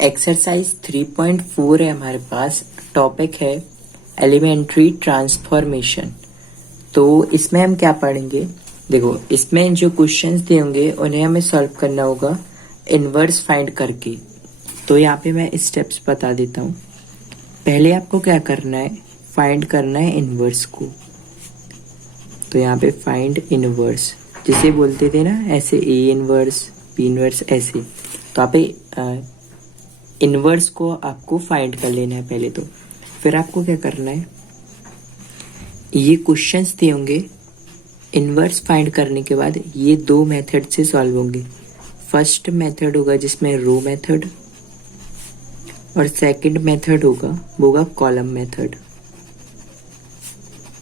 Exercise 3.4 है हमारे पास। Topic है एलिमेंट्री ट्रांसफॉर्मेशन। तो इसमें हम क्या पढ़ेंगे, देखो इसमें जो क्वेश्चंस दिए होंगे उन्हें हमें सॉल्व करना होगा इनवर्स फाइंड करके। तो यहाँ पे मैं स्टेप्स बता देता हूँ। पहले आपको क्या करना है, फाइंड करना है इनवर्स को। तो यहाँ पे फाइंड इनवर्स जिसे बोलते थे ना, ऐसे ए इनवर्स बी इनवर्स ऐसे। तो आप इनवर्स को आपको फाइंड कर लेना है पहले। तो फिर आपको क्या करना है, ये क्वेश्चंस दिए होंगे, इनवर्स फाइंड करने के बाद ये दो मेथड से सॉल्व होंगे। फर्स्ट मेथड होगा जिसमें रो मेथड, और सेकंड मेथड होगा वो होगा कॉलम मेथड।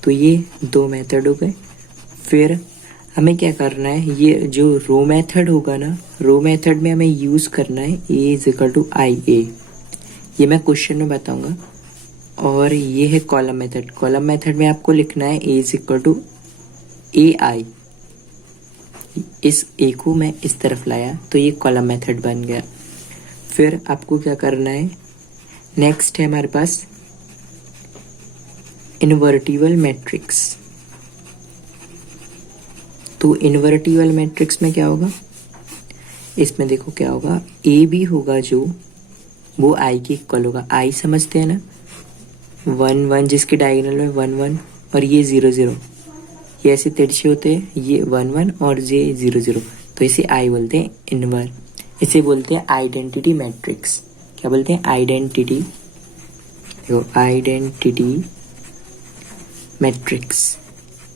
तो ये दो मेथड हो गए। फिर हमें क्या करना है, ये जो रो मेथड होगा ना, रो मेथड में हमें यूज करना है ए is equal to I A. ये मैं क्वेश्चन में बताऊंगा। और ये है कॉलम मेथड। कॉलम मेथड में आपको लिखना है ए इज इक्वल टू ए आई। इस ए को मैं इस तरफ लाया तो ये कॉलम मेथड बन गया। फिर आपको क्या करना है, नेक्स्ट है हमारे पास इनवर्टिबल मैट्रिक्स। तो इनवर्टिबल मैट्रिक्स में क्या होगा, इसमें देखो क्या होगा, ए बी होगा जो वो आई के इक्वल होगा। आई समझते हैं ना, 1 1 जिसके डायगोनल में 1 1 और ये 0 0, ये ऐसे तिरछे होते हैं, ये 1 1 और ये 0 0। तो इसे आई बोलते हैं इनवर। इसे बोलते हैं आइडेंटिटी मैट्रिक्स। क्या बोलते हैं, आइडेंटिटी। देखो आइडेंटिटी मैट्रिक्स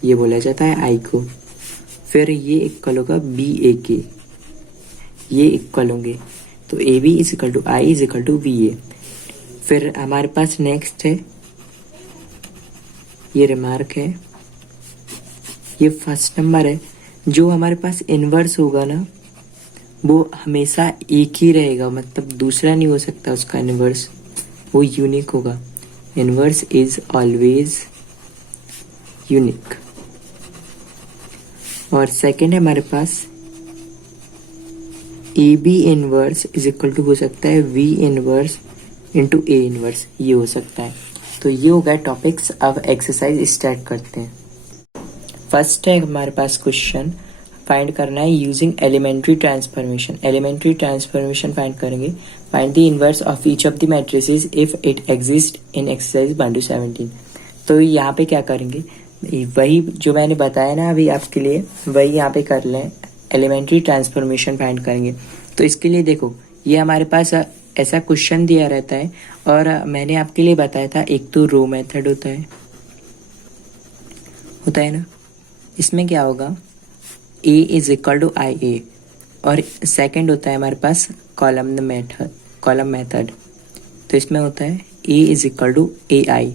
ये बोला जाता है आई को। फिर ये इक्वल होगा बी ए के, ये इक्वल होंगे। तो A B is equal to I is equal to B A. फिर हमारे पास नेक्स्ट है, ये रिमार्क है, ये फर्स्ट नंबर है। जो हमारे पास इनवर्स होगा ना, वो हमेशा एक ही रहेगा, मतलब दूसरा नहीं हो सकता उसका इनवर्स, वो यूनिक होगा। Inverse is always unique. और सेकंड है हमारे पास A B inverse is equal to हो सकता है B inverse into A inverse, ये हो सकता है। तो ये हो गया टॉपिक्स। अब एक्सरसाइज स्टार्ट करते हैं। फर्स्ट है हमारे पास क्वेश्चन, फाइंड करना है using elementary transformation. Elementary transformation find करेंगे। Find the inverse of each of the matrices if it exist in exercise 1-17। तो यहाँ पे क्या करेंगे, वही जो मैंने बताया ना अभी आपके लिए, वही यहाँ पे कर लें। एलिमेंट्री ट्रांसफॉर्मेशन फाइंड करेंगे। तो इसके लिए देखो, ये हमारे पास ऐसा क्वेश्चन दिया रहता है, और मैंने आपके लिए बताया था एक तो रो मेथड होता है ना। इसमें क्या होगा, ए is equal to I A, और सेकंड होता है हमारे पास कॉलम मेथड। तो इसमें होता है ए is equal to A I.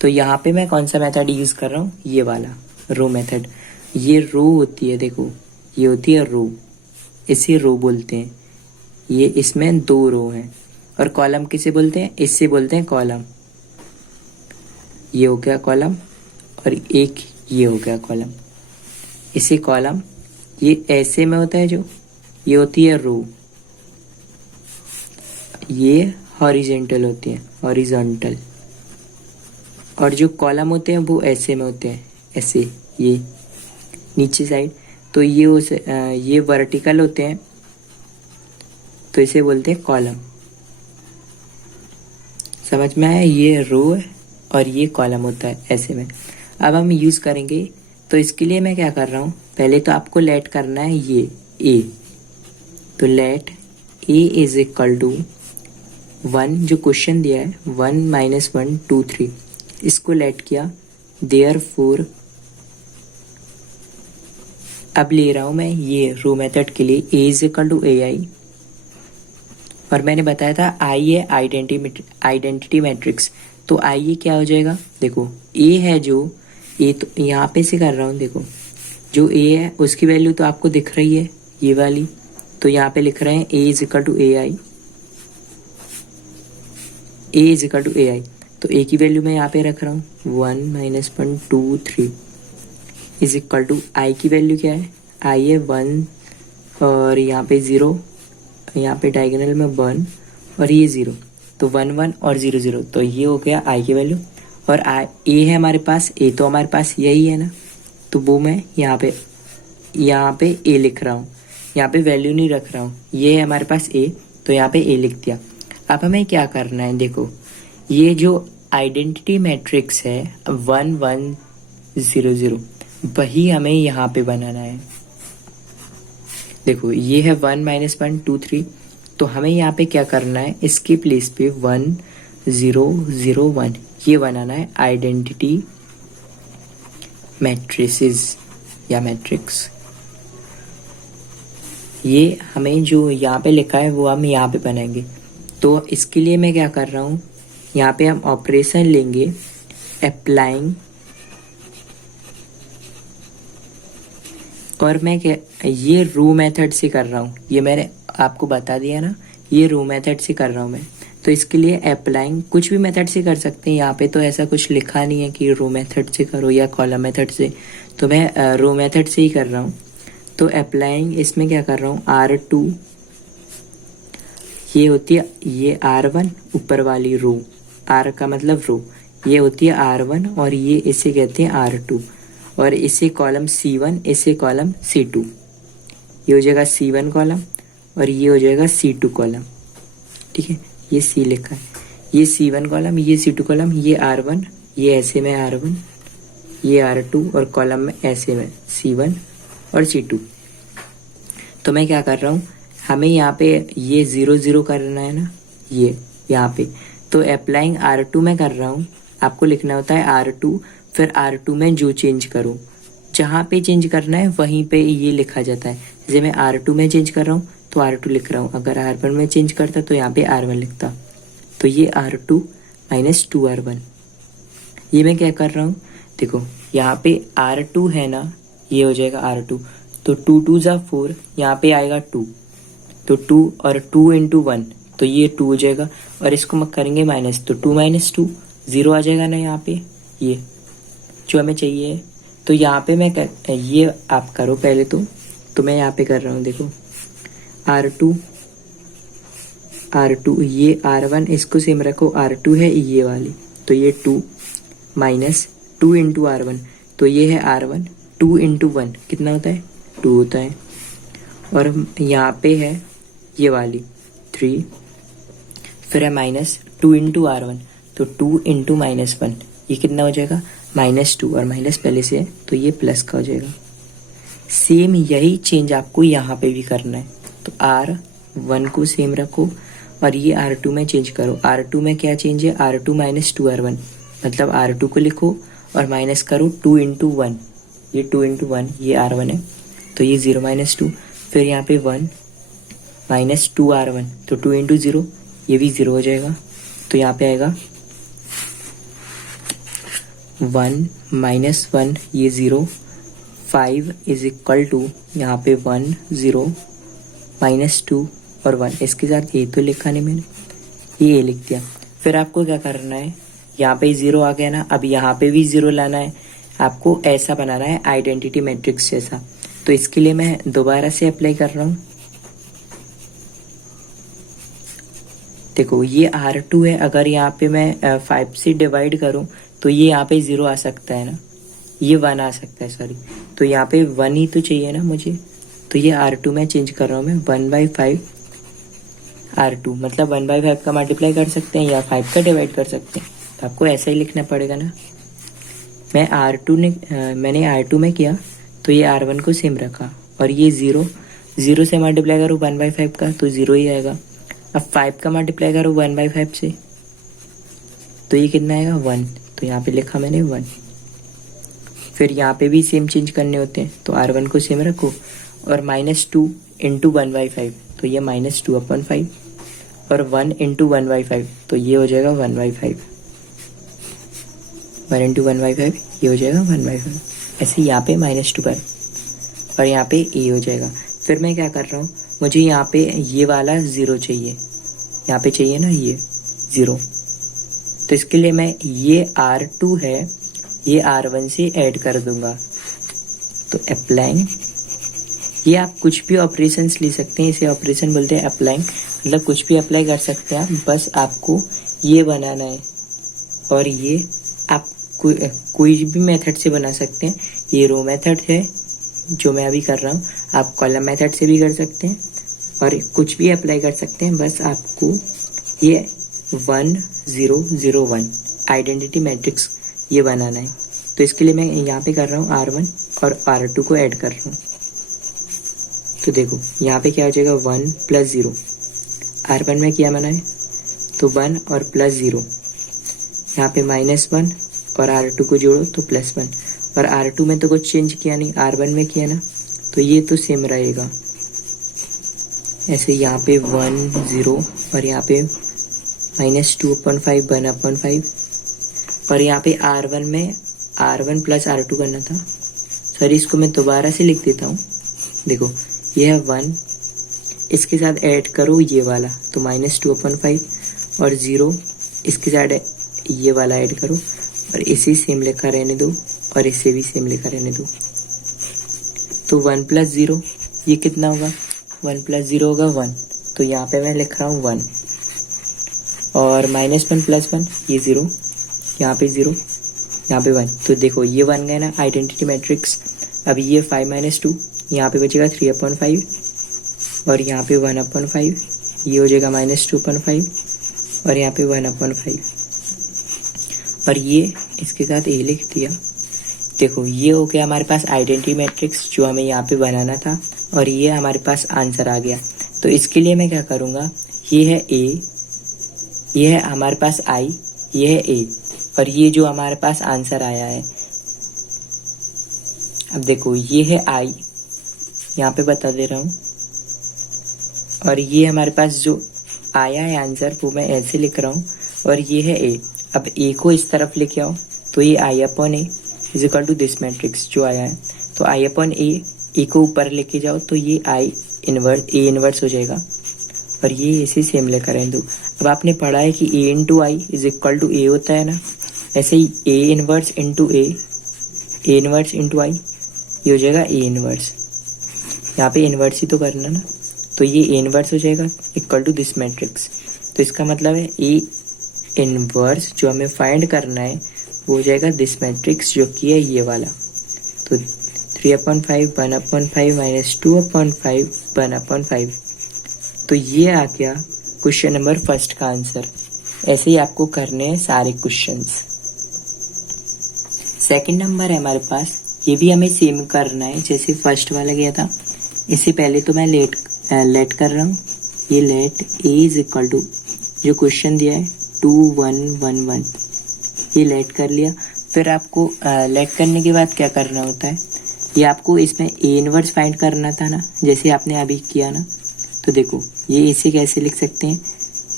तो यहाँ पे मैं कौन सा मेथड यूज कर रहा हूँ, ये वाला रो मेथड। ये रो होती है, देखो ये होती है रो, इसे रो बोलते हैं। ये इसमें दो रो हैं। और कॉलम किसे बोलते हैं, इससे बोलते हैं कॉलम। ये हो गया कॉलम, और एक ये हो गया कॉलम, इसे कॉलम। ये ऐसे में होता है जो, ये होती है रो, ये हॉरिजेंटल होती है, हॉरिजॉन्टल। और जो कॉलम होते हैं वो ऐसे में होते हैं, ऐसे ये नीचे साइड। तो ये वर्टिकल होते हैं, तो इसे बोलते हैं कॉलम। समझ में आया, ये रो है और ये कॉलम होता है ऐसे में। अब हम यूज करेंगे। तो इसके लिए मैं क्या कर रहा हूँ, पहले तो आपको लेट करना है ये ए। तो let A is equal to 1, जो क्वेश्चन दिया है 1 - 1 2 3, इसको लेट किया। देयरफॉर अब ले रहा हूं मैं ये रो मेथड के लिए ए इज इक्वल टू ए आई, और मैंने बताया था आई है आइडेंटिटी मैट्रिक्स। तो आई क्या हो जाएगा, देखो ए है जो, ए तो यहाँ पे से कर रहा हूँ, देखो जो ए है उसकी वैल्यू तो आपको दिख रही है ये वाली। तो यहाँ पे लिख रहे हैं A is equal to A I, A is equal to A I. तो ए की वैल्यू मैं यहाँ पे रख रहा हूँ 1 - 1 2 3 इज इक्वल टू आई की वैल्यू क्या है, आई है 1 और यहाँ पे 0, यहाँ पे डायगोनल में 1 और ये 0, तो 1 1 और 0 0, तो ये हो गया आई की वैल्यू। और ए है हमारे पास, ए तो हमारे पास यही है ना, तो वो मैं यहाँ पे ए लिख रहा हूँ, यहाँ पे वैल्यू नहीं रख रहा हूँ। ये है हमारे पास ए, तो यहाँ पे ए लिख दिया। अब हमें क्या करना है, देखो ये जो आइडेंटिटी मैट्रिक्स है 1 1 0 0, वही हमें यहाँ पे बनाना है। देखो ये है 1 -1 2 3, तो हमें यहाँ पे क्या करना है, इसके प्लेस पे 1 0 0 1 ये बनाना है आइडेंटिटी मैट्रिसेस या मैट्रिक्स। ये हमें जो यहाँ पे लिखा है वो हम यहाँ पे बनाएंगे। तो इसके लिए मैं क्या कर रहा हूँ, यहाँ पे हम ऑपरेशन लेंगे अप्लाइंग, और मैं क्या ये रो मेथड से कर रहा हूँ, ये मैंने आपको बता दिया ना, ये रो मेथड से कर रहा हूँ मैं। तो इसके लिए अप्लाइंग कुछ भी मेथड से कर सकते हैं, यहाँ पे तो ऐसा कुछ लिखा नहीं है कि रो मेथड से करो या कॉलम मेथड से, तो मैं रो मेथड से ही कर रहा हूँ। तो अप्लाइंग इसमें क्या कर रहा हूँ, R2 ये होती है, ये R1 ऊपर वाली रो, R का मतलब रो, ये होती है R1 और ये इसे कहते हैं R2, और इसे कॉलम C1 इसे कॉलम C2, ये हो जाएगा C1 कॉलम और ये हो जाएगा C2 कॉलम। ठीक है, ये C लिखा है, ये C1 कॉलम ये C2 कॉलम, ये R1 ये ऐसे में R1 ये R2 और कॉलम में ऐसे में C1 और C2। तो मैं क्या कर रहा हूँ, हमें यहाँ पे ये 0 0 करना है ना, ये यहाँ पे, तो अप्लाइंग R2 में कर रहा हूँ। आपको लिखना होता है R2, फिर R2 में जो चेंज करूँ, जहाँ पे चेंज करना है वहीं पे ये लिखा जाता है। जैसे मैं R2 में चेंज कर रहा हूँ तो R2 लिख रहा हूँ, अगर R1 में चेंज करता तो यहाँ पे R1 लिखता। तो ये R2 - 2R1, ये मैं क्या कर रहा हूँ, देखो यहाँ पे R2 है ना, ये हो जाएगा R2, तो 2 2 = 4, यहाँ पे आएगा 2, तो 2 और 2 × 1, तो ये 2 हो जाएगा, और इसको हम करेंगे माइनस, तो 2 - 2 0 आ जाएगा ना यहाँ पे, ये जो हमें चाहिए। तो यहाँ पे मैं ये आप करो पहले, तो मैं यहाँ पे कर रहा हूँ, देखो R2 ये R1 इसको सेम रखो, R2 है ये वाली, तो ये 2 - 2 × R1, तो ये है R1, 2 × 1 कितना होता है, 2 होता है, और यहाँ पे है ये वाली 3, फिर है -2 × R1, तो 2 × -1 ये कितना हो जाएगा, -2, और माइनस पहले से है तो ये प्लस का हो जाएगा। सेम यही चेंज आपको यहाँ पे भी करना है, तो R1 को सेम रखो और ये R2 में चेंज करो। R2 में क्या चेंज है, R2 - 2R1, मतलब R2 को लिखो और माइनस करो 2 × 1, ये 2 × 1 ये R1 है, तो ये 0 - 2, फिर यहाँ पे 1 - 2R1, तो 2 × 0 ये भी 0 हो जाएगा, तो यहाँ पे आएगा 1 - 1 ये 0, 5 = यहाँ पे 1 0 -2 और 1, इसके साथ ए तो लिखा नहीं मैंने, ये ए लिख दिया। फिर आपको क्या करना है, यहाँ पे 0 आ गया ना, अब यहाँ पे भी 0 लाना है, आपको ऐसा बनाना है आइडेंटिटी मैट्रिक्स जैसा। तो इसके लिए मैं दोबारा से अप्लाई कर रहा हूँ। देखो ये R2 है, अगर यहाँ पे मैं 5 से डिवाइड करूँ तो ये यहाँ पे 0 आ सकता है ना, ये 1 आ सकता है, सॉरी, तो यहाँ पे 1 ही तो चाहिए ना मुझे, तो ये R2 में चेंज कर रहा हूँ मैं, 1/5 R2, मतलब 1/5 का मल्टीप्लाई कर सकते हैं या 5 का डिवाइड कर सकते हैं, तो आपको ऐसा ही लिखना पड़ेगा ना। मैंने R2 में किया तो ये R1 को सेम रखा, और ये 0 से मल्टीप्लाई करो 1/5 का तो 0 ही आएगा। अब 5 का मल्टीप्लाई करो 1/5 से तो ये कितना आएगा, 1, तो यहाँ पे लिखा मैंने 1। फिर यहाँ पे भी सेम चेंज करने होते हैं, तो R1 को सेम रखो और -2 × 1/5, तो ये -2/5, और 1 × 1/5, तो ये हो जाएगा 1/5, 1 × 1/5 ये हो जाएगा 1/5। ऐसे यहाँ पे -2 पर और यहाँ पे ए हो जाएगा। फिर मैं क्या कर रहा हूँ, मुझे यहाँ पे ये वाला 0 चाहिए, यहाँ पे चाहिए ना ये 0, तो इसके लिए मैं ये R2 है ये R1 से ऐड कर दूंगा। तो अप्लाइंग, ये आप कुछ भी ऑपरेशंस ले सकते हैं, इसे ऑपरेशन बोलते हैं अप्लाइंग। मतलब कुछ भी अप्लाई कर सकते हैं आप, बस आपको ये बनाना है। और ये आप कोई भी मेथड से बना सकते हैं। ये रो मेथड है जो मैं अभी कर रहा हूँ, आप कॉलम मेथड से भी कर सकते हैं और कुछ भी अप्लाई कर सकते हैं। बस आपको ये 1 0 0 1 आइडेंटिटी मैट्रिक्स ये बनाना है। तो इसके लिए मैं यहाँ पे कर रहा हूँ R1 और R2 को ऐड कर रहा हूँ। तो देखो यहाँ पे क्या हो जाएगा 1 + 0। R1 में क्या बना है तो 1 और +0, यहाँ पे -1 और R2 को जोड़ो तो +1। और R2 में तो कुछ चेंज किया नहीं, R1 में किया ना, तो ये तो सेम रहेगा। ऐसे यहाँ पे 1 0 और यहाँ पे -2/5 1/5। और यहाँ पे R1 में R1 + R2 करना था। सॉरी, इसको मैं दोबारा से लिख देता हूँ। देखो ये है 1, इसके साथ ऐड करो ये वाला तो -2/5 और 0 इसके साथ ये वाला ऐड करो और इसे सेम लिखा रहने दो और इसे भी सेम लिखा रहने दो। तो 1 + 0 ये कितना होगा, 1 + 0 होगा 1। तो यहाँ पे मैं लिख रहा हूँ 1 और -1 + 1 ये 0, यहाँ पे 0, यहाँ पे 1। तो देखो ये 1 गए ना आइडेंटिटी मैट्रिक्स। अभी ये 5 - 2, यहाँ पे बचेगा 3/5 और यहाँ पे 1/5, ये हो जाएगा -2/5 और यहाँ पे 1/5 और ये इसके साथ ए लिख दिया। देखो ये हो गया हमारे पास आइडेंटिटी मैट्रिक्स जो हमें यहाँ पे बनाना था और ये हमारे पास आंसर आ गया। तो इसके लिए मैं क्या करूँगा, ये है ए, ये है हमारे पास आई, ये है ए और ये जो हमारे पास आंसर आया है। अब देखो ये है आई, यहाँ पे बता दे रहा हूँ, और ये हमारे पास जो आया है आंसर वो मैं ऐसे लिख रहा हूँ और ये है ए। अब ए को इस तरफ लेके आओ तो ये I/A = दिस मैट्रिक्स जो आया है। तो I/A, ए को ऊपर लेके जाओ तो ये A इनवर्स हो जाएगा और ये इसे सेम लेकर रहने दो। अब आपने पढ़ा है कि A × I = A होता है ना, ऐसे ही A inverse × A inverse × I ये हो जाएगा A इनवर्स। यहाँ पे इनवर्स ही तो करना ना, तो ये A इनवर्स हो जाएगा = दिस मैट्रिक्स। तो इसका मतलब है A इनवर्स जो हमें फाइंड करना है वो हो जाएगा दिस मैट्रिक्स जो कि है ये वाला। तो 3/5 1/5 -2/5 1/5। तो ये आ गया क्वेश्चन नंबर फर्स्ट का आंसर। ऐसे ही आपको करने हैं सारे क्वेश्चंस। सेकंड नंबर है हमारे पास, ये भी हमें सेम करना है जैसे फर्स्ट वाला गया था। इससे पहले तो मैं लेट कर रहा हूँ। ये लेट A = जो क्वेश्चन दिया है 2 1 1 1, ये लेट कर लिया। फिर आपको लेट करने के बाद क्या करना होता है, ये आपको इसमें A इनवर्स फाइंड करना था ना, जैसे आपने अभी किया ना। तो देखो ये इसे कैसे लिख सकते हैं,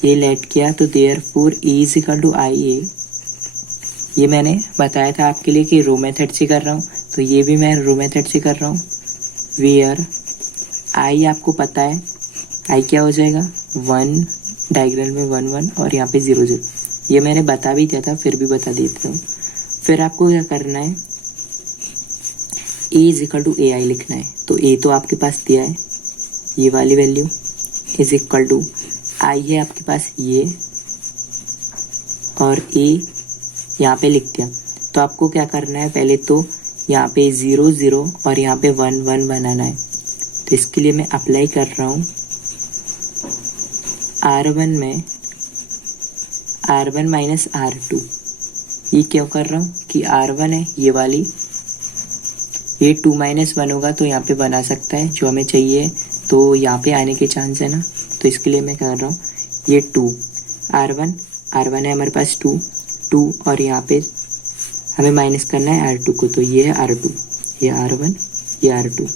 ये लेट किया तो देयरफॉर A = IA। ये मैंने बताया था आपके लिए कि रो मेथड से कर रहा हूँ, तो ये भी मैं रो मेथड से कर रहा हूँ। वेयर I आपको पता है I क्या हो जाएगा 1, डायग्राम में 1 1 और यहाँ पे 0 0। ये मैंने बता भी दिया था, फिर भी बता देता हूँ। फिर आपको क्या करना है, A = AI लिखना है। तो A तो आपके पास दिया है, ये वाली वैल्यू = I है आपके पास ये, और A यहाँ पे लिख दिया। तो आपको क्या करना है, पहले तो यहाँ पे 0 0 और यहाँ पे 1 1 बनाना है। तो इसके लिए मैं अप्लाई कर रहा हूँ R1 में R1 - R2। ये क्यों कर रहा हूँ कि R1 है ये वाली, ये 2 - 1 होगा तो यहाँ पे बना सकता है जो हमें चाहिए, तो यहाँ पे आने के चांस है ना। तो इसके लिए मैं कर रहा हूँ ये 2 R1 है हमारे पास 2 और यहाँ पे हमें माइनस करना है R2 को, तो ये है R2, ये R1 ये R2।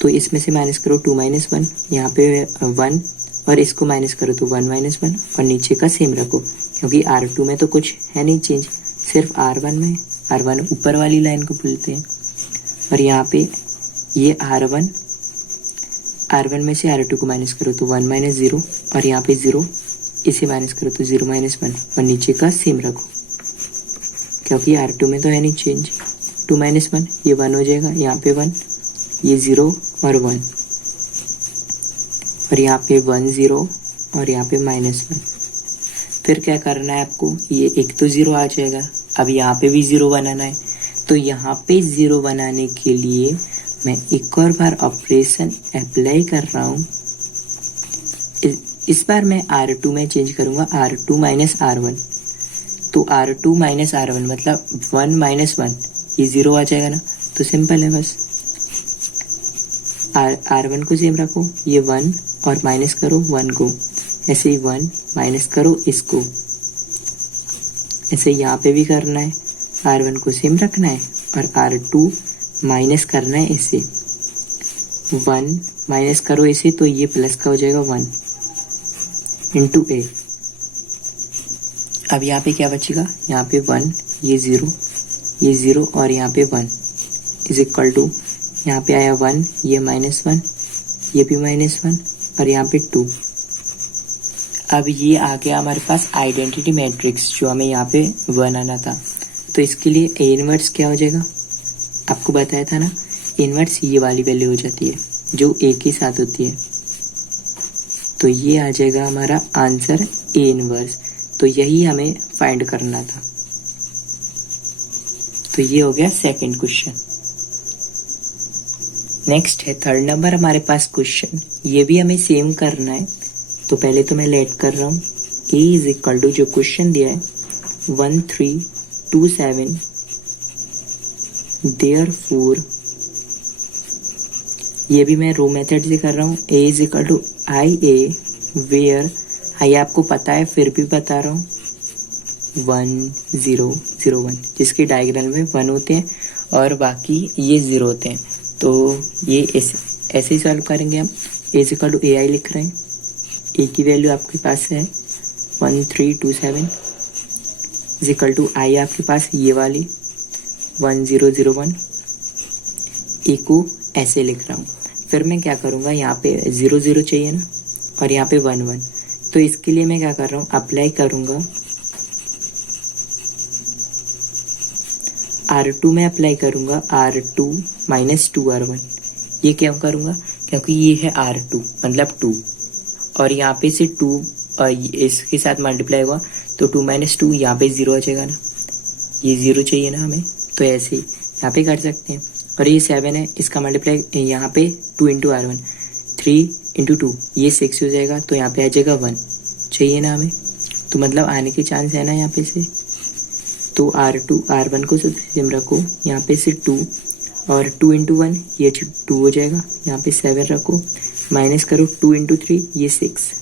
तो इसमें से माइनस करो 2 - 1, यहाँ पे 1 और इसको माइनस करो तो 1 - 1 और नीचे का सेम रखो, क्योंकि R2 में तो कुछ है नहीं चेंज, सिर्फ R1 में। R1 ऊपर वाली लाइन को बोलते हैं। और यहाँ पे ये R1 में से R2 को माइनस करो तो 1 - 0 और यहाँ पे 0, इसे माइनस करो तो 0 - 1 और नीचे का सेम रखो, क्योंकि R2 में तो है नहीं चेंज। 2 - 1 ये 1 हो जाएगा, यहाँ पे 1, ये 0 और 1। और यहाँ पे 1 0 और यहाँ पे -1। फिर क्या करना है आपको, ये एक तो 0 आ जाएगा, अब यहाँ पे भी 0 बनाना है। तो यहाँ पे 0 बनाने के लिए मैं एक और बार ऑपरेशन अप्लाई कर रहा हूँ। इस बार मैं R2 में चेंज करूँगा, R2 माइनस R1। तो R2 माइनस R1 मतलब 1 माइनस 1, ये 0 आ जाएगा ना। तो सिंपल है बस, R1 को सेम रखो, ये 1 और माइनस करो 1 को, ऐसे ही 1 माइनस करो इसको, ऐसे यहाँ पे भी करना है। R1 को सेम रखना है और R2 माइनस करना है इसे, 1 माइनस करो इसे, तो ये प्लस का हो जाएगा 1 इंटू ए। अब यहाँ पे क्या बचेगा, यहाँ पे 1, ये 0 और यहाँ पे 1 इज इक्वल टू, यहाँ पे आया 1, ये -1, ये भी -1 और यहाँ पे 2। अब ये आ गया हमारे पास आइडेंटिटी मैट्रिक्स जो हमें यहाँ पे बनाना था। तो इसके लिए ए इनवर्स क्या हो जाएगा, आपको बताया था ना, इनवर्स ये वाली वैल्यू हो जाती है जो ए के साथ होती है। तो ये आ जाएगा हमारा आंसर ए इनवर्स। तो यही हमें फाइंड करना था। तो ये हो गया सेकंड क्वेश्चन। नेक्स्ट है थर्ड नंबर हमारे पास क्वेश्चन, ये भी हमें सेम करना है। तो पहले तो मैं लेट कर रहा हूँ, ए इज इक्वल टू जो क्वेश्चन दिया है 1327, देयरफॉर, ये भी मैं रो मेथड से कर रहा हूँ। A is equal to I A where, I आपको पता है फिर भी बता रहा हूँ, 1 0 0 1, जिसके डायग्राम में 1 होते हैं और बाकी ये 0 होते हैं। तो ये ऐसे ही सॉल्व करेंगे हम। ए इज इक्वल टू ए आई लिख रहे हैं, ए की वैल्यू आपके पास है 1327 इज इक्वल टू आई आपके पास ये वाली 1 0 0 1, ए को ऐसे लिख रहा हूँ। फिर मैं क्या करूँगा, यहाँ पे 0 0 चाहिए ना और यहाँ पे 1 1, तो इसके लिए मैं क्या कर रहा हूँ, अप्लाई करूँगा R2 में अप्लाई करूँगा R2 माइनस 2R1। ये क्या करूँगा, क्योंकि ये है R2 मतलब 2 और यहाँ पे से 2 और इसके साथ मल्टीप्लाई हुआ तो 2 माइनस 2, यहाँ पे 0 आ जाएगा ना, ये 0 चाहिए ना हमें। तो ऐसे ही यहाँ पे कर सकते हैं। और ये 7 है, इसका मल्टीप्लाई यहाँ पे 2 इंटू R1, 3 इंटू 2 ये 6 हो जाएगा, तो यहाँ पे आ जाएगा 1 चाहिए ना हमें। तो मतलब आने के चांस है ना यहाँ पे से। तो R2 R1 को सेम रखो, यहाँ पे से 2 और 2 इंटू 1 ये 2 हो जाएगा, यहाँ पे 7 रखो, माइनस करो 2 इंटू 3 ये 6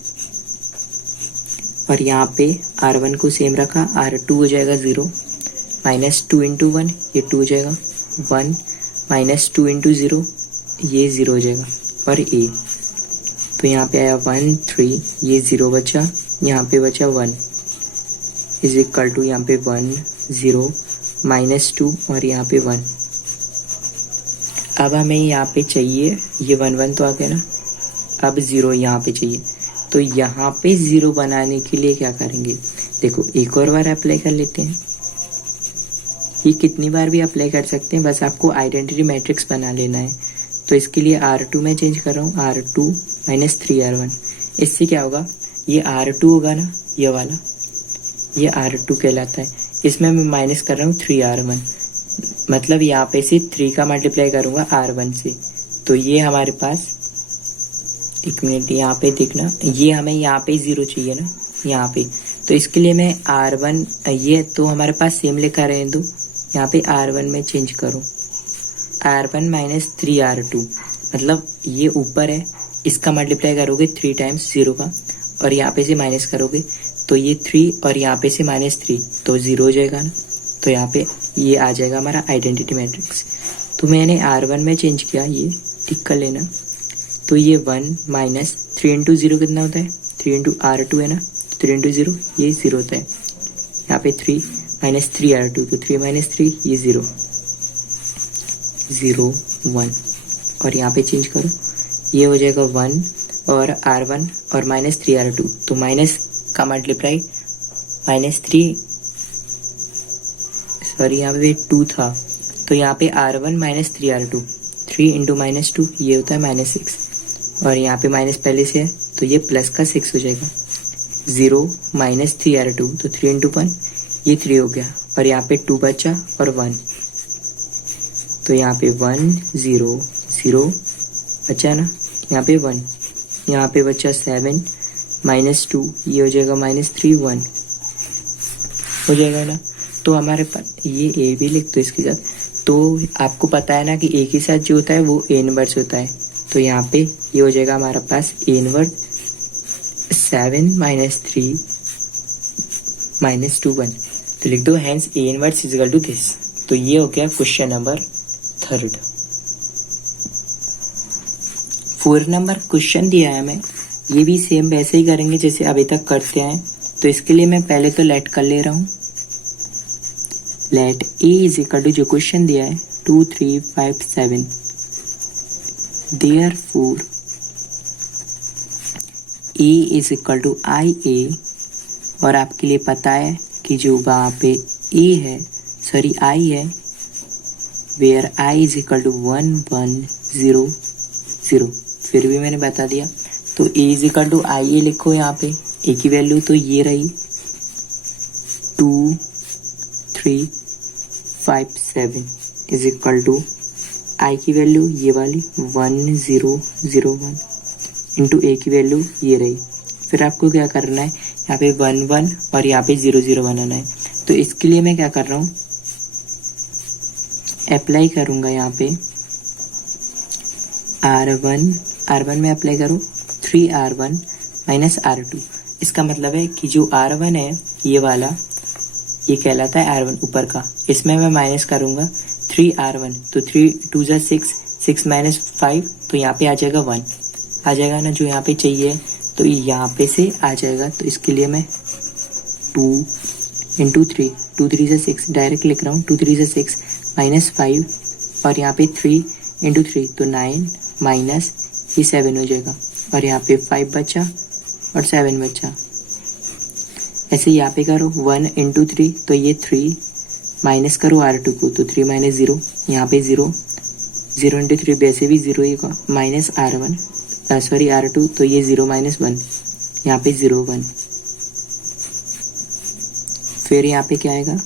और यहाँ पे R1 को सेम रखा, R2 हो जाएगा 0 माइनस 2 इंटू 1 ये 2 हो जाएगा, 1 माइनस 2 इंटू 0 ये 0 हो जाएगा और ए। तो यहाँ पे आया 1 3, ये 0 बचा, यहाँ पे बचा 1 इज इक्वल टू, यहाँ पे 1 0 माइनस 2 और यहाँ पे 1। अब हमें यहाँ पे चाहिए, ये 1 1 तो आ गया ना, अब 0 यहाँ पे चाहिए। तो यहाँ पे 0 बनाने के लिए क्या करेंगे, देखो एक और बार अप्लाई कर लेते हैं। ये कितनी बार भी अप्लाई कर सकते हैं, बस आपको आइडेंटिटी मैट्रिक्स बना लेना है। तो इसके लिए R2 में चेंज कर रहा हूँ, R2 माइनस 3R1। इससे क्या होगा, ये R2 होगा ना ये वाला, ये R2 कहलाता है। इसमें मैं माइनस कर रहा हूँ 3R1, मतलब यहाँ पे से 3 का मल्टीप्लाई करूँगा R1 से। तो ये हमारे पास, एक मिनट यहाँ पे देखना, ये हमें यहाँ पे 0 चाहिए ना यहाँ पे। तो इसके लिए मैं R1, ये तो हमारे पास सेम लिखा रहे हैं, तो यहाँ पे R1 में चेंज करो, R1 माइनस 3R2, मतलब ये ऊपर है, इसका मल्टीप्लाई करोगे 3 टाइम्स 0 का और यहाँ पे से माइनस करोगे तो ये 3 और यहाँ पे से -3 तो 0 हो जाएगा ना। तो यहाँ पे ये आ जाएगा हमारा आइडेंटिटी मैट्रिक्स। तो मैंने R1 में चेंज किया, ये टिक कर लेना। तो ये 1 माइनस 3 इंटू 0 कितना होता है, 3 इंटू R2 है ना, 3 इंटू 0 ये 0 होता है। यहाँ पे 3 माइनस 3R2, तो 3 माइनस 3 ये 0 0 1 और यहाँ पे चेंज करो, ये हो जाएगा 1 और R1 और माइनस 3R2, तो माइनस का मल्टीप्लाई -3, सॉरी यहाँ पे 2 था, तो यहाँ पे R1 माइनस 3R2, 3 इंटू -2 ये होता है -6 और यहाँ पे माइनस पहले से है तो ये प्लस का 6 हो जाएगा। 0 माइनस 3R2 तो 3 इंटू 1 ये 3 हो गया और यहाँ पे 2 बचा और 1 तो यहाँ पे 1 0 0 बचा ना, यहाँ पे 1, यहाँ पे बचा 7 माइनस 2 ये हो जाएगा माइनस 3 1 हो जाएगा ना। तो हमारे पास ये ए भी लिख दो इसके साथ। तो आपको पता है ना कि ए के साथ जो होता है वो ए इनवर्स होता है, तो यहाँ पे ये हो जाएगा हमारे पास ए इनवर्स 7 माइनस 3 माइनस 2 1 तो लिख दो hence A inverse is equal to this. तो ये हो गया क्वेश्चन नंबर 3। 4 नंबर क्वेश्चन दिया है हमें, ये भी सेम वैसे ही करेंगे जैसे अभी तक करते हैं। तो इसके लिए मैं पहले तो लेट कर ले रहा हूँ। Let A is equal to जो क्वेश्चन दिया है 2 3 5 7 therefore A is equal to I A, और आपके लिए पता है कि जो वहाँ पे ए है सॉरी आई है where I is equal to 1 1 0 0, फिर भी मैंने बता दिया। तो A is equal to I ए लिखो, यहाँ पे ए की वैल्यू तो ये रही 2 3 5 7 इज इक्वल टू आई की वैल्यू ये वाली 1 0 0 1 इंटू ए की वैल्यू ये रही। फिर आपको क्या करना है, यहाँ पे 1 1 और यहाँ पे 0 0 बनाना है। तो इसके लिए मैं क्या कर रहा हूँ, अप्लाई करूँगा यहाँ पे R1 में अप्लाई करूँ 3R1 माइनस R2। इसका मतलब है कि जो R1 है ये वाला ये कहलाता है R1 ऊपर का, इसमें मैं माइनस करूँगा 3R1 तो 3 2 जा 6 6 माइनस 5 तो यहाँ पे आ जाएगा 1 आ जाएगा ना, जो यहाँ पे चाहिए तो यहाँ पे से आ जाएगा। तो इसके लिए मैं 2 इंटू 3 2 3 जा 6 डायरेक्ट लिख रहा हूँ 2 3 जा 6 माइनस 5 और यहाँ पे 3 इंटू 3 तो 9 माइनस ये 7 हो जाएगा और यहाँ पे 5 बचा और 7 बचा। ऐसे यहाँ पे करो 1 इंटू 3 तो ये 3 माइनस करो R2 को तो 3 माइनस 0 यहाँ पे 0 0 इंटू 3 वैसे भी 0 ही होगा माइनस R1 सॉरी R2 तो ये 0 माइनस 1 यहाँ पे 0 1। फिर यहाँ पे क्या आएगा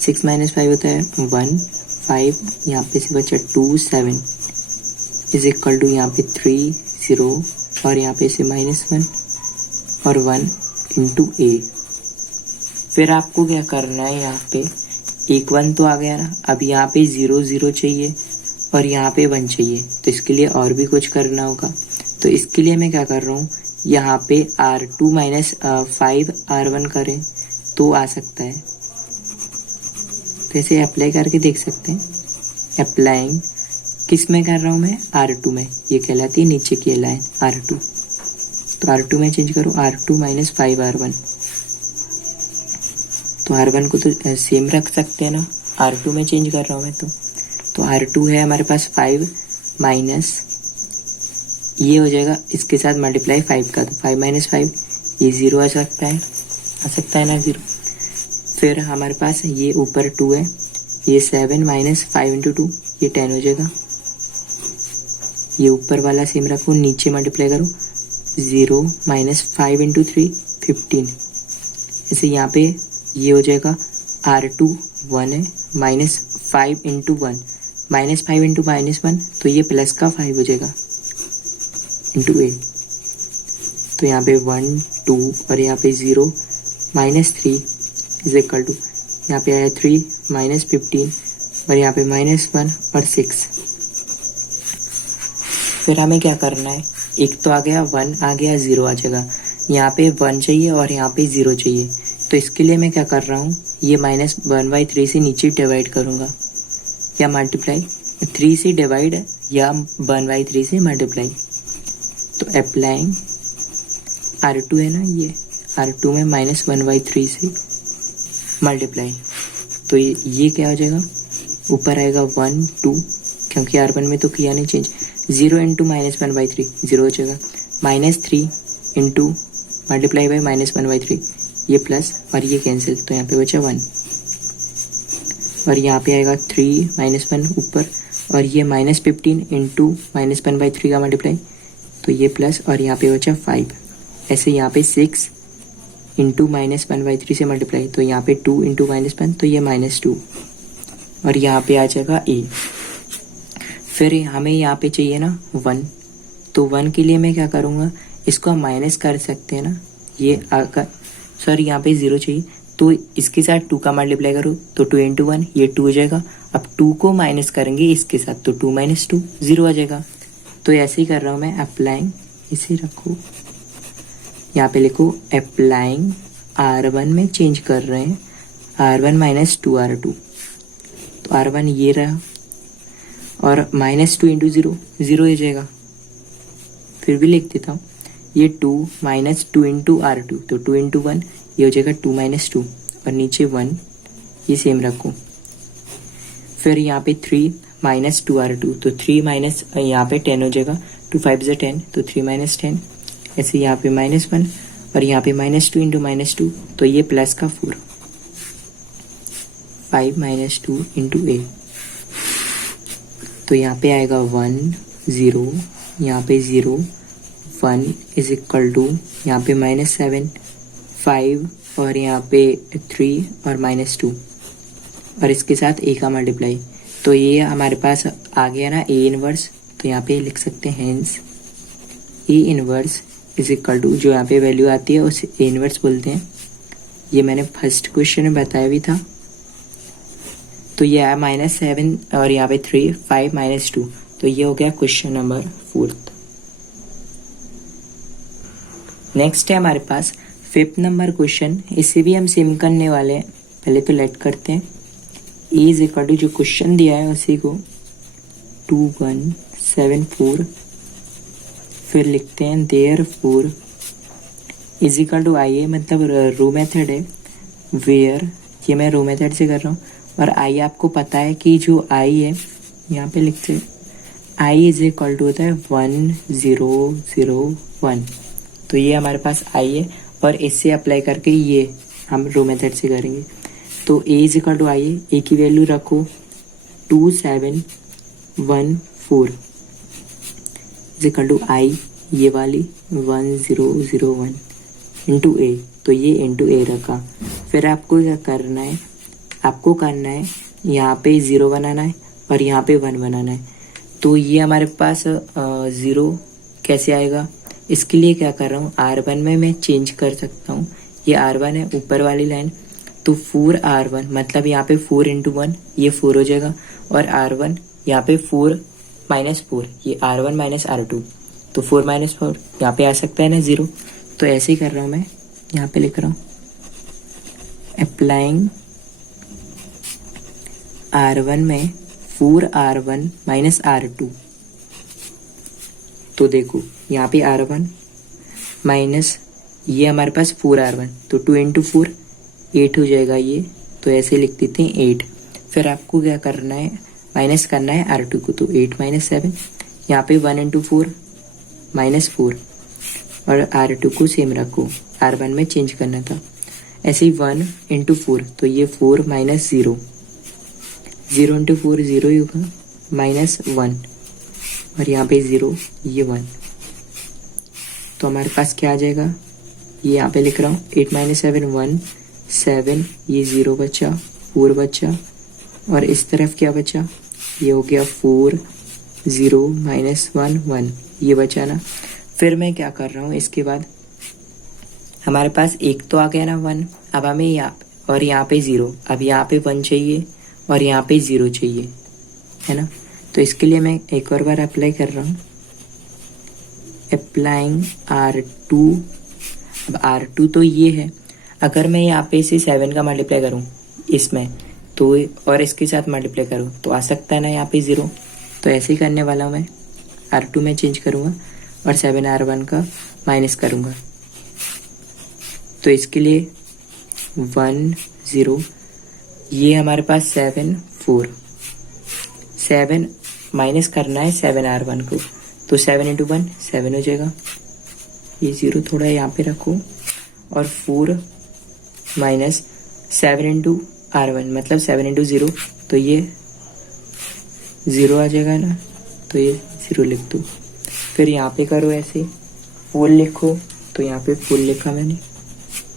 6 माइनस 5 होता है 1 5 यहाँ पे से बचा 2 7 इज इक्वल टू यहाँ पे 3 0 और यहाँ पे से माइनस 1 और 1 इंटू ए। फिर आपको क्या करना है, यहाँ पे एक 1 तो आ गया ना, अब यहाँ पे 0 0 चाहिए और यहाँ पे 1 चाहिए, तो इसके लिए और भी कुछ करना होगा। तो इसके लिए मैं क्या कर रहा हूँ, यहाँ पे R2 माइनस 5 R1 करें तो आ सकता है। तो ऐसे अप्लाई करके देख सकते हैं। अप्लाइंग किस में कर रहा हूँ मैं, R2 में, ये कहलाती है नीचे की लाइन R2। तो R2 में चेंज करो R2 माइनस 5 R1, तो R1 को तो सेम रख सकते हैं ना, R2 में चेंज कर रहा हूँ मैं। तो R2 है हमारे पास 5 माइनस ये हो जाएगा इसके साथ मल्टीप्लाई 5 का, तो 5 माइनस 5 ये 0 आ सकता है ना 0। फिर हमारे पास ये ऊपर 2 है, ये 7 माइनस 5 इंटू 2 ये 10 हो जाएगा। ये ऊपर वाला सेम रखो, नीचे मल्टीप्लाई करो 0 माइनस 5 इंटू 3 15। ऐसे यहाँ पे ये हो जाएगा R2 1 है माइनस 5 इंटू 1 माइनस 5 इंटू माइनस 1 तो ये प्लस का 5 हो जाएगा इंटू ए। तो यहाँ पे 1 2 और यहाँ पे 0 माइनस 3 इज इक्वल टू यहाँ पे आया 3 माइनस 15 और यहाँ पे माइनस 1 और 6। फिर हमें क्या करना है, एक तो आ गया 1 आ गया 0 आ जाएगा, यहाँ पे 1 चाहिए और यहाँ पे 0 चाहिए। तो इसके लिए मैं क्या कर रहा हूँ, ये माइनस 1/3 से नीचे डिवाइड करूँगा या मल्टीप्लाई 3 से डिवाइड या 1/3 से मल्टीप्लाई। तो अप्लाइंग R2 है ना, ये R2 में माइनस 1/3 से मल्टीप्लाई, तो ये क्या हो जाएगा, ऊपर आएगा 1 2 क्योंकि R1 में तो किया नहीं चेंज, 0 इंटू माइनस 1/3 0 हो जाएगा, minus 3 into multiply by minus 1/3 ये प्लस और ये कैंसिल, तो यहाँ पे बचा 1 और यहाँ पे आएगा 3 माइनस 1 ऊपर और ये माइनस 15 इंटू माइनस 1/3 का मल्टीप्लाई तो ये प्लस, और यहाँ पे बचा 5। ऐसे यहाँ पे 6 इंटू -1/3 से मल्टीप्लाई, तो यहाँ पे 2 इंटू -1, तो ये -2, और यहाँ पे आ जाएगा a। फिर हमें यहाँ पे चाहिए ना 1, तो 1 के लिए मैं क्या करूँगा, इसको हम माइनस कर सकते हैं ना, ये आकर सॉरी यहाँ पे 0 चाहिए, तो इसके साथ 2 का मल्टीप्लाई करो, तो 2 इंटू 1 ये 2 हो जाएगा। अब 2 को माइनस करेंगे इसके साथ, तो 2 - 2 0 आ जाएगा। तो ऐसे ही कर रहा हूँ मैं, अप्लाइंग, इसे रखो यहाँ पे, लिखो अप्लाइंग R1 में चेंज कर रहे हैं, R1 - 2R2, तो R1 ये रहा, और -2 इंटू 0 0 हो जाएगा। फिर भी लिख देता हूँ, ये 2 - 2 इंटू R2, तो 2 इंटू 1 ये हो जाएगा 2 - 2, और नीचे 1 ये सेम रखो। फिर यहाँ पे 3 - 2R2, तो 3 माइनस यहाँ पे 10 हो जाएगा, 2 5 = 10, तो 3 - 10। ऐसे यहाँ पे -1, और यहाँ पे -2 इंटू -2, तो ये प्लस का 4, 5 - 2 इंटू a, तो यहाँ पे आएगा 1 0, यहाँ पे 0 1 इज इक्वल टू, यहाँ पे -7 5, और यहाँ पे 3 और -2, और इसके साथ a का मल्टीप्लाई, तो ये हमारे पास आ गया ना a इनवर्स। तो यहाँ पे लिख सकते हैं hence a inverse is equal to, जो यहाँ पे वैल्यू आती है उसे a इनवर्स बोलते हैं। ये मैंने फर्स्ट क्वेश्चन में बताया भी था। तो ये आया -7, और यहाँ पे 3 5 - 2, तो ये हो गया क्वेश्चन नंबर 4। नेक्स्ट है हमारे पास 5th नंबर क्वेश्चन, इसे भी हम सेम करने वाले हैं। पहले तो लेट करते हैं, a इज इक्वल टू जो क्वेश्चन दिया है उसी को 2 1 7 4, फिर लिखते हैं देयरफॉर इज इक्वल टू आई, मतलब रो मेथड है, वेयर, ये मैं रो मेथड से कर रहा हूँ, और आई आपको पता है कि जो आई है यहाँ पे लिखते हैं आई इज इक्वल टू होता है 1 0 0 1, तो ये हमारे पास आई है, और इससे अप्लाई करके ये हम रो मेथड से करेंगे। तो a इज इक्वल टू आई है, a की वैल्यू रखो 2 7 1 4 इज इक्वल टू आई, ये वाली 1 0 0 1 इंटू a, तो ये इंटू a रखा। फिर आपको क्या करना है, आपको करना है यहाँ पे 0 बनाना है, और यहाँ पे 1 बनाना है। तो ये हमारे पास 0 कैसे आएगा, इसके लिए क्या कर रहा हूँ, R1 में मैं चेंज कर सकता हूँ। ये R1 है ऊपर वाली लाइन, तो 4R1, मतलब यहाँ पे 4 इंटू 1 ये 4 हो जाएगा, और R1 यहाँ पे 4 - 4, ये R1 - R2, तो 4 - 4 यहाँ पे आ सकता है ना 0। तो ऐसे ही कर रहा हूँ मैं, यहाँ पे लिख रहा हूँ अप्लाइंग R1 में 4R1 - R2, तो देखो यहाँ पे R1 माइनस ये हमारे पास 4R1, तो 2 इंटू 4 8 हो जाएगा ये, तो ऐसे लिख देते हैं 8। फिर आपको क्या करना है, माइनस करना है R2 को, तो 8 - 7, यहाँ पे 1 इंटू 4 -4, और R2 को सेम रखो, R1 में चेंज करना था। ऐसे ही 1 इंटू 4, तो ये 4 - 0, 0 इंटू 4 0 ही होगा, -1, और यहाँ पे 0 ये 1, तो हमारे पास क्या आ जाएगा, ये यहाँ पे लिख रहा हूँ 8 - 7 1 7, ये 0 बचा, 4 बचा, और इस तरफ क्या बचा, ये हो गया 4 0 -1 1, ये बचा ना। फिर मैं क्या कर रहा हूँ, इसके बाद हमारे पास एक तो आ गया ना 1, अब हमें यहाँ और यहाँ पे 0, अब यहाँ पे 1 चाहिए और यहाँ पे 0 चाहिए, है ना। तो इसके लिए मैं एक और बार अप्लाई कर रहा हूँ, अप्लाइंग R2। अब R2 तो ये है, अगर मैं यहाँ पे इसे 7 का मल्टीप्लाई करूँ इसमें, तो और इसके साथ मल्टीप्लाई करूँ तो आ सकता है ना यहाँ पे 0। तो ऐसे ही करने वाला हूँ मैं, R2 में चेंज करूँगा और 7R1 का माइनस करूँगा। तो इसके लिए 1 0, ये हमारे पास 7 4, 7 माइनस करना है 7R1 को, तो 7 इंटू 1 7 हो जाएगा, ये 0 थोड़ा यहाँ पे रखो, और 4 माइनस 7 इंटू R1 मतलब 7 इंटू 0, तो ये 0 आ जाएगा ना, तो ये 0 लिख दो। फिर यहाँ पे करो ऐसे, फुल लिखो, तो यहाँ पे फुल लिखा मैंने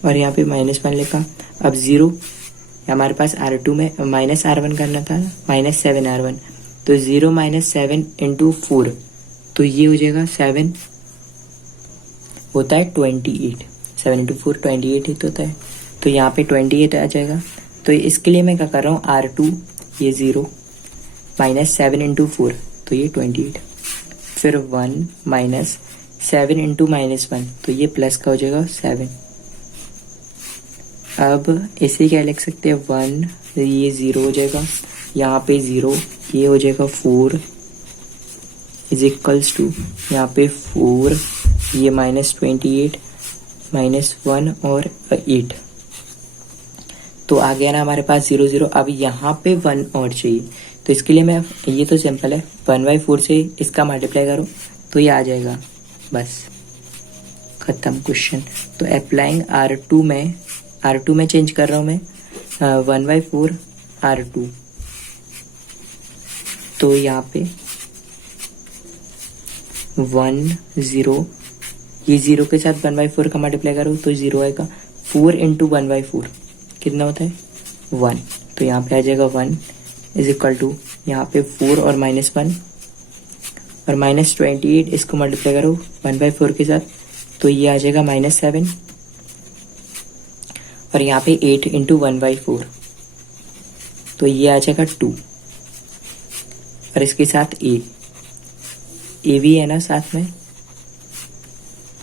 और यहाँ पे -1 लिखा। अब 0 हमारे पास R2 में -R1 करना था, -7R1, तो 0 - 7 × 4, तो ये हो जाएगा 7 होता है 28, 7 × 4 28 ही तो होता है, तो यहाँ पे 28 आ जाएगा। तो इसके लिए मैं क्या कर रहा हूँ, R2 ये 0 -7 × 4, तो ये 28, फिर 1 - 7 × -1, तो ये प्लस का हो जाएगा 7। अब इसे क्या लिख सकते हैं, 1 ये 0 हो जाएगा, यहाँ पे 0 ये हो जाएगा 4 = यहाँ पे 4 ये -28 -1 और 8, तो आ गया ना हमारे पास 0 0। अब यहाँ पे 1 और चाहिए, तो इसके लिए मैं, ये तो सिंपल है, 1/4 से इसका मल्टीप्लाई करो तो ये आ जाएगा, बस खत्म क्वेश्चन। तो अप्लाइंग R2 में चेंज कर रहा हूँ मैं 1/4 R2, तो यहाँ पे 1 0 ये 0 के साथ 1/4 का मल्टीप्लाई करो तो 0 आएगा, 4 × 1/4 कितना होता है 1, तो यहाँ पे आ जाएगा 1 = यहाँ पे 4 और -1 और -28, इसको मल्टीप्लाई करो 1/4 के साथ तो ये आ जाएगा -7 और यहाँ पे 8 × 1/4, तो ये आ जाएगा 2 और इसके साथ a भी है ना साथ में,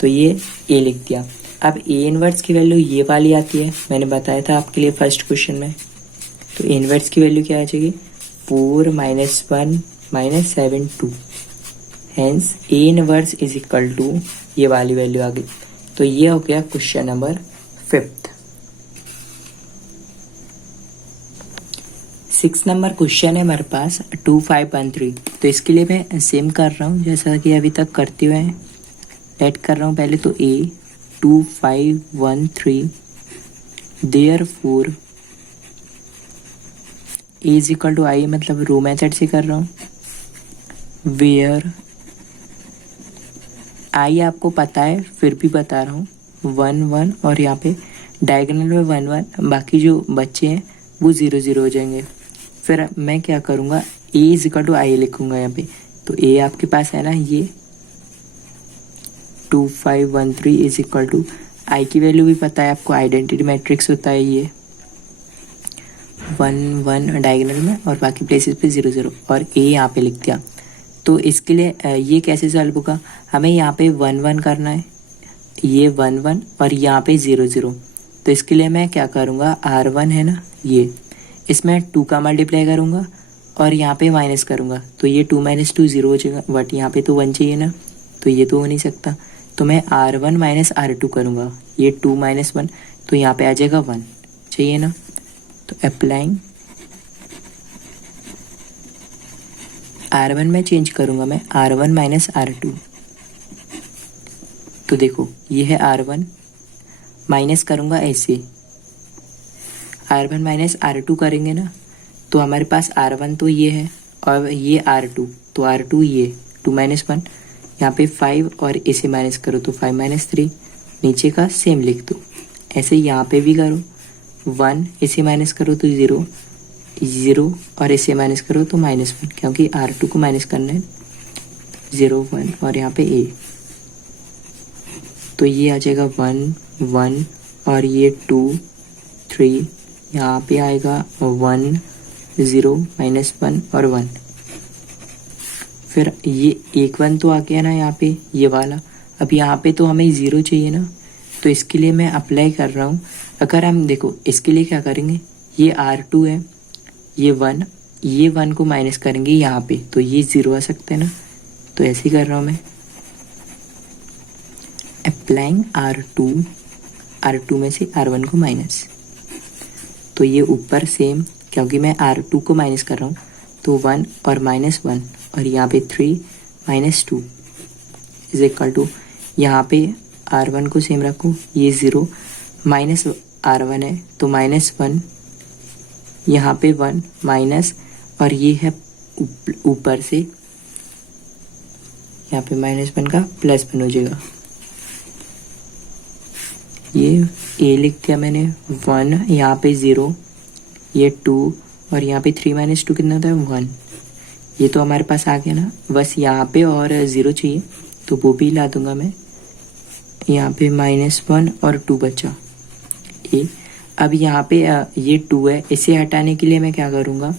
तो ये a लिख दिया। अब a इनवर्स की वैल्यू ये वाली आती है, मैंने बताया था आपके लिए फर्स्ट क्वेश्चन में, तो a इनवर्स की वैल्यू क्या आ जाएगी, 4 - 1 - 7 2, हेंस a इनवर्स = ये वाली वैल्यू आ गई। तो ये हो गया क्वेश्चन नंबर 5। 6 नंबर क्वेश्चन है हमारे पास 2513, तो इसके लिए मैं सेम कर रहा हूँ जैसा कि अभी तक करते हुए हैं। लेट कर रहा हूँ पहले तो A 2513 therefore A = I, मतलब रो मेथड से कर रहा हूँ, वेयर I आपको पता है फिर भी बता रहा हूँ 1 1 और यहाँ पे डायगोनल में 1 1, बाकी जो बच्चे हैं वो 0 0 हो जाएंगे। फिर मैं क्या करूँगा, A = I लिखूँगा यहाँ पे, तो A आपके पास है ना, ये 2513 = I की वैल्यू भी पता है आपको, आइडेंटिटी मैट्रिक्स होता है ये 1 1 डायगोनल में और बाकी प्लेसेस पे 0 0 और A यहाँ पे लिख दिया। तो इसके लिए ये कैसे सॉल्व होगा, हमें यहाँ पे 1 1 करना है, ये 1 1 और यहाँ पे 0 0, तो इसके लिए मैं क्या करूँगा, R1 है ना ये, इसमें 2 का मल्टीप्लाई करूँगा और यहाँ पे माइनस करूँगा, तो ये 2 - 2 0 हो जाएगा, बट यहाँ पे तो 1 चाहिए ना, तो ये तो हो नहीं सकता, तो मैं R1 - R2 करूँगा, ये 2 - 1, तो यहाँ पे आ जाएगा 1 चाहिए ना, तो अप्लाइंग R1 में चेंज करूँगा मैं R1 - R2, तो देखो ये है R1, माइनस करूँगा ऐसे, R1 - R2 करेंगे ना, तो हमारे पास R1 तो ये है और ये R2, तो R2 ये 2 - 1, यहाँ पे 5 और इसे माइनस करो तो 5 - 3, नीचे का सेम लिख दो। ऐसे यहाँ पे भी करो, 1 इसे माइनस करो तो 0 0 और इसे माइनस करो तो -1, क्योंकि R2 को माइनस करना है, 0 1 और यहाँ पे A, तो ये आ जाएगा 1 1 और ये 2 3, यहाँ पे आएगा 1 0 -1 और 1, फिर ये 1 1 तो आ गया ना यहाँ पे ये वाला। अब यहाँ पे तो हमें 0 चाहिए ना, तो इसके लिए मैं अप्लाई कर रहा हूँ। अगर हम देखो इसके लिए क्या करेंगे, ये R2 है, ये 1 को माइनस करेंगे यहाँ पे, तो ये 0 आ सकता है ना, तो ऐसे ही कर रहा हूँ मैं, अप्लाइंग R2 में से R1 को माइनस, तो ये ऊपर सेम, क्योंकि मैं R2 को माइनस कर रहा हूँ, तो 1 और -1 और यहाँ पे 3 -2 = यहाँ पे R1 को सेम रखो, ये 0 माइनस R1 है तो -1, यहाँ पे 1 माइनस और ये है ऊपर से यहाँ पे -1 का +1 हो जाएगा। ये a लिख दिया मैंने 1, यहाँ पे 0, ये 2 और यहाँ पे 3 - 2 कितना होता है 1। ये तो हमारे पास आ गया ना, बस यहाँ पे और 0 चाहिए तो वो भी ला दूंगा मैं। यहाँ पे -1 और 2 बचा ए। अब यहाँ पे ये 2 है, इसे हटाने के लिए मैं क्या करूँगा,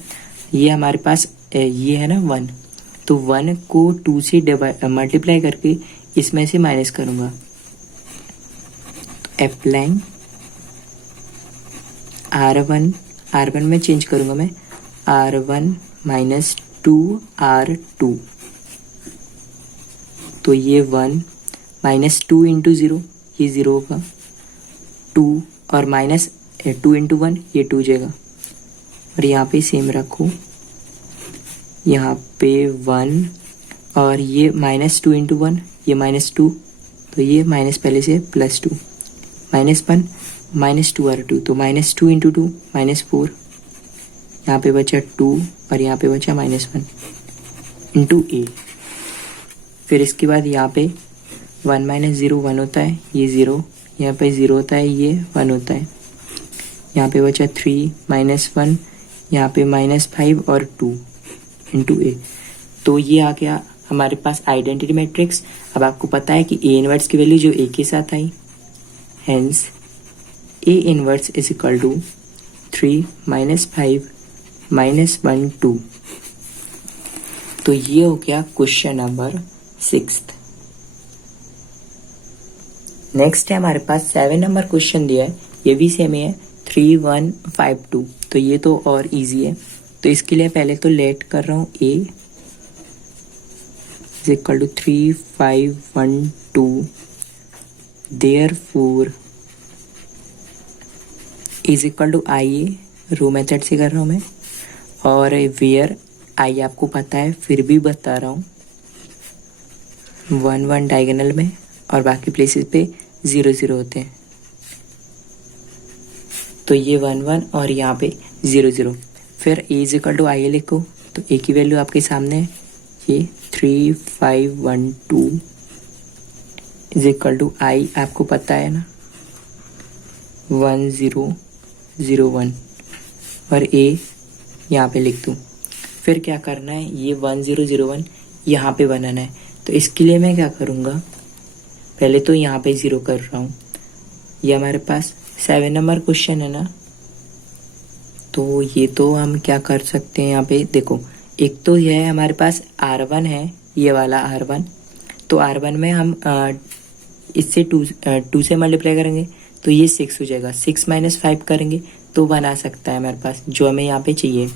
ये हमारे पास ये है ना 1, तो 1 को 2 से मल्टीप्लाई करके इसमें से माइनस करूँगा। अप्लाइंग R1 में चेंज करूँगा मैं, R1 - 2R2, तो ये 1 -2 इंटू 0, ये 0 होगा, 2 और -2 इंटू 1, ये 2 जाएगा। और यहाँ पे सेम रखो, यहाँ पे 1 और ये -2 इंटू 1, ये -2, तो ये माइनस पहले से +2, -1 - 2R2, तो -2 इंटू 2 -4, यहाँ पे बचा 2 और यहाँ पे बचा -1 इंटू a। फिर इसके बाद यहाँ पे 1 - 0 1 होता है, ये 0, यहाँ पे 0 होता है, ये 1 होता है। यहाँ पे बचा 3 -1, यहाँ पे -5 और 2 इंटू a। तो ये आ गया हमारे पास आइडेंटिटी मैट्रिक्स। अब आपको पता है कि A इनवर्स की वैल्यू जो A के साथ आई, hence A inverse is equal to 3 -5 -1 2। तो ये हो गया क्वेश्चन नंबर 6। नेक्स्ट है हमारे पास 7 नंबर क्वेश्चन दिया है, ये भी सेम ही है, 3 1 5 2। तो ये तो और इजी है, तो इसके लिए पहले तो लेट कर रहा हूँ A is equal to 3 5 1 2, therefore is equal to IA, row method से कर रहा हूँ मैं, और वेयर I आपको पता है फिर भी बता रहा हूँ, 1 1 डायगोनल में और बाकी प्लेसेस पे 0 0 होते हैं। तो ये 1 1 और यहाँ पे 0 0। फिर A is equal to IA लिखो, तो A की वैल्यू आपके सामने है, ये 3 5 1 2 इज इक्वल टू I आपको पता है ना 1 0 0 1, और A यहाँ पे लिख दूँ। फिर क्या करना है, ये 1 0 0 1 यहाँ पे बनाना है। तो इसके लिए मैं क्या करूँगा, पहले तो यहाँ पे 0 कर रहा हूँ। ये हमारे पास 7 नंबर क्वेश्चन है ना, तो ये तो हम क्या कर सकते हैं, यहाँ पे देखो, एक तो यह है हमारे पास R1 है, ये वाला R1, तो R1 में हम इससे 2 से मल्टीप्लाई करेंगे तो ये 6 हो जाएगा, 6 - 5 करेंगे तो बना सकता है हमारे पास जो हमें यहाँ पे चाहिए।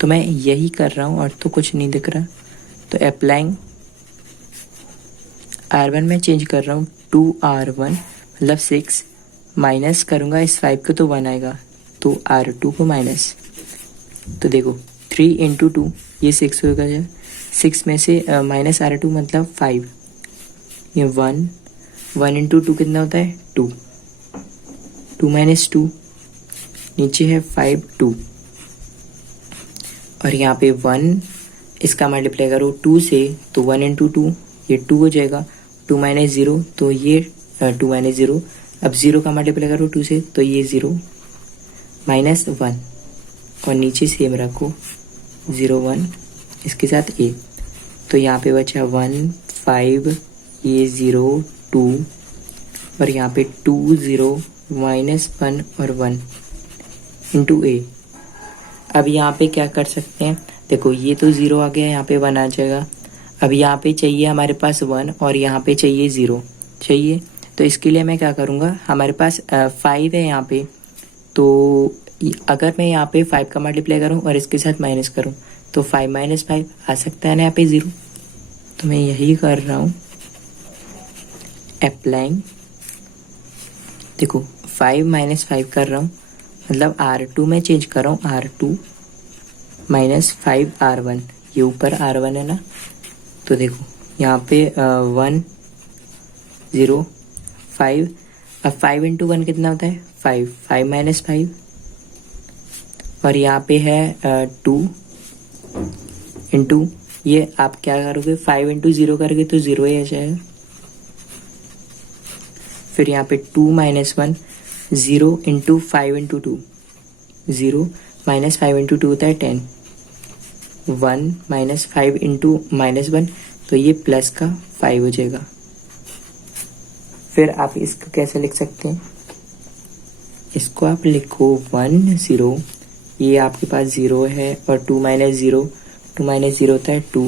तो मैं यही कर रहा हूँ और तो कुछ नहीं दिख रहा। तो अप्लाइंग R1 में चेंज कर रहा हूँ 2R1, मतलब 6 माइनस करूँगा इस 5 को तो 1 आएगा, तो R2 को माइनस। तो देखो 3 इंटू 2, ये 6 होगा, 6 में से माइनस R2 मतलब 5, ये 1 1 इंटू 2 कितना होता है 2, 2 - 2, नीचे है 5 2, और यहाँ पे 1 इसका मल्टीप्लाई करो 2 से, तो 1 इंटू 2 ये 2 हो जाएगा, 2 - 0 तो ये 2 - 0, अब 0 का मल्टीप्लाई करो 2 से तो ये 0 -1, और नीचे सेम रखो 0 1 इसके साथ A। तो यहाँ पे बचा 1 5, ये 0 2, और यहाँ पे 2 0 -1 और 1 इंटू A। अब यहाँ पे क्या कर सकते हैं, देखो ये तो 0 आ गया, यहाँ पे 1 आ जाएगा। अब यहाँ पे चाहिए हमारे पास 1 और यहाँ पे चाहिए 0 चाहिए, तो इसके लिए मैं क्या करूँगा, हमारे पास 5 है यहाँ पे, तो अगर मैं यहाँ पे 5 का मल्टीप्लाई करूँ और इसके साथ माइनस करूँ तो 5 - 5 आ सकता है ना यहाँ पे 0, तो मैं यही कर रहा हूँ। अप्लाइंग, देखो 5 - 5 कर रहा हूँ, मतलब R2 में चेंज कर रहा हूँ, R2 - 5 R1, ये ऊपर R1 है ना, तो देखो यहाँ पे 1 0 5, अब 5 इंटू 1 कितना होता है 5, 5 - 5, और यहाँ पे है 2 इंटू ये आप क्या करोगे, 5 इंटू 0 करोगे तो 0 ही आ जाएगा। फिर यहाँ पे 2 माइनस 1, 0 इंटू 5 इंटू 2, 0 माइनस 5 इंटू 2 होता है 10, 1 माइनस 5 इंटू -1, तो ये प्लस का 5 हो जाएगा। फिर आप इसको कैसे लिख सकते हैं, इसको आप लिखो 1 0, ये आपके पास 0 है, और 2 माइनस 0, 2 माइनस 0 होता है 2,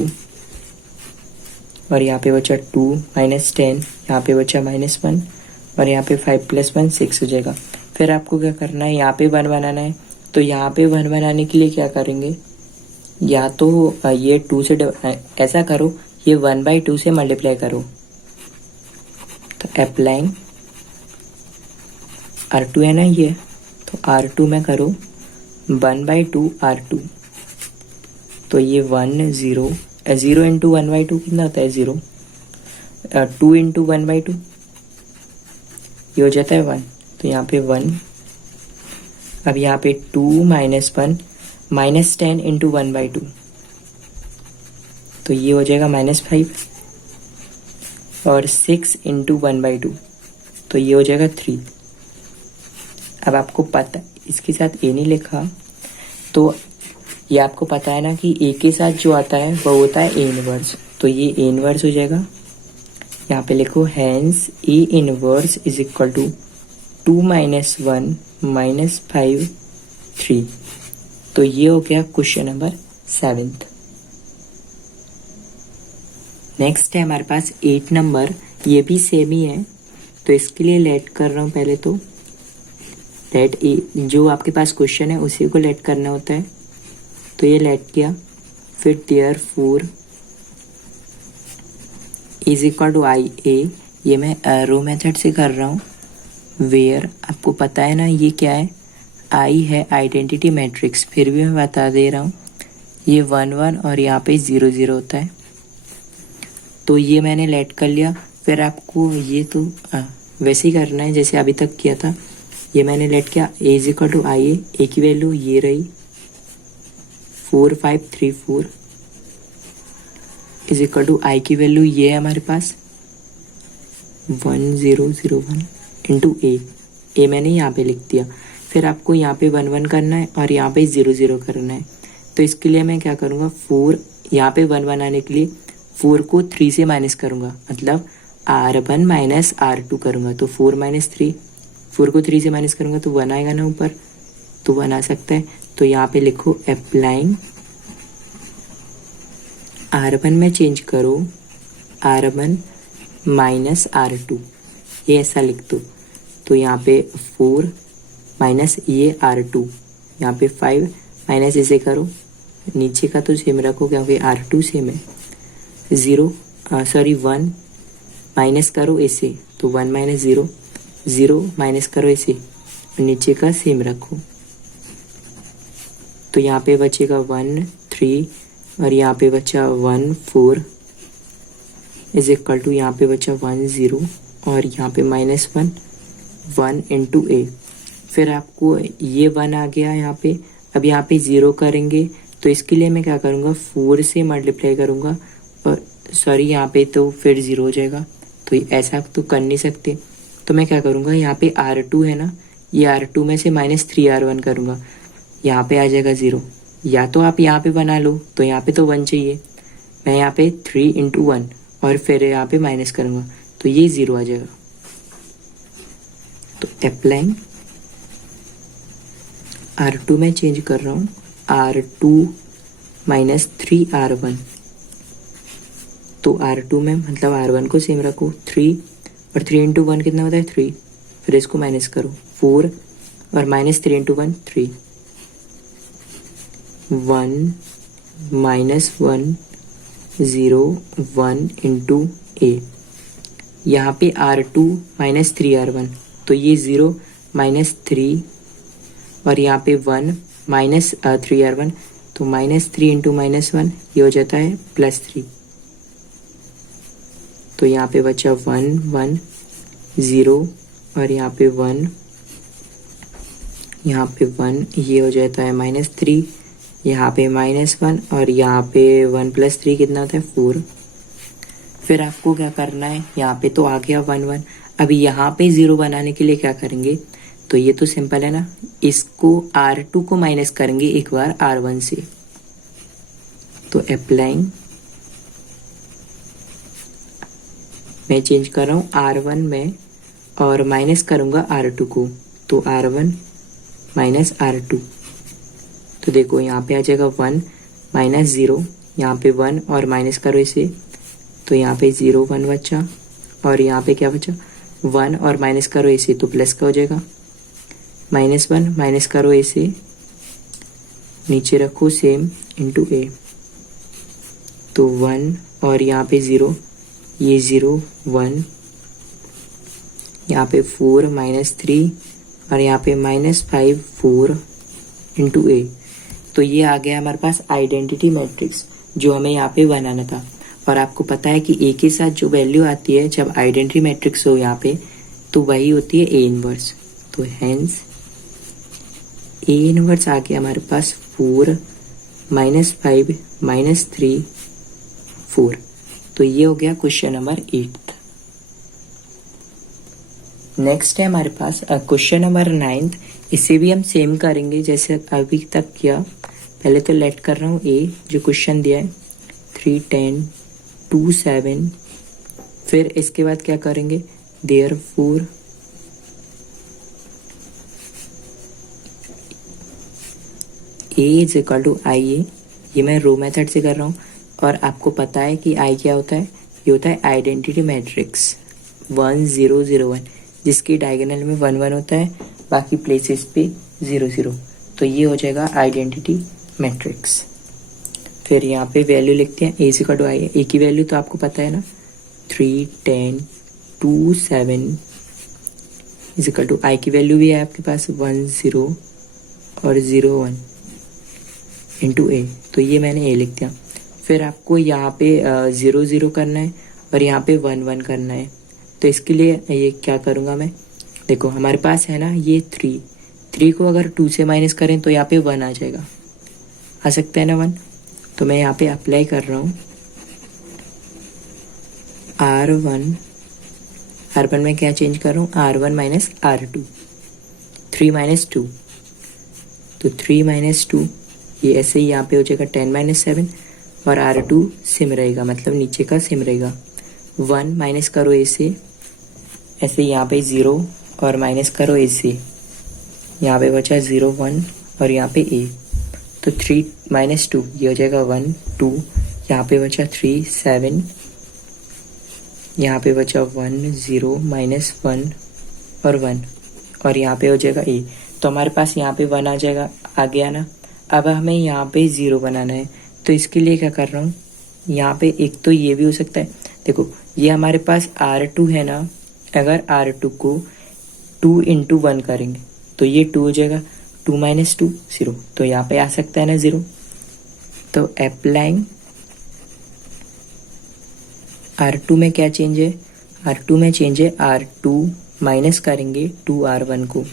और यहाँ पे बचा 2 माइनस 10, यहाँ पे बचा -1, और यहाँ पे 5 प्लस 1 6 हो जाएगा। फिर आपको क्या करना है, यहाँ पे 1 बनाना है, तो यहाँ पे 1 बनाने के लिए क्या करेंगे, या तो ये 2 से ऐसा करो, ये 1/2 से मल्टीप्लाई करो, तो अप्लाइंग R2 है ना ये, तो R2 में करो 1/2 R2, तो ये 1 0, 0 इंटू 1/2 कितना होता है 0, 2 इंटू 1/2 ये हो जाता है 1, तो यहाँ पे 1। अब यहाँ पे 2 माइनस 1, -10 इंटू 1/2, तो ये हो जाएगा -5, और 6 इंटू 1/2, तो ये हो जाएगा 3। अब आपको पता, इसके साथ ए नहीं लिखा, तो ये आपको पता है ना कि ए के साथ जो आता है वो होता है ए इनवर्स, तो ये ए इनवर्स हो जाएगा। यहाँ पे लिखो hence A inverse is equal to 2 माइनस 1 माइनस 5 3। तो ये हो गया क्वेश्चन नंबर 7। नेक्स्ट है हमारे पास 8 नंबर, ये भी सेम ही है, तो इसके लिए लेट कर रहा हूँ पहले, तो लेट ए, जो आपके पास क्वेश्चन है उसी को लेट करना होता है, तो ये लेट किया। फिर therefore is equal to I A, ये मैं रो मेथड से कर रहा हूँ। वेयर आपको पता है ना ये क्या है, आई है आइडेंटिटी मैट्रिक्स, फिर भी मैं बता दे रहा हूँ, ये 1 1 और यहाँ पे 0 0 होता है, तो ये मैंने लेट कर लिया। फिर आपको ये तो वैसे ही करना है जैसे अभी तक किया था, ये मैंने लेट किया, ए इज इक्वल टू आई ए की वैल्यू ये रही 4 5 3 4 इज इक्वल टू आई की वैल्यू ये है हमारे पास 1 0 0 1 इंटू ए मैंने यहाँ पे लिख दिया। फिर आपको यहाँ पे 1 1 करना है और यहाँ पे 0 0 करना है, तो इसके लिए मैं क्या करूँगा, 4 यहाँ पे 1 1 आने के लिए 4 को 3 से माइनस करूँगा, मतलब R1 माइनस R2 करूँगा, तो 4 माइनस 3, 4 को 3 से माइनस करूँगा तो 1 आएगा ना ऊपर, तो 1 आ सकता है। तो यहाँ पे लिखो अप्लाइंग R1 में चेंज करो R1 माइनस R2, ये ऐसा लिख दो। तो यहाँ पे 4 माइनस ये R2, यहाँ पे 5 माइनस इसे करो, नीचे का तो सेम रखो क्योंकि R2 सेम है। 1 माइनस करो इसे, तो 1 माइनस 0, 0 माइनस करो इसे, नीचे का सेम रखो, तो यहाँ पे बचेगा 1 3 और यहाँ पे बचा 1 4 इज इक्वल टू यहाँ पे बचा 1 0 और यहाँ पे -1 1 इंटू ए। फिर आपको ये 1 आ गया यहाँ पे, अब यहाँ पे 0 करेंगे, तो इसके लिए मैं क्या करूँगा, 4 से मल्टीप्लाई करूँगा, और सॉरी यहाँ पे तो फिर 0 हो जाएगा, तो ऐसा तो कर नहीं सकते, तो मैं क्या करूँगा, यहाँ पे R2 है ना, ये R2 में से -3R1 करूँगा, यहाँ पे आ जाएगा 0, या तो आप यहाँ पे बना लो, तो यहाँ पे तो 1 चाहिए, मैं यहाँ पे 3 इंटू 1 और फिर यहाँ पे माइनस करूँगा, तो ये 0 आ जाएगा। तो अप्लाइंग R2 में चेंज कर रहा हूँ, R2 माइनस 3R1, तो R2 में मतलब R1 को सेम रखो 3, और 3 इंटू 1 कितना होता है 3, फिर इसको माइनस करो 4 और -3 इंटू 1 3, 1 -1 0 1 इंटू ए। यहाँ पे R2 माइनस 3R1, तो ये 0 -3 और यहाँ पे 1 माइनस 3R1, तो -3 इंटू -1 ये हो जाता है +3, तो यहाँ पे बचा 1 1 0 और यहाँ पे 1, यहाँ पे 1, ये हो जाता है -3 यहाँ पे -1 और यहाँ पे 1 + 3 कितना होता है 4। फिर आपको क्या करना है, यहाँ पे तो आ गया 1 1। अभी यहाँ पे 0 बनाने के लिए क्या करेंगे, तो ये तो सिंपल है ना, इसको R2 को माइनस करेंगे एक बार R1 से। तो अप्लाइंग, मैं चेंज कर रहा हूँ R1 में और माइनस करूँगा R2 को, तो R1 माइनस R2। तो देखो यहाँ पे आ जाएगा 1 -0, यहाँ पे 1 और माइनस करो इसे, तो यहाँ पे 0 1 बचा और यहाँ पे क्या बचा 1 और माइनस करो इसे, तो प्लस का हो जाएगा। -1 माइनस करो इसे, नीचे रखो सेम इंटू a, तो 1 और यहाँ पे 0, ये 0 1, यहाँ पे 4 -3 और यहाँ पे -5 4 इंटू a। तो ये आ गया हमारे पास आइडेंटिटी मैट्रिक्स जो हमें यहाँ पे बनाना था। और आपको पता है कि a के साथ जो वैल्यू आती है जब आइडेंटिटी मैट्रिक्स हो यहाँ पे, तो वही होती है a इनवर्स। तो हेंस a इनवर्स आ गया हमारे पास 4 -5 -3 4। तो ये हो गया क्वेश्चन नंबर 8। नेक्स्ट है हमारे पास क्वेश्चन नंबर 9। इसे भी हम सेम करेंगे जैसे अभी तक किया। पहले तो लेट कर रहा हूँ a, जो क्वेश्चन दिया है 3 10 2 7। फिर इसके बाद क्या करेंगे, therefore a is equal to I A. ये मैं रो मेथड से कर रहा हूँ और आपको पता है कि i क्या होता है, ये होता है आइडेंटिटी मैट्रिक्स 1 0 0 1, जिसकी डायगोनल में 1 1 होता है, बाकी प्लेसेस पे 0 0। तो ये हो जाएगा आइडेंटिटी मैट्रिक्स। फिर यहाँ पे वैल्यू लिखते हैं, a is equal to I, ए की वैल्यू तो आपको पता है ना, 3 10 2 7 इज इक्वल टू आई की वैल्यू भी है आपके पास 1 0 और 0 1 इंटू a। तो ये मैंने a लिख दिया। फिर आपको यहाँ पे 0 0 करना है और यहाँ पे 1 1 करना है। तो इसके लिए ये क्या करूँगा मैं, देखो हमारे पास है ना ये 3 को अगर 2 से माइनस करें तो यहाँ पे 1 आ जाएगा, आ सकता है ना 1। तो मैं यहाँ पे अप्लाई कर रहा हूँ R1 में क्या चेंज कर रहा हूँ, R1 माइनस R2, 3 - 2। तो 3 - 2 ये ऐसे ही यहाँ पे हो जाएगा 10 - 7 और R2 सिम रहेगा, मतलब नीचे का सिम रहेगा। 1 माइनस करो इसे, ऐसे यहाँ पे 0 और माइनस करो इसे, यहाँ पे बचा 0 1 और यहाँ पे a। तो 3 - 2 ये हो जाएगा 1 2, यहाँ पे बचा 3 7, यहाँ पे बचा 1 0 -1 और 1 और यहाँ पे हो जाएगा a। तो हमारे पास यहाँ पे 1 आ जाएगा, आ गया ना। अब हमें यहाँ पे 0 बनाना है, तो इसके लिए क्या कर रहा हूँ, यहाँ पे एक तो ये भी हो सकता है, देखो ये हमारे पास R2 है ना, अगर R2 को 2 × 1 करेंगे तो ये 2 हो जाएगा, 2 - 2 0। तो यहाँ पे आ सकता है ना 0। तो अप्लाइंग R2 में क्या चेंज है, R2 में चेंज है, R2 माइनस करेंगे 2 R1 को,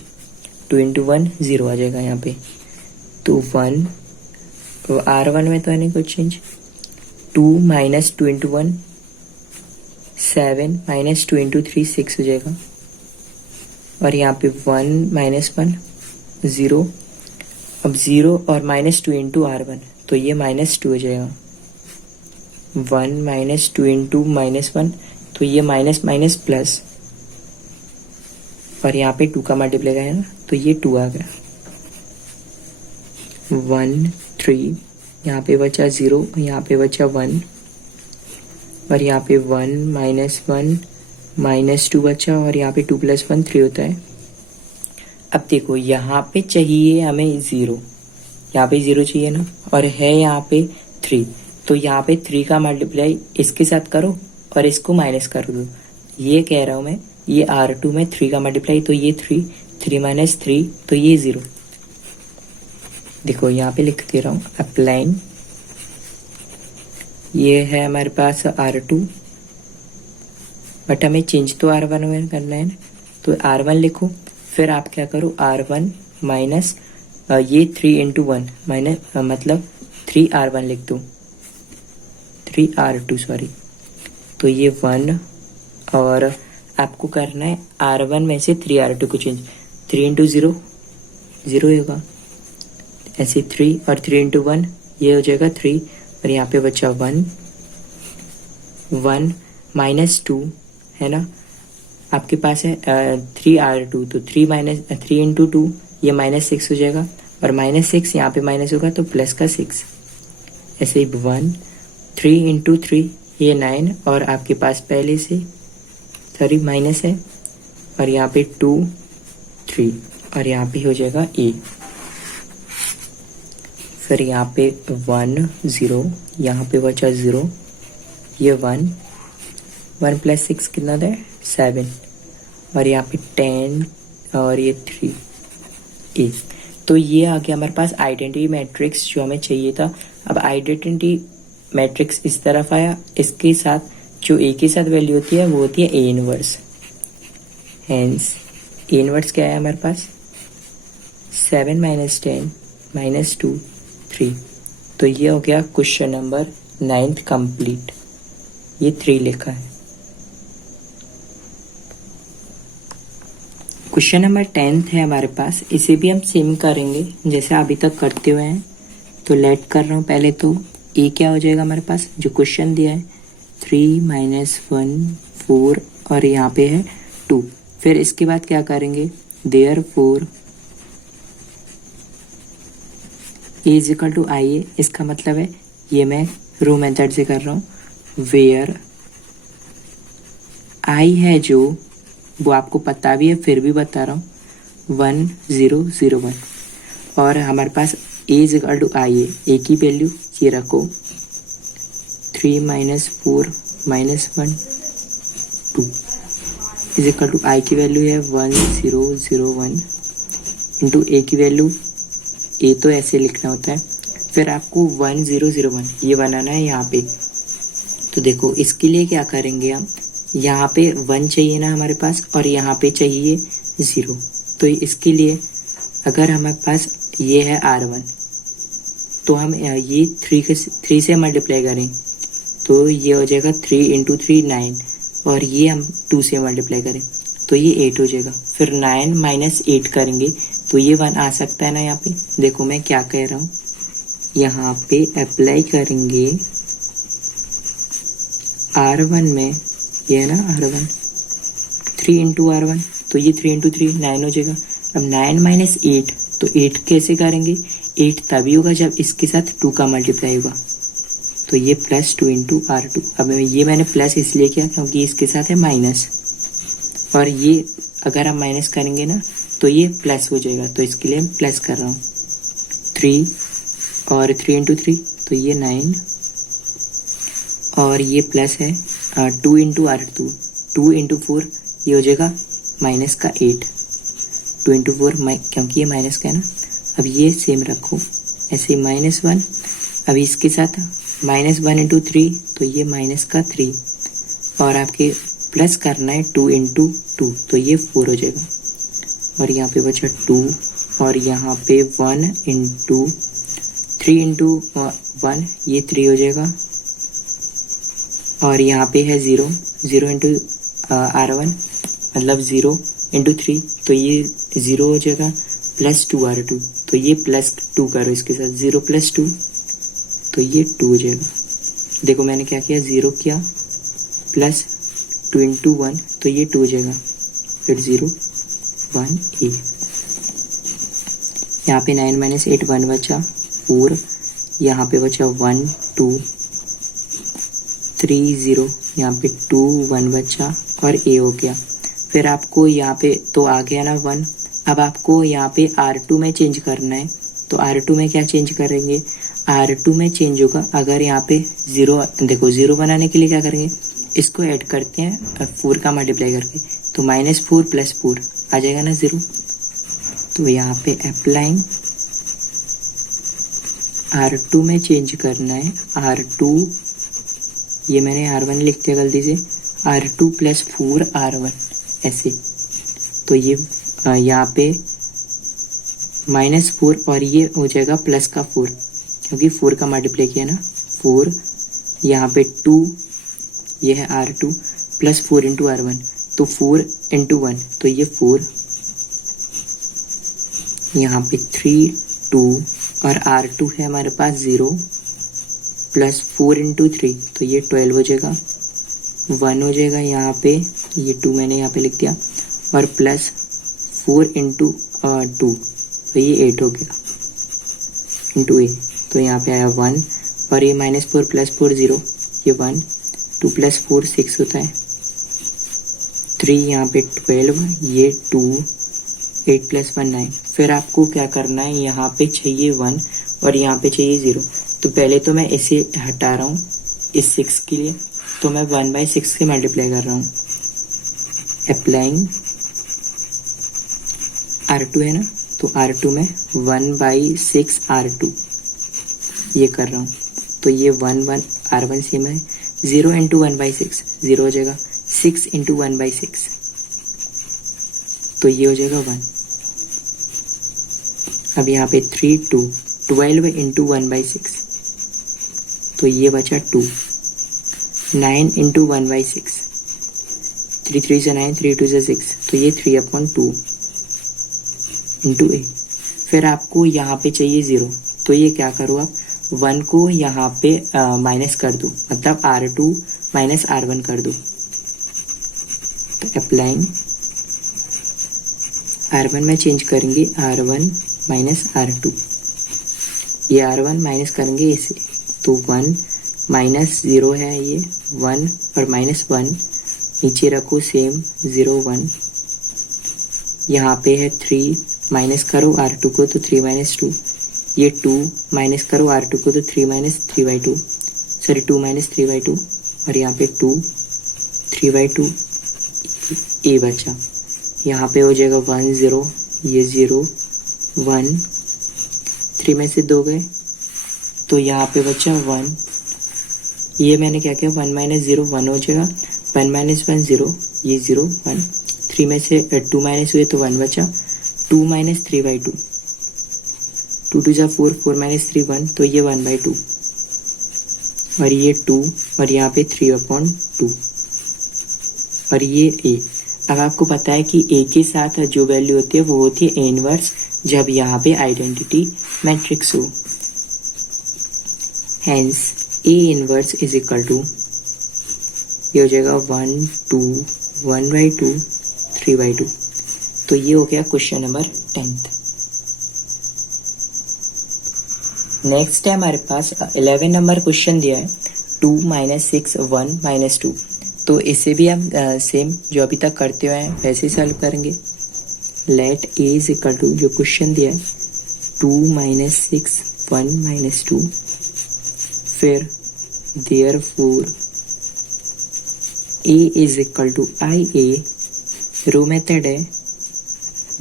2 × 1 0 आ जाएगा यहाँ पे। तो 1 R1 में तो है नहीं कुछ चेंज, 2 - 2 × 1 7 - 2 × 3 6 हो जाएगा और यहाँ पे 1 - 1 0। अब 0 और -2 × R1, तो ये -2 हो जाएगा। 1 - 2 × -1, तो ये माइनस माइनस प्लस, और यहाँ पे 2 का मल्टीप्लाई है ना, तो ये 2 आ गया। 1 3, यहाँ पे बचा 0, यहाँ पे बचा 1 और यहाँ पे 1 -1 -2 बचा और यहाँ पे 2 + 1 3 होता है। अब देखो यहाँ पे चाहिए हमें 0, यहाँ पे 0 चाहिए ना, और है यहाँ पे 3, तो यहाँ पे 3 का मल्टीप्लाई इसके साथ करो और इसको माइनस कर दो। ये कह रहा हूँ मैं, ये R2 में 3 का मल्टीप्लाई, तो ये 3 3 - 3, तो ये 0। देखो यहाँ पे लिख दे रहा हूँ अप्लाइंग, ये है हमारे पास R2, बट हमें चेंज तो R1 में करना है ना, तो R1 लिखो। फिर आप क्या करो, R1 - ये 3 × 1 माइनस मतलब 3R1 लिख दूँ, 3R2 सॉरी। तो ये 1 और आपको करना है R1 में से 3R2 को चेंज। 3 × 0 0 होगा, ऐसे 3 और 3 × 1 ये हो जाएगा 3 और यहाँ पे बचा 1 -2 है ना। आपके पास है 3R2 तो 3 × 2 ये -6 हो जाएगा और -6 यहाँ पे माइनस होगा तो प्लस का 6। ऐसे ही 1 3 × 3 ये 9 और आपके पास पहले से सॉरी माइनस है और यहाँ पे 2 3 और यहाँ पे हो जाएगा A। फिर यहाँ पे 1 0 यहाँ पे बचा 0, ये 1 + 6 कितना था 7 और यहाँ पे 10 और ये 3 A। तो ये आ गया हमारे पास आइडेंटिटी मैट्रिक्स जो हमें चाहिए था। अब आइडेंटिटी मैट्रिक्स इस तरफ आया, इसके साथ जो A के साथ वैल्यू होती है वो होती है A inverse. Hence A inverse क्या है हमारे पास 7 - 10 -2 3। तो ये हो गया क्वेश्चन नंबर 9th कंप्लीट। ये 3 लिखा है। क्वेश्चन नंबर 10th है हमारे पास, इसे भी हम सेम करेंगे जैसे अभी तक करते हुए हैं। तो लेट कर रहा हूँ पहले। तो A क्या हो जाएगा हमारे पास जो क्वेश्चन दिया है 3 - 1 4 और यहाँ पे है 2। फिर इसके बाद क्या करेंगे देयरफॉर A = IA। इसका मतलब है ये मैं रो मेथड से कर रहा हूँ। वेयर I है जो वो आपको पता भी है फिर भी बता रहा हूँ 1 0 0 1 और हमारे पास A = IA। A की वैल्यू ये रखो 3 - 4 - 1 2 = I की वैल्यू है 1 0 0 1 इंटू A की वैल्यू A तो ऐसे लिखना होता है। फिर आपको 1 0 0 1 ये बनाना है यहाँ पे। तो देखो इसके लिए क्या करेंगे हम, यहाँ पे 1 चाहिए ना हमारे पास और यहाँ पे चाहिए 0। तो इसके लिए अगर हमारे पास ये है R1 तो हम ये 3 से मल्टीप्लाई करें तो ये हो जाएगा 3 × 3 9 और ये हम 2 से मल्टीप्लाई करें तो ये 8 हो जाएगा। फिर 9 - 8 करेंगे तो ये 1 आ सकता है ना। यहाँ पे देखो मैं क्या कह रहा हूँ, यहाँ पे अप्लाई करेंगे R1 में, ये है ना R1 3 × R1 तो ये 3 × 3 9 हो जाएगा। अब 9 - 8 तो 8 कैसे करेंगे, 8 तभी होगा जब इसके साथ 2 का मल्टीप्लाई होगा तो ये +2 × R2। अब ये मैंने प्लस इसलिए किया क्योंकि इसके साथ है माइनस और ये अगर हम माइनस करेंगे ना तो ये प्लस हो जाएगा तो इसके लिए हम प्लस कर रहा हूँ 3 और 3 × 3 तो ये 9 और ये प्लस है 2 × R2 2 × 4 ये हो जाएगा माइनस का 8 2 × 4 क्योंकि ये माइनस का है ना। अब ये सेम रखो ऐसे -1। अब इसके साथ -1 × 3 तो ये माइनस का 3 और आपके प्लस करना है 2 × 2 तो ये 4 हो जाएगा और यहाँ पे बचा 2 और यहाँ पे 1 × 3 × 1 ये 3 हो जाएगा और यहाँ पे है 0 × R1 मतलब 0 × 3 तो ये 0 हो जाएगा +2 R2 तो ये +2 करो इसके साथ 0 + 2 तो ये 2 हो जाएगा। देखो मैंने क्या किया 0 किया +2 × 1 तो ये 2 हो जाएगा फिर 0 1 A। यहाँ पे 9 - 8 1 बचा 4 यहाँ पे बचा 1 2 3 0 यहाँ पे 2 1 बचा और A हो गया। फिर आपको यहाँ पे तो आ गया ना 1। अब आपको यहाँ पे R2 में चेंज करना है तो R2 में क्या चेंज करेंगे, R2 में चेंज होगा अगर यहाँ पे 0 देखो 0 बनाने के लिए क्या करेंगे इसको ऐड करते हैं 4 का मल्टीप्लाई करके तो -4 + 4 आ जाएगा ना 0। तो यहाँ पे अप्लाइंग R2 में चेंज करना है R2 ये मैंने R1 लिख दिया गलती से R2 + 4 R1 ऐसे। तो ये यहाँ पे -4 और ये हो जाएगा प्लस का 4, क्योंकि 4 का मल्टीप्लाई किया ना, 4 यहाँ पे 2, ये है R2 प्लस 4 इंटू R1, तो 4 इंटू 1 तो ये 4, यहाँ पे 3 2 और R2 है हमारे पास 0 प्लस 4 इंटू 3 तो ये 12 हो जाएगा, 1 हो जाएगा यहाँ पे, ये 2 मैंने यहाँ पे लिख दिया, और प्लस 4 इंटू 2 तो ये 8 हो गया इंटू 8, तो यहाँ पे आया 1, और ये -4 प्लस 4 0, ये 1, 2 प्लस 4 6 होता है, 3 यहाँ पे 12, ये 2, 8 प्लस 1 9। फिर आपको क्या करना है, यहाँ पे चाहिए 1 और यहाँ पे चाहिए 0, तो पहले तो मैं इसे हटा रहा हूँ इस 6 के लिए, तो मैं 1/6 से मल्टीप्लाई कर रहा हूँ, अप्लाइंग R2 है ना, तो R2 में 1/6 R2 ये कर रहा हूँ, तो ये 1 R1 सेम है, 0 इंटू 1/6 0 हो जाएगा, 6 इंटू 1/6 तो ये हो जाएगा 1। अब यहाँ पे 3 2 12 इंटू 1/6 तो ये बचा 2, 9 इंटू 1/6 3 3 से 9, 3 2 से 6 तो ये 3/2 इंटू 8। फिर आपको यहाँ पे चाहिए 0, तो ये क्या करो आप 1 को यहाँ पे माइनस कर दो, मतलब R2 माइनस R1 कर दो, तो अप्लाइंग R1 में चेंज करेंगे R1 माइनस R2, ये R1 माइनस करेंगे इसे, तो 1 माइनस 0 है, ये 1 और -1 नीचे रखो सेम 0 1, यहाँ पे है 3 माइनस करो R2 को तो 3 - 2, ये 2 माइनस करो R2 को तो 3 - 3/2, सॉरी 2 - 3/2, और यहाँ पे 2 3/2 ए बचा, यहाँ पे हो जाएगा 1 0, ये 0 1, 3 में से 2 गए तो यहाँ पे बचा 1, ये मैंने क्या किया 1 - 0 1 हो जाएगा, 1 - 1 0, ये 0 1, 3 में से 2 माइनस हुए तो 1 बचा, 2 - 3/2, 2 2 4 4 - 3 1, तो ये 1/2, और ये 2 और यहाँ पे 3/2, और ये a। अब आपको पता है कि a के साथ जो वैल्यू होती है वो होती है a इनवर्स, जब यहाँ पे आइडेंटिटी मैट्रिक्स हो, hence a inverse is equal to, ये हो जाएगा 1 2 1/2 3/2, तो ये हो गया क्वेश्चन नंबर 10th। नेक्स्ट है हमारे पास 11 नंबर क्वेश्चन दिया है, 2 - 6 1 - 2, तो इसे भी हम सेम जो अभी तक करते हुए हैं वैसे ही सॉल्व करेंगे। Let a is equal to, जो क्वेश्चन दिया है 2 - 6 1 - 2, फिर therefore a is equal to IA, row method है,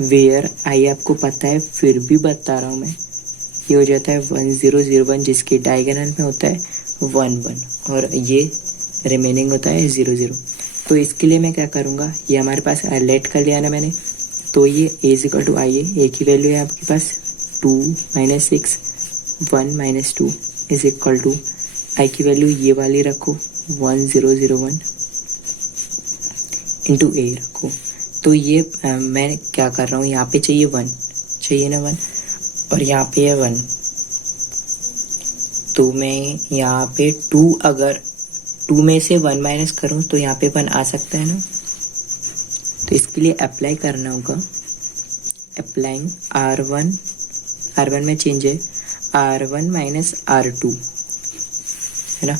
वेयर I आपको पता है फिर भी बता रहा हूँ मैं, ये हो जाता है 1 0 0 1, जिसके डायगोनल में होता है 1 1 और ये रिमेनिंग होता है 0 0। तो इसके लिए मैं क्या करूँगा, ये हमारे पास लेट कर लिया ना मैंने, तो ये a is equal to IA, एक ही वैल्यू है आपके पास, 2 - 6 1 - 2 इज इक्वल टू I की वैल्यू ये वाली रखो 1 0 0 1 इंटू a रखो। तो ये मैं क्या कर रहा हूँ, यहाँ पे चाहिए 1, चाहिए ना 1, और यहाँ पे है 1, तो मैं यहाँ पे 2, अगर 2 में से 1 माइनस करूँ तो यहाँ पे 1 आ सकता है ना, तो इसके लिए अप्लाई करना होगा, अप्लाइंग R1 में चेंज है R1 माइनस R2 है ना,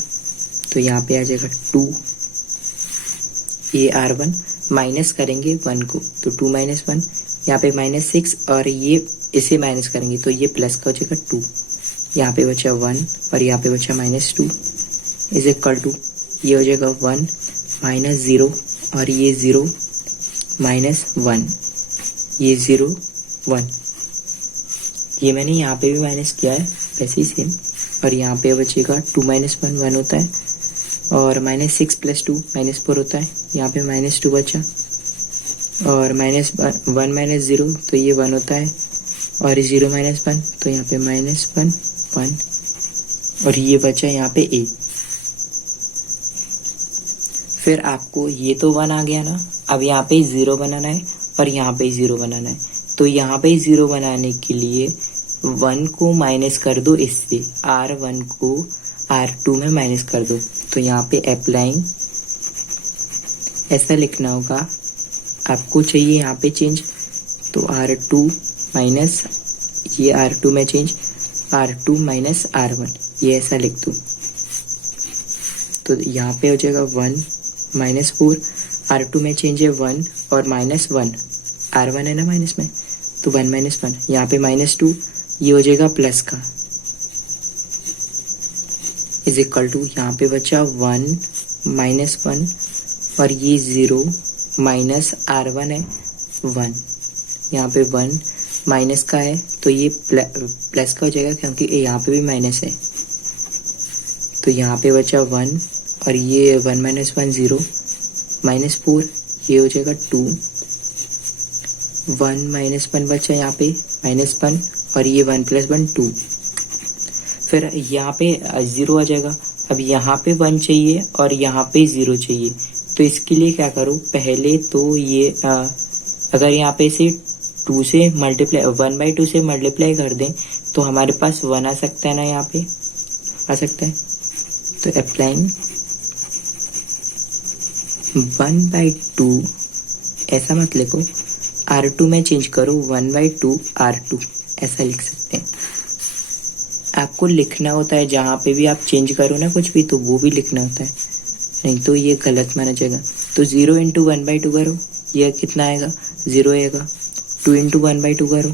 तो यहाँ पे आ जाएगा 2, ये R1 माइनस करेंगे 1 को तो 2 - 1, यहाँ पे -6 और ये इसे माइनस करेंगे तो ये प्लस का हो जाएगा 2, यहाँ पे बचा 1 और यहाँ पे बचा -2 इज इक्वल टू, ये हो जाएगा 1 -0 और ये 0 -1, ये 0 1, ये मैंने यहाँ पे भी माइनस किया है वैसे ही सेम, और यहाँ पे बचेगा 2 - 1 1 होता है, और -6 + 2 -4 होता है, यहाँ पे -2 बचा, और -1 - 0 तो ये 1 होता है, और 0 माइनस 1, तो यहाँ पे -1 1 और ये बचा यहाँ पे a। फिर आपको ये तो 1 आ गया ना, अब यहाँ पे 0 बनाना है और यहाँ पे 0 बनाना है। तो यहाँ पे 0 बनाने के लिए 1 को माइनस कर दो इससे, R1 को R2 में माइनस कर दो। तो यहाँ पे अप्लाइंग ऐसा लिखना होगा, आपको चाहिए यहाँ पे चेंज, तो R2 माइनस ये R2 में चेंज, R2 माइनस R1, ये ऐसा लिख दो। तो यहाँ पे हो जाएगा 1 -4, R2 में चेंज है 1 और -1, R1 है ना माइनस में, तो 1 - 1, यहाँ पे -2, ये हो जाएगा प्लस का, इज इक्वल टू यहाँ पे बचा 1 -1 और ये 0 माइनस R1 है 1, यहाँ पे 1 माइनस का है तो ये प्लस का हो जाएगा क्योंकि यहाँ पे भी माइनस है। तो यहाँ पे बचा 1 और ये 1 - 1 0 -4, ये हो जाएगा 2, 1 - 1 बचा यहाँ पे -1 और ये 1 + 1 2। फिर यहाँ पे 0 आ जाएगा। अब यहाँ पे 1 चाहिए और यहाँ पे 0 चाहिए, तो इसके लिए क्या करो, पहले तो ये अगर यहाँ पे से 2 से मल्टीप्लाई 1/2 से मल्टीप्लाई कर दें तो हमारे पास 1 आ सकता है ना, यहाँ पे आ सकता है। तो अप्लाइंग 1/2 ऐसा मत लिखो, R2 में चेंज करो 1/2 R2 ऐसा लिख सकते हैं। आपको लिखना होता है जहाँ पे भी आप चेंज करो ना कुछ भी, तो वो भी लिखना होता है, नहीं तो ये गलत माना जाएगा। तो 0 × 1/2 करो, ये कितना आएगा 0 आएगा। 2 × 1/2 करो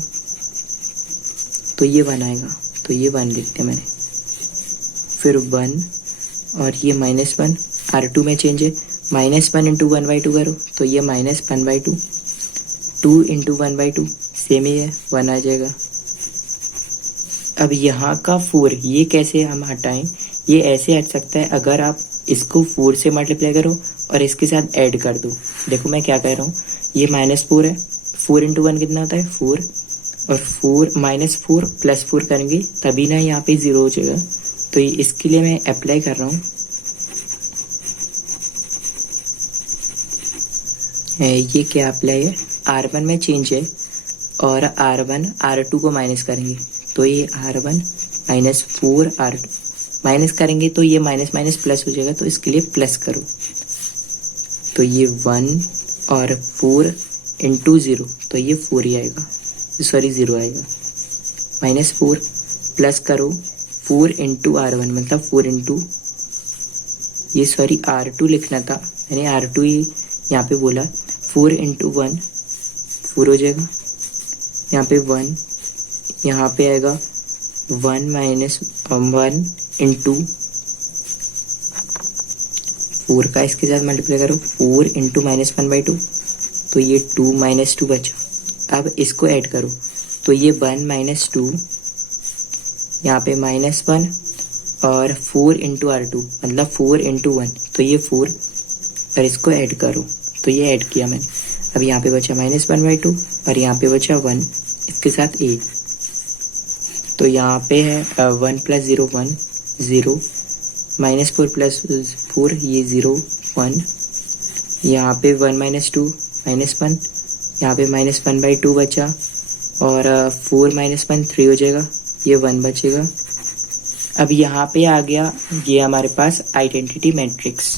तो ये 1 आएगा, तो ये 1 लिखते हैं मैंने। फिर 1 और ये -1, R2 में चेंज है, -1 × 1/2 करो तो ये -1/2। 2 × 1/2 सेम ही है, 1 आ जाएगा। अब यहाँ का 4 ये कैसे हम हटाएं, ये ऐसे हट सकता है अगर आप इसको 4 से मल्टीप्लाई करो और इसके साथ ऐड कर दो। देखो मैं क्या कह रहा हूँ, ये -4 है, 4 × 1 कितना होता है 4, और 4 -4 + 4 करेंगे तभी ना यहाँ पे 0 हो जाएगा। तो इसके लिए मैं अप्लाई कर रहा हूँ, ये क्या अप्लाई है, R1 में चेंज है और R1 R2 को माइनस करेंगे तो ये R1 -4 R2 माइनस करेंगे तो ये माइनस प्लस हो जाएगा, तो इसके लिए प्लस करो। तो ये 1 और 4 × 0 तो ये 4 ही आएगा, सॉरी 0 आएगा। -4 प्लस करो 4 × R1 मतलब 4 × ये सॉरी R2 लिखना था, मैंने R2 ही यहाँ पे बोला। 4 × 1 4 हो जाएगा, यहाँ पे 1, यहाँ पे आएगा 1 - 1 × 4 का इसके साथ मल्टीप्लाई करो, 4 × -1/2 तो ये 2 - 2 बचा। अब इसको ऐड करो तो ये 1 - 2, यहाँ पे -1 और 4 × R2 मतलब 4 × 1 तो ये 4, और इसको ऐड करो तो ये ऐड किया मैंने। अब यहाँ पे बचा -1/2 और यहाँ पे बचा 1, इसके साथ a, तो यहाँ पे है 1 + 0 1 0, -4 + 4 ये 0 1, यहाँ पे 1 - 2 -1, यहाँ पे -1/2 बचा और 4 - 1 3 हो जाएगा, ये 1 बचेगा। अब यहाँ पे आ गया ये हमारे पास आइडेंटिटी मैट्रिक्स।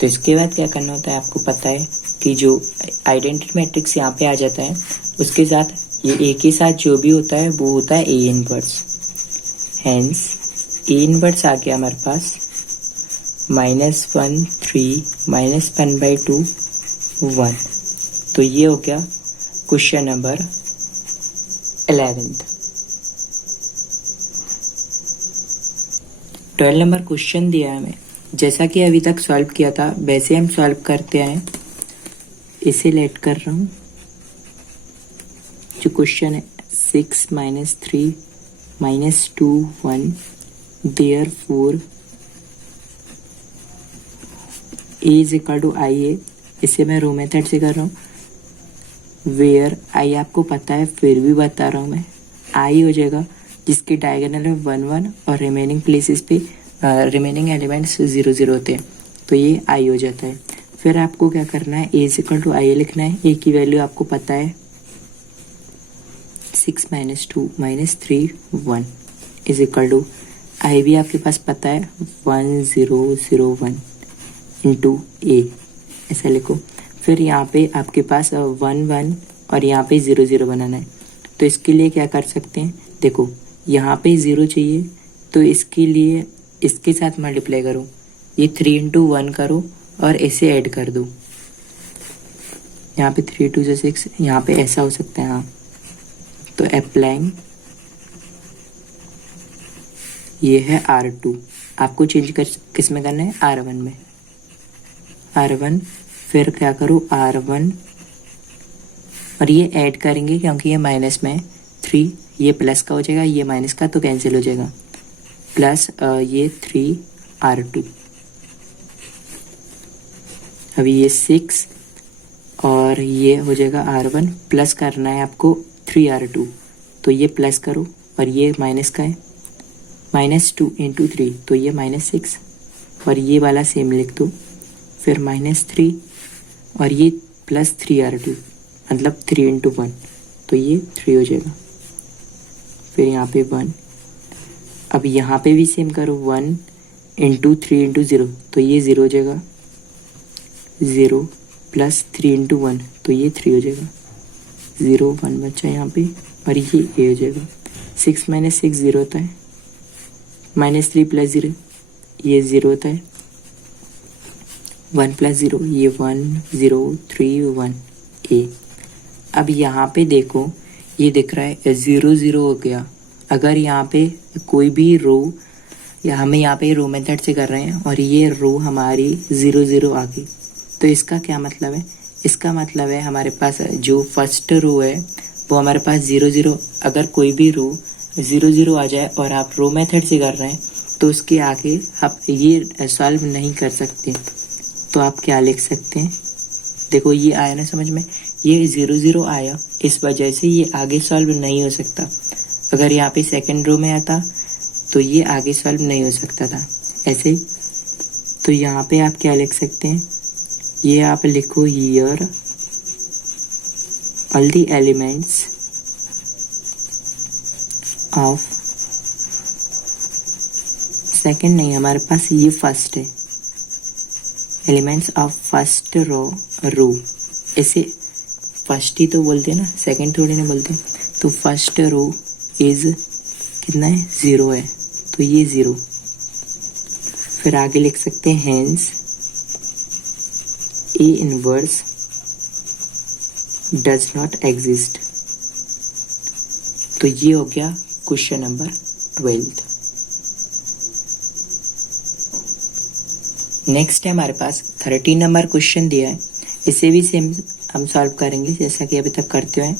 तो इसके बाद क्या करना होता है, आपको पता है कि जो आइडेंटिटी मैट्रिक्स यहाँ पे आ जाता है उसके साथ ये ए के साथ जो भी होता है वो होता है A inverse. Hence A inverse आ गया हमारे पास -1 3 -1/2 1। तो ये हो गया क्वेश्चन नंबर 11। 12 नंबर क्वेश्चन दिया है हमें, जैसा कि अभी तक सॉल्व किया था वैसे हम सॉल्व करते आए। इसे लेट कर रहा हूँ, जो क्वेश्चन है 6 - 3 -2 1 therefore a = IA। इसे मैं रो मेथड से कर रहा हूँ। वेयर आई आपको पता है, फिर भी बता रहा हूँ मैं, आई हो जाएगा जिसके डायगोनल में 1 1 और रिमेनिंग प्लेसेस पे रिमेनिंग एलिमेंट्स 0 0 होते हैं, तो ये आई हो जाता है। फिर आपको क्या करना है, ए इक्वल टू आई लिखना है। ए की वैल्यू आपको पता है 6 - 2 - 3 1 इज इक्वल टू आई भी आपके पास पता है 1 0 0 1 इंटू ए, ऐसा लिखो। फिर यहाँ पे आपके पास 1 1 और यहाँ पे 0 0 बनाना है, तो इसके लिए क्या कर सकते हैं, देखो यहाँ पे 0 चाहिए तो इसके लिए इसके साथ मल्टीप्लाई करो, ये 3 इंटू 1 करो और इसे ऐड कर दो। यहाँ पे 3 2 6, यहाँ पे ऐसा हो सकता है। हाँ, तो अप्लाइंग ये है R2, आपको चेंज कर किस में करना है, R1 में। R1 फिर क्या करो, R1 और ये ऐड करेंगे क्योंकि ये माइनस में 3, ये प्लस का हो जाएगा, ये माइनस का तो कैंसिल हो जाएगा, प्लस ये 3 R2। अभी ये 6 और ये हो जाएगा R1, प्लस करना है आपको 3 R2, तो ये प्लस करो और ये माइनस का है, -2 × 3 तो ये -6 और ये वाला सेम लिख दो, फिर -3 और ये प्लस 3 R2 मतलब 3 इंटू 1 तो ये 3 हो जाएगा। फिर यहाँ पे 1, अब यहाँ पे भी सेम करो, 1 इंटू 3 इंटू 0 तो ये 0 हो जाएगा, 0 प्लस 3 इंटू 1 तो ये 3 हो जाएगा, 0 1 बचा यहाँ पे और ये ए हो जाएगा। 6 - 6 0 होता है, -3 प्लस 0 ये 0 होता है, 1 प्लस 0 ये 1 0 3 1 ए। अब यहाँ पे देखो ये दिख रहा है 0 0 हो गया। अगर यहाँ पे कोई भी रो, या हमें यहाँ पे रो मेथड से कर रहे हैं और ये रो हमारी 0 0 आ गई, तो इसका क्या मतलब है, इसका मतलब है हमारे पास जो फर्स्ट रो है वो हमारे पास 0 0, अगर कोई भी रो 0 0 आ जाए और आप रो मेथड से कर रहे हैं तो उसके आगे आप ये सॉल्व नहीं कर सकते। तो आप क्या लिख सकते हैं, देखो ये आया ना समझ में, ये 0 0 आया, इस वजह से ये आगे सॉल्व नहीं हो सकता। अगर यहाँ पे सेकंड रो में आता तो ये आगे सॉल्व नहीं हो सकता था ऐसे ही। तो यहाँ पे आप क्या लिख सकते हैं, ये आप लिखो here all the elements of second नहीं, हमारे पास ये फर्स्ट है, एलिमेंट्स ऑफ फर्स्ट रो ऐसे फर्स्ट ही तो बोलते हैं ना, सेकंड थोड़ी ना बोलते। तो फर्स्ट रो इज कितना है, 0 है, तो ये 0। फिर आगे लिख सकते हैं hence A inverse does not exist. तो ये हो गया क्वेश्चन नंबर 12। नेक्स्ट है हमारे पास 13 नंबर क्वेश्चन दिया है, इसे भी सेम हम सॉल्व करेंगे जैसा कि अभी तक करते हुए।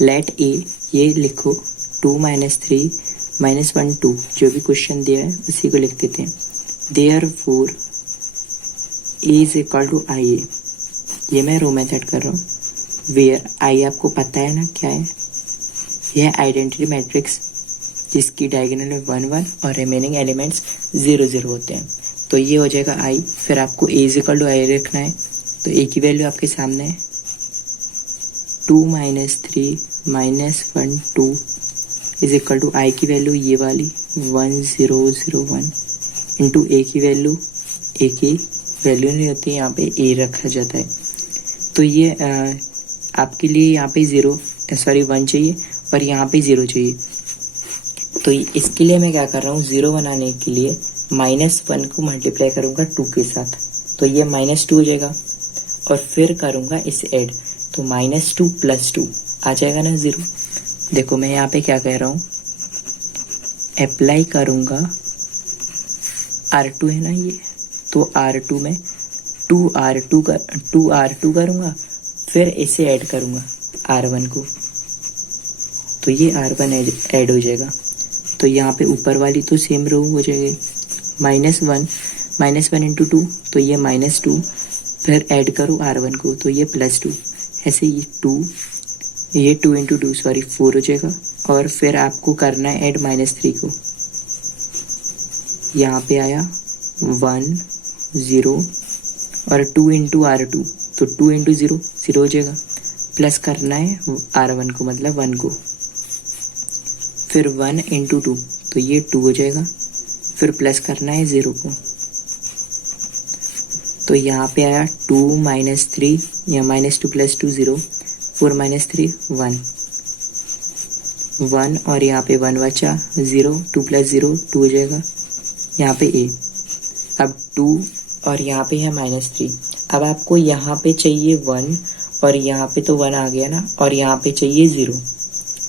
लेट ए, ये लिखो 2 - 3 - 1 2, जो भी क्वेश्चन दिया है उसी को लिख देते हैं। Therefore A is equal to I A, ये मैं रो मेथड कर रहा हूँ। वेयर आई आपको पता है ना क्या है, यह आइडेंटिटी मैट्रिक्स जिसकी डायगोनल में 1 1 और रिमेनिंग एलिमेंट्स 0 0 होते हैं, तो ये हो जाएगा आई। फिर आपको ए इज इक्वल टू आई रखना है, तो ए की वैल्यू आपके सामने है 2 - 3 - 1 2 इज इक्वल टू आई की वैल्यू ये वाली 1 0 0 1 इंटू ए की वैल्यू, ए की वैल्यू नहीं होती है, यहाँ पे ए रखा जाता है। तो ये आपके लिए यहाँ पे 1 चाहिए और यहाँ पे 0 चाहिए। तो इसके लिए मैं क्या कर रहा हूँ, 0 बनाने के लिए -1 को मल्टीप्लाई करूँगा 2 के साथ, तो ये -2 हो जाएगा और फिर करूँगा इसे ऐड, तो -2 + 2 आ जाएगा ना 0। देखो मैं यहाँ पे क्या कह रहा हूँ, अप्लाई करूँगा R2 है ना ये, तो R2 में 2R2 करूँगा, फिर इसे ऐड करूँगा R1 को, तो ये R1 ऐड हो जाएगा। तो यहाँ पे ऊपर वाली तो सेम रो हो जाएगी, -1 इंटू 2 तो ये -2, फिर ऐड करो R1 को तो ये +2, ऐसे ही 2 ये 2 इंटू 2 सॉरी 4 हो जाएगा। और फिर आपको करना है ऐड -3 को। यहाँ पे आया 1 0 और 2 इंटू R2 तो 2 इंटू 0 0 हो जाएगा। प्लस करना है R1 को मतलब 1 को। फिर 1 इंटू 2 तो ये 2 हो जाएगा। फिर प्लस करना है 0 को। तो यहाँ पे आया 2 -3 या -2 + 2 0 4 -3 1 1 और यहाँ पे 1 बचा 0 2 + 0 2 हो जाएगा। यहाँ पे a अब 2 और यहाँ पे है -3। अब आपको यहाँ पे चाहिए 1 और यहाँ पे तो 1 आ गया ना, और यहाँ पे चाहिए 0।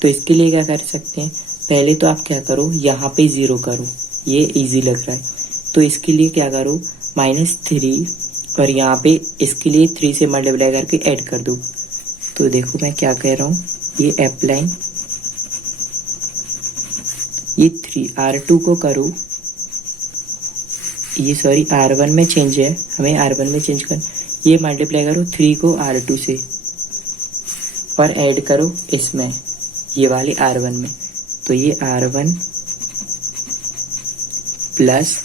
तो इसके लिए क्या कर सकते हैं, पहले तो आप क्या करो यहाँ पे 0 करो, ये इजी लग रहा है। तो इसके लिए क्या करो -3 और यहाँ पे इसके लिए 3 से मल्टीप्लाई करके ऐड कर दो। तो देखो मैं क्या कह रहा हूँ, ये अप्लाई ये 3 R2 को करो, ये सॉरी R1 में चेंज है, हमें R1 में चेंज कर, ये मल्टीप्लाई करो 3 को R2 से और ऐड करो इसमें ये वाले R1 में। तो ये R1 प्लस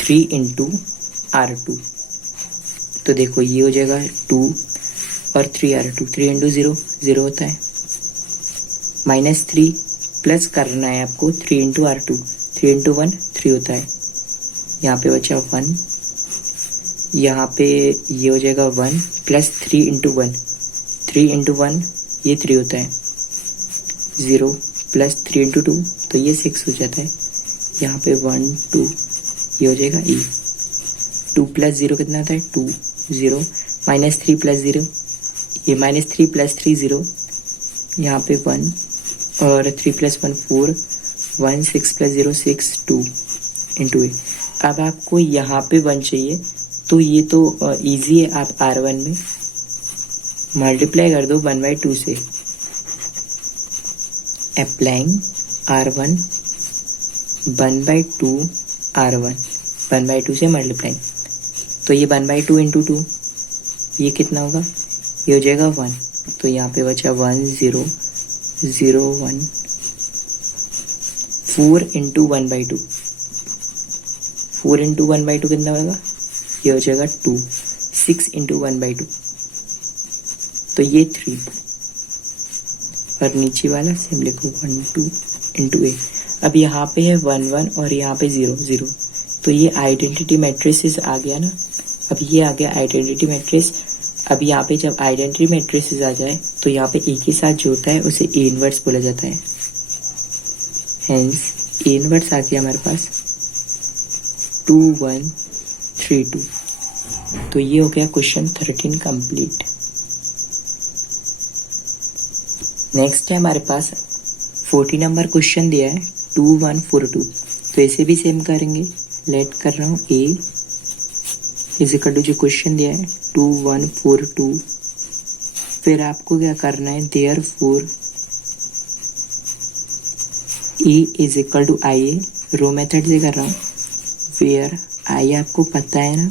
3 इंटू R2 तो देखो ये हो जाएगा 2 और 3 R2 3 इंटू 0 0 होता है। -3 प्लस करना है आपको 3 इंटू R2 3 इंटू 1 3 होता है। यहाँ पे बचा 1, यहाँ पे ये हो जाएगा 1 प्लस 3 इंटू 1 3 इंटू 1 ये 3 होता है। 0 प्लस 3 इंटू 2 तो ये 6 हो जाता है। यहाँ पे 1 2 ये हो जाएगा e 2 + 0 कितना होता है 2 0 -3 + 0 ये -3 + 3 0 यहाँ पे 1 और 3 + 1 4 1 6 + 0 6 2 इंटू ए। अब आपको यहाँ पे 1 चाहिए तो ये तो इजी है, आप R1 में मल्टीप्लाई कर दो 1/2 से। अप्लाइंग R1 1/2 R1 1/2 से मल्टीप्लाई, तो ये 1/2 इंटू 2 ये कितना होगा, ये हो जाएगा 1। तो यहाँ पे बचा 1 0 0 1 4 इंटू 1/2 4 इंटू 1/2 कितना होगा, ये हो जाएगा 2 6 इंटू 1/2 तो ये 3 और नीचे वाला सेम लिखो 1 2 इंटू ए। अब यहाँ पे है 1 1 और यहाँ पे 0 0 तो ये आइडेंटिटी मैट्रिसेस आ गया ना। अब ये आ गया आइडेंटिटी मैट्रिक्स। अब यहाँ पे जब आइडेंटिटी मैट्रिसेस आ जाए तो यहाँ पे ए के साथ जो होता है उसे ए इनवर्स बोला जाता है। हेंस ए इनवर्स आ गया हमारे पास 2 1 3 2। तो ये हो गया क्वेश्चन 13 कंप्लीट। नेक्स्ट है हमारे पास 40 नंबर क्वेश्चन दिया है 2 1 4 2। तो इसे भी सेम करेंगे। लेट कर रहा हूँ ए इज इक्वल टू जो क्वेश्चन दिया है 2 1 4 2। फिर आपको क्या करना है, therefore A is equal to I A, row method से कर रहा हूँ। वेयर आई आपको पता है ना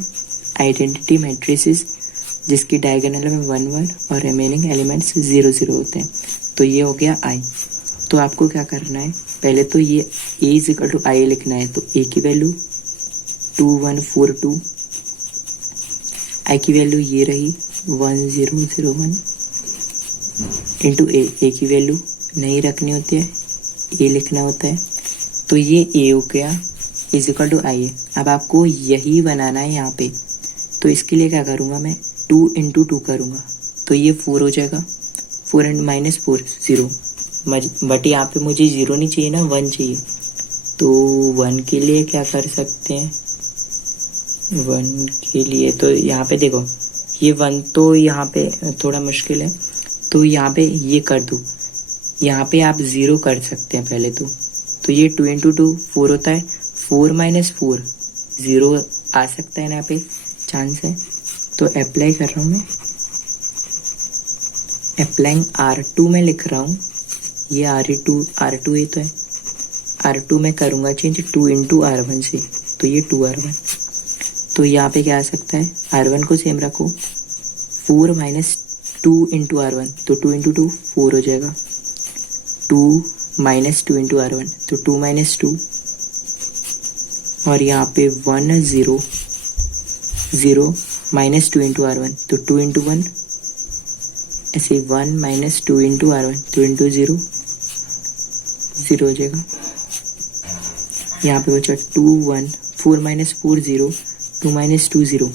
आइडेंटिटी मैट्रिसेस जिसकी डायगोनल में 1 1 और रिमेनिंग एलिमेंट्स 0 0 होते हैं। तो ये हो गया आई। तो आपको क्या करना है, पहले तो ये ए इज इक्वल टू आई लिखना है। तो ए की वैल्यू 2 1 4 2, आई की वैल्यू ये रही 1 0 0 1 इंटू ए की वैल्यू नहीं रखनी होती है, ए लिखना होता है। तो ये ए हो गया इज इक्वल टू आई है। अब आपको यही बनाना है यहाँ पे। तो इसके लिए क्या करूँगा मैं, 2 इंटू 2 करूँगा तो ये 4 हो जाएगा। 4 एंड -4 0, बट यहाँ पे मुझे 0 नहीं चाहिए ना, 1 चाहिए। तो 1 के लिए क्या कर सकते हैं, 1 के लिए तो यहाँ पे देखो ये 1 तो यहाँ पे थोड़ा मुश्किल है। तो यहाँ पे ये कर दो, यहाँ पे आप 0 कर सकते हैं पहले तो ये 2 इंटू 2 4 होता है। 4 -4 0 आ सकता है ना, यहाँ पे चांस है। तो अप्लाई कर रहा हूँ मैं, अप्लाइंग R2 में लिख रहा हूँ। ये R2 ही तो है, R2 में करूँगा चेंज 2 इंटू R1 से, तो ये 2 R1। तो यहाँ पे क्या आ सकता है, R1 को सेम रखो, 4 2 इंटू R1, तो 2 इंटू 2 4 हो जाएगा। 2 माइनस 2 इंटू R1, तो 2 माइनस 2, और यहाँ पे 1 0 0 माइनस 2 इंटू R1, तो 2 इंटू 1, ऐसे 1 माइनस 2 इंटू R1, 2 इंटू 0 0 हो जाएगा। यहाँ पे बचा 2 1, 4 माइनस 4 0, 2 माइनस 2 0।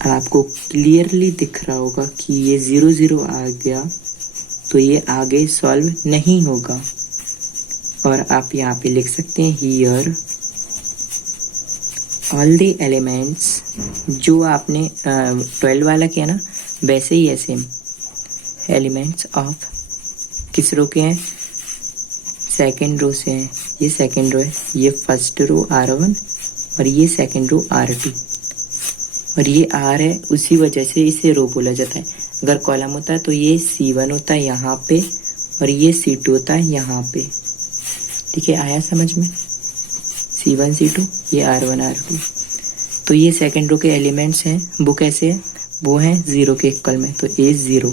अब आपको क्लियरली दिख रहा होगा कि ये 0 0 आ गया, तो ये आगे सॉल्व नहीं होगा। और आप यहाँ पे लिख सकते हैं हियर ऑल द एलिमेंट्स, जो आपने 12 वाला किया ना वैसे ही है सेम। एलिमेंट्स ऑफ किस रो के हैं? सेकेंड रो से हैं। ये सेकेंड रो है, ये फर्स्ट रो R1 और ये सेकेंड रो R2, और ये R है, उसी वजह से इसे रो बोला जाता है। अगर कॉलम होता है तो ये C1 होता है यहाँ पे, और ये C2 होता है यहाँ पे। ठीक है, आया समझ में? C1 C2, ये R1 R2। तो ये सेकेंड रो के एलिमेंट्स हैं। वो कैसे है? वो हैं 0 के इक्वल में, तो A 0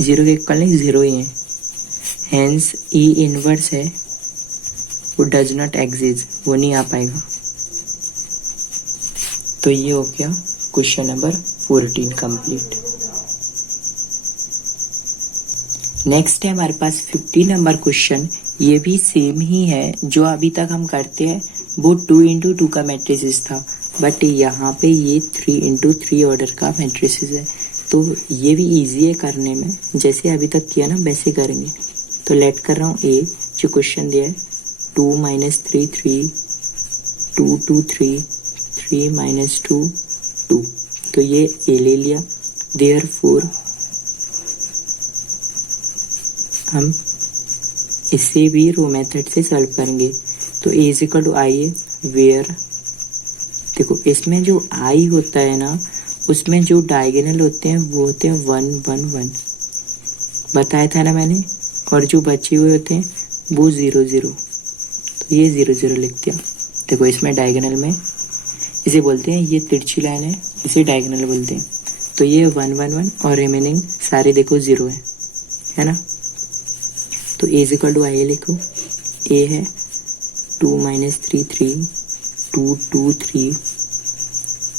0 के इक्वल नहीं, 0 ही है। हेंस E इनवर्स है, वो डज नॉट एग्जिस्ट, वो नहीं आ पाएगा। तो ये हो गया क्वेश्चन नंबर 14 कंप्लीट। नेक्स्ट है हमारे पास 15 नंबर क्वेश्चन। ये भी सेम ही है जो अभी तक हम करते हैं, वो 2 इंटू 2 का मैट्रिसेस था, बट यहाँ पे ये 3 इंटू 3 ऑर्डर का मैट्रिसेस है। तो ये भी इजी है करने में, जैसे अभी तक किया ना वैसे करेंगे। तो लेट कर रहा हूँ ए, जो क्वेश्चन दिया है 2 माइनस 3 3, 2 2 3, 3 माइनस 2 2। तो ये ए ले लिया। देयरफॉर हम इसे भी रो मेथड से सॉल्व करेंगे। तो ए इज इक्वल टू आई है, वेयर देखो इसमें जो आई होता है ना, उसमें जो डायगोनल होते हैं वो होते हैं 1 1 1, बताया था ना मैंने, और जो बचे हुए होते हैं वो 0 0। तो ये 0 0 लिख दिया। देखो इसमें डायगोनल में इसे बोलते हैं, ये तिरछी लाइन है, इसे डायगोनल बोलते हैं। तो ये 1 1 1 और रिमेनिंग सारे देखो 0 है ना। तो A is equal to I लिखो। ए है 2 minus 3 3, 2 2 3,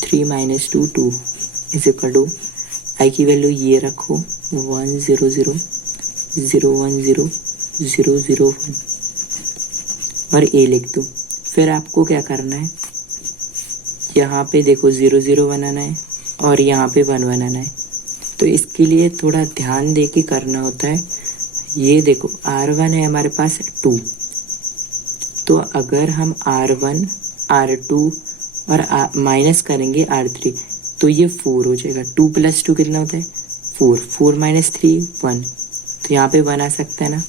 3 minus 2 2 is equal to I की वैल्यू ये रखो 1 0 0 0 1 0 0 0 1 और ए लिख दो। फिर आपको क्या करना है, यहाँ पे देखो 0 0 बनाना है और यहाँ पे 1 बनाना है। तो इसके लिए थोड़ा ध्यान दे के करना होता है। ये देखो R1 है हमारे पास 2, तो अगर हम R1 R2 और माइनस करेंगे R3 तो ये 4 हो जाएगा। 2 प्लस 2 कितना होता है? 4, 4 माइनस 3 1। तो यहाँ पे 1 आ सकता है ना,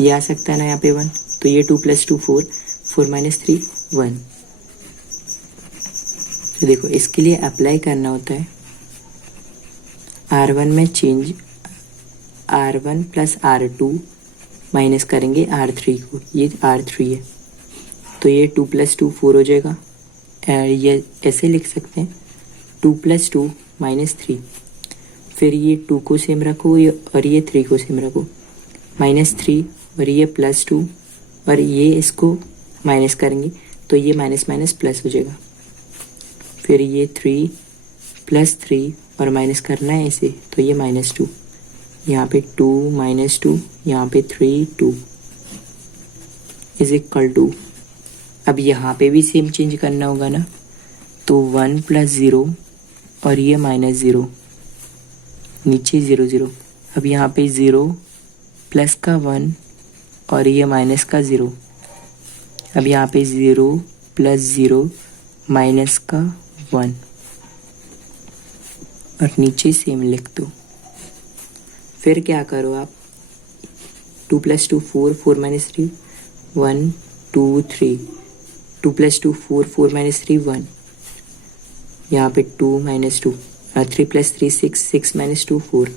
ये आ सकता है ना यहाँ पे 1। तो ये 2 प्लस 2 4, 4 माइनस 3 1। तो देखो इसके लिए अप्लाई करना होता है R1 में change, R1 plus R2 minus करेंगे R3 को, ये R3 है। तो ये 2 प्लस 2 4 हो जाएगा। ये ऐसे लिख सकते हैं 2 प्लस 2 माइनस 3। फिर ये 2 को सेम रखो और ये 3 को सेम रखो, माइनस 3 और ये प्लस 2 और ये इसको माइनस करेंगे तो ये माइनस माइनस प्लस हो जाएगा। फिर ये 3 प्लस 3 और माइनस करना है इसे, तो ये माइनस 2, यहाँ पे 2 माइनस 2, यहाँ पे 3 2 इज इक्वल टू। अब यहाँ पे भी सेम चेंज करना होगा ना, तो 1 प्लस 0 और ये माइनस 0, नीचे 0 0। अब यहाँ पे 0 प्लस का 1 और ये माइनस का 0। अब यहाँ पे 0 प्लस 0 माइनस का 1 और नीचे सेम लिख दो। फिर क्या करो आप, 2 प्लस 2 4, 4 माइनस 3 1 2 3, 2 प्लस 2 4, 4 माइनस 3 1, यहाँ पे 2 माइनस 2, 3 प्लस 3 6, 6 माइनस 2 4,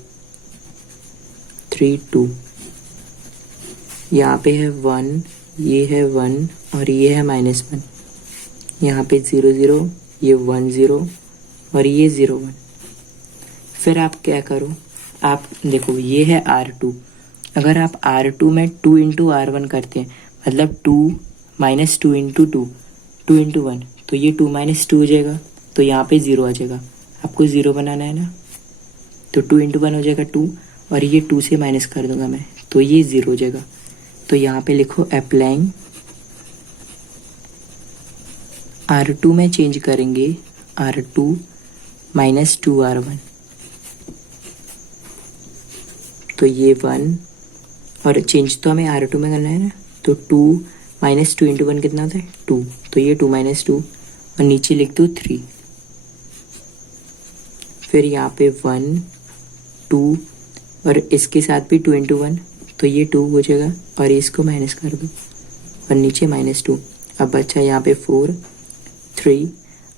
3 2। यहाँ पे है 1, ये है 1 और ये है माइनस 1। यहाँ पे 0 0, ये 1 0 और ये 0 1। फिर आप क्या करो, आप देखो ये है R2, अगर आप R2 में 2 इंटू R1 करते हैं, मतलब 2 माइनस 2 इंटू 2, 2 इंटू 1, तो ये 2 माइनस 2 हो जाएगा, तो यहाँ पे 0 आ जाएगा। आपको 0 बनाना है ना, तो 2 इंटू 1 हो जाएगा 2, और ये 2 से माइनस कर दूंगा मैं, तो ये 0 हो जाएगा। तो यहाँ पे लिखो अप्लाइंग R2 में चेंज करेंगे R2 माइनस 2R1, तो ये 1, और चेंज तो हमें R2 में करना है ना, तो 2 माइनस 2 इंटू 1 कितना होता है 2, तो ये 2 माइनस 2, और नीचे लिख दो 3, फिर यहाँ पे 1 2, और इसके साथ भी 2 इंटू 1, तो ये 2 हो जाएगा, और इसको माइनस कर दो, और नीचे माइनस 2। अब बचा यहाँ पे 4 3।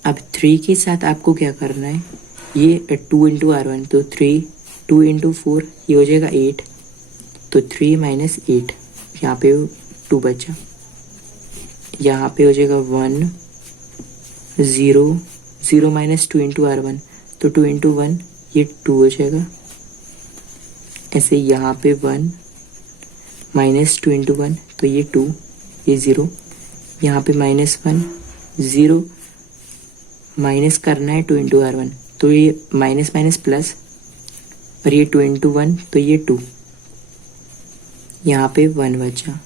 अब 3 के साथ आपको क्या करना है, ये 2 इंटू R1, तो 3, 2 इंटू 4 ये हो जाएगा 8, तो 3 माइनस 8, यहाँ पे 2 बचा, यहाँ पे हो जाएगा 1 0 0 माइनस 2 इंटू R1, तो 2 इंटू 1 ये 2 हो जाएगा। ऐसे यहाँ पे 1 माइनस 2 इंटू 1, तो ये 2, ये 0, यहाँ पे माइनस 1 0 माइनस करना है 2 इंटू R1, तो ये माइनस माइनस प्लस, और ये 2 इंटू 1, तो ये 2, यहाँ पे 1 बचा।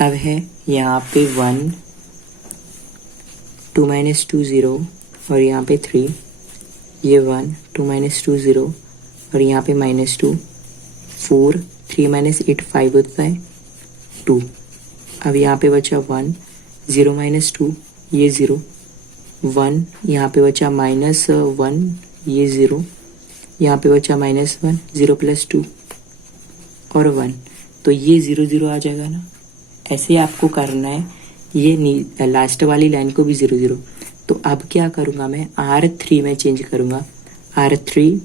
अब है यहाँ पे 1 2 माइनस 2 0, और यहाँ पे 3, ये 1 2 माइनस 2 0, और यहाँ पे माइनस 2 4, 3 माइनस 8 5 होता है 2। अब यहाँ पे बचा 1 0 माइनस 2, ये 0 1, यहाँ पे बचा माइनस 1, ये 0, यहाँ पे बचा माइनस 1 0 प्लस 2 और 1, तो ये 0 0 आ जाएगा ना। ऐसे आपको करना है, ये लास्ट वाली लाइन को भी 0 0। तो अब क्या करूँगा मैं, R3 में चेंज करूँगा, R3,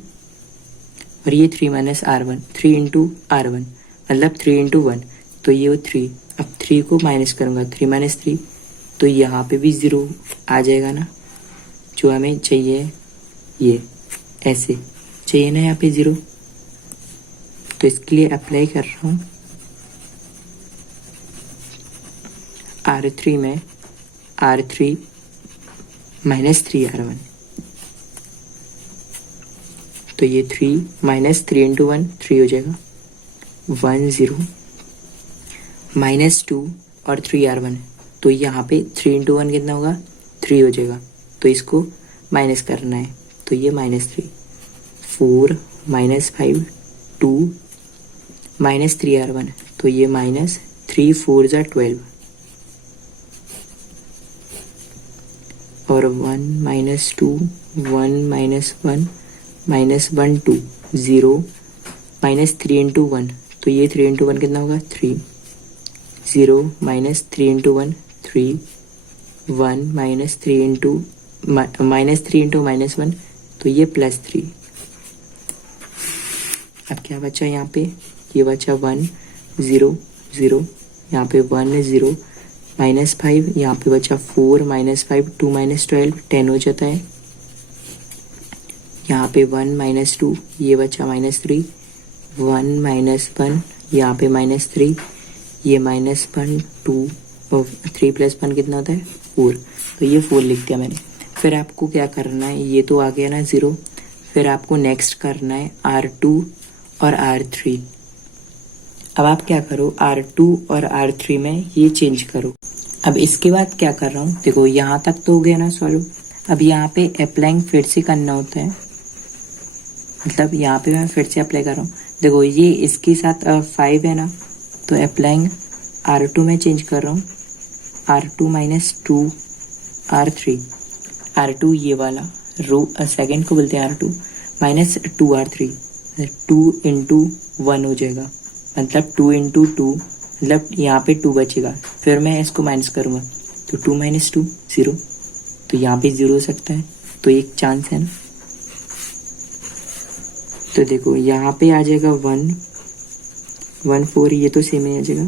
और ये 3 माइनस R1, 3 इंटू R1, मतलब 3 इंटू 1, तो ये 3। अब 3 को माइनस करूँगा, 3 माइनस 3, तो यहाँ पे भी 0 आ जाएगा ना, जो हमें चाहिए, ये ऐसे चाहिए ना यहाँ पे 0, तो इसके लिए अप्लाई कर रहा हूँ R3 में R3 माइनस 3R1, तो ये 3 माइनस 3 इंटू 1 3 हो जाएगा, 1 0 माइनस 2 और 3R1, तो यहाँ पे 3 इंटू 1 कितना होगा 3 हो जाएगा, तो इसको माइनस करना है, तो ये माइनस 3 4 माइनस 5 2 माइनस 3R1, तो ये माइनस 3 4 ज़ा 12, और 1 minus 2 1 minus 1 minus 1 2 0 minus 3 into 1, तो ये 3 इंटू 1 कितना होगा 3 0 minus 3 into 1 3 1 minus 3 into minus 1, तो ये प्लस 3। अब क्या बचा यहाँ पे, ये बचा 1 0 0, यहाँ पे 1 0 माइनस 5, यहाँ पे बचा 4 माइनस 5 2 माइनस 12 10 हो जाता है, यहाँ पे 1 माइनस 2, ये बचा माइनस 3 1 माइनस 1, यहाँ पे माइनस 3, ये माइनस 1 2 और 3 प्लस 1 कितना होता है 4, तो ये 4 लिख दिया मैंने। फिर आपको क्या करना है, ये तो आ गया ना 0, फिर आपको नेक्स्ट करना है R2 और R3। अब आप क्या करो, R2 और R3 में ये चेंज करो। अब इसके बाद क्या कर रहा हूँ, देखो यहाँ तक तो हो गया ना सॉल्व। अब यहाँ पे अप्लाइंग फिर से करना होता है, मतलब यहाँ पे मैं फिर से अप्लाई कर रहा हूँ। देखो ये इसके साथ 5 है ना, तो अप्लाइंग R2 में चेंज कर रहा हूँ, R2 माइनस 2 R3, R2 ये वाला रो सेकेंड को बोलते हैं R2 माइनस 2 R3, 2 इंटू 1 हो जाएगा, मतलब 2 इंटू 2, मतलब यहाँ पे 2 बचेगा, फिर मैं इसको माइनस करूँगा, तो 2 माइनस 2 0, तो यहाँ पे 0 हो सकता है, तो एक चांस है ना। तो देखो यहाँ पे आ जाएगा 1 1 4, ये तो सेम ही आ जाएगा,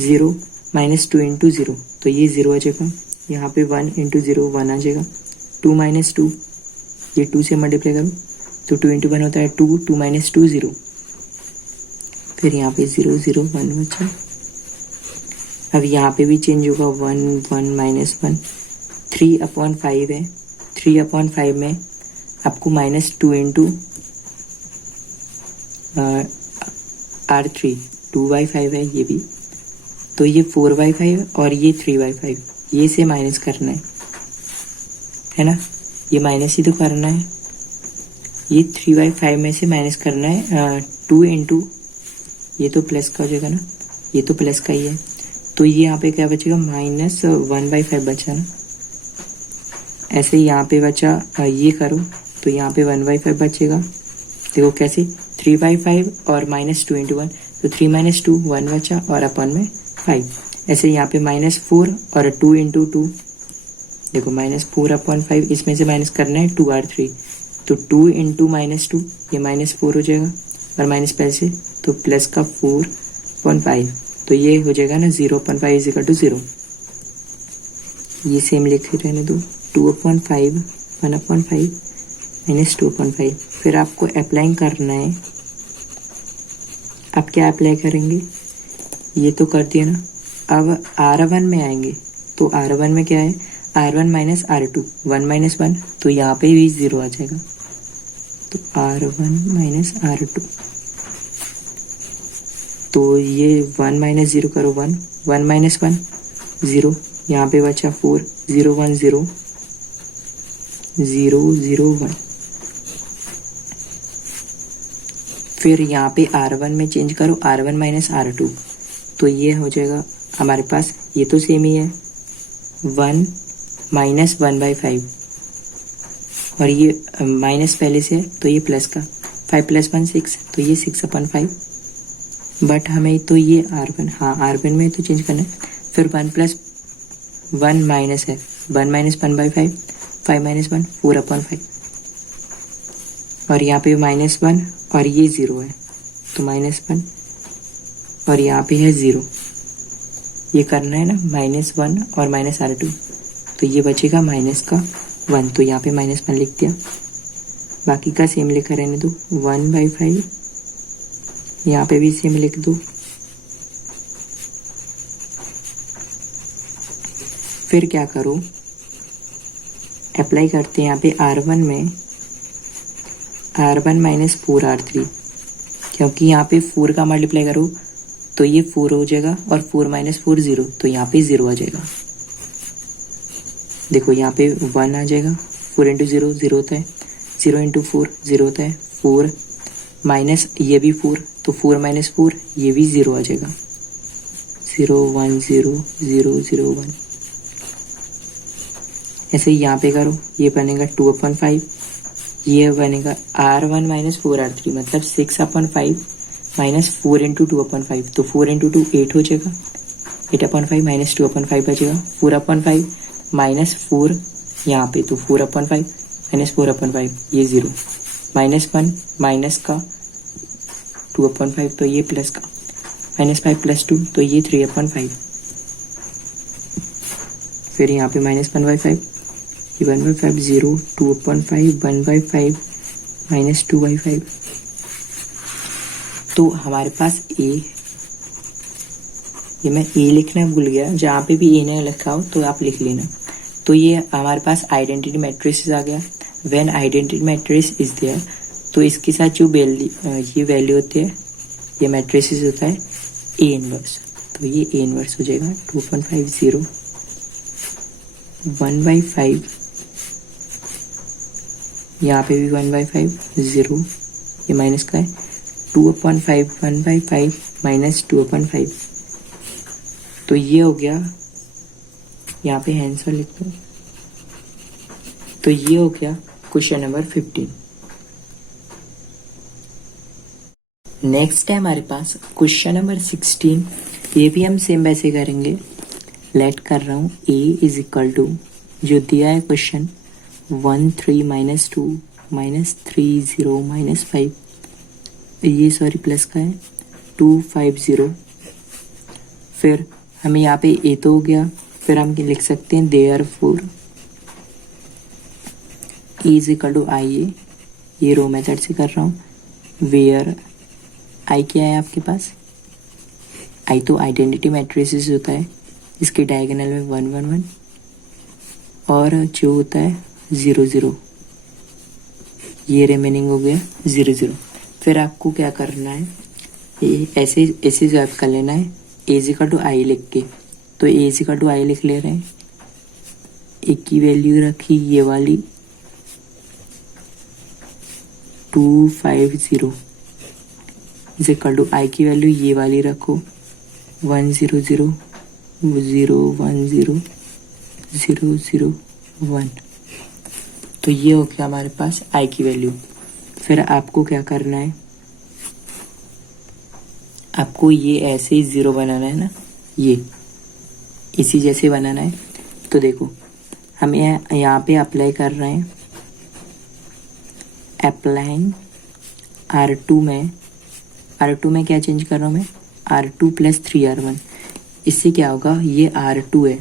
0 माइनस 2 इंटू 0, तो ये 0 आ जाएगा, यहाँ पे 1 इंटू 0 1 आ जाएगा, 2 माइनस 2 ये 2 से मल्टीप्लाई करो तो 2 इंटू 1 होता है 2, 2 माइनस 2 0, फिर यहाँ पे 0 0 1 बचा। अब यहाँ पे भी चेंज होगा 1 1 माइनस 1, 3/5 है, 3/5 में आपको -2 इंटू R3 2/5 है ये भी, तो ये 4/5 और ये 3/5, ये से माइनस करना है ना, ये माइनस ही तो करना है, ये 3/5 में से माइनस करना है 2 इंटू, ये तो प्लस का हो जाएगा ना, ये तो प्लस का ही है, तो ये यहाँ पे क्या बचेगा -1/5 बचा ना। ऐसे ही यहाँ पे बचा ये करो तो यहाँ पे 1/5 बचेगा। देखो कैसे, 3/5 और -2 इंटू 1, तो 3 - 2 1 बचा और अपन में 5। ऐसे यहाँ पे -4 और 2 इंटू 2, देखो -4/5, इसमें से माइनस करना है 2R3, तो 2 इंटू -2 ये -4 हो जाएगा और माइनस पैसे तो प्लस का 4/5, तो ये हो जाएगा ना 0/5 = 0। ये सेम लिखे रहने दो, 2/5 1/5 -2/5। फिर आपको अप्लाई करना है, अब क्या अप्लाई करेंगे, ये तो कर दिया ना। अब R1 में आएंगे तो R1 में क्या है, R1 माइनस R2, 1 - 1, तो यहाँ पे भी 0 आ जाएगा, तो R1 माइनस R2, तो ये 1 - 0 करो 1, 1 - 1 0, यहाँ पे बचा 4, 0 1 0 0 0 1। फिर यहाँ पे R1 में चेंज करो R1 माइनस R2, तो ये हो जाएगा हमारे पास, ये तो सेम ही है 1 - 1/5, और ये माइनस पहले से है तो ये प्लस का, 5 + 1 6, तो ये 6/5। बट हमें तो ये R1, हाँ R1 में तो चेंज करना है। फिर 1 + 1 माइनस है, 1 - 1/5, 5 - 1 4/5, और यहाँ पे -1 और ये 0 है, तो -1 और यहाँ पे है 0, ये करना है ना -1 और -R2, तो ये बचेगा -1, तो यहाँ पे -1 लिख दिया, बाकी का सेम लिखा रहने दो, 1/5, यहाँ पे भी सेम लिख दो। फिर क्या करो, अप्लाई करते हैं यहाँ पे R1 में R1 - 4R3, क्योंकि यहाँ पे 4 का मल्टीप्लाई करो तो ये 4 हो जाएगा और 4 - 4 0, तो यहाँ पे 0 आ जाएगा। देखो यहाँ पे 1 आ जाएगा, 4 × 0 0 होता है, 0 × 4 0 होता है, 4 माइनस ये भी 4, तो 4 - 4 ये भी 0 आ जाएगा, 0 1 0 0 0 1। ऐसे ही यहाँ पे करो, ये बनेगा 2/5, ये बनेगा R1 - 4R3, मतलब 6/5 -4 × 2/5, तो 4 × 2 8 हो जाएगा, 8/5 -2/5 बचेगा, 4/5 -4 यहाँ पे, तो 4/5 -4/5 ये 0, -1 माइनस का 2/5, तो ये प्लस का, -5 + 2, तो ये 3/5। फिर यहाँ पे -1/5, ये 1/5 0, 2/5 1/5 -2/5। तो हमारे पास ए, ये मैं ए लिखना भूल गया, जहाँ पे भी ए ना लिखा हो तो आप लिख लेना। तो ये हमारे पास आइडेंटिटी मैट्रिक्स आ गया। When identity matrix is there, तो इसके साथ जो ये वैल्यू होती है, ये मैट्रिक्स होता है ए इनवर्स, तो ये ए इनवर्स हो जाएगा 2.5 0 1/5, यहाँ पे भी 1/5 0, ये माइनस का है, 2/5 1/5 -2/5, तो ये हो गया, यहाँ पे आंसर लिख दो। तो ये हो गया क्वेश्चन नंबर 15। नेक्स्ट है हमारे पास क्वेश्चन नंबर 16। ये भी हम सेम वैसे करेंगे। लेट कर रहा हूँ a = जो दिया है क्वेश्चन 1 3 -2 -3 0 -5, ये सॉरी प्लस का है 2 5 0। फिर हमें यहाँ पे a तो हो गया, फिर हम लिख सकते हैं therefore E is equal to I A, ये रो मेथड से कर रहा हूँ। वेयर आई क्या है आपके पास, आई तो आइडेंटिटी मैट्रिसेस होता है, इसके डायगोनल में 1 1 1 और जो होता है 0 0, ये रिमेनिंग हो गया 0 0। फिर आपको क्या करना है, ये ऐसे स्वैप कर लेना है ए इज इक्वल टू आई लिख के। तो ए इज इक्वल टू आई लिख ले रहे हैं, एक की वैल्यू रखी ये वाली 250 इज इक्वल टू आई की वैल्यू ये वाली रखो 1 0 0 0 1 0 0 0 1। तो ये हो गया हमारे पास आई की वैल्यू। फिर आपको क्या करना है, आपको ये ऐसे ही 0 बनाना है ना, ये इसी जैसे बनाना है। तो देखो हम यहाँ पे अप्लाई कर रहे हैं, अप्लाइंग R2 में क्या चेंज कर रहा हूँ मैं, R2 प्लस 3R1। इससे क्या होगा, ये R2 है,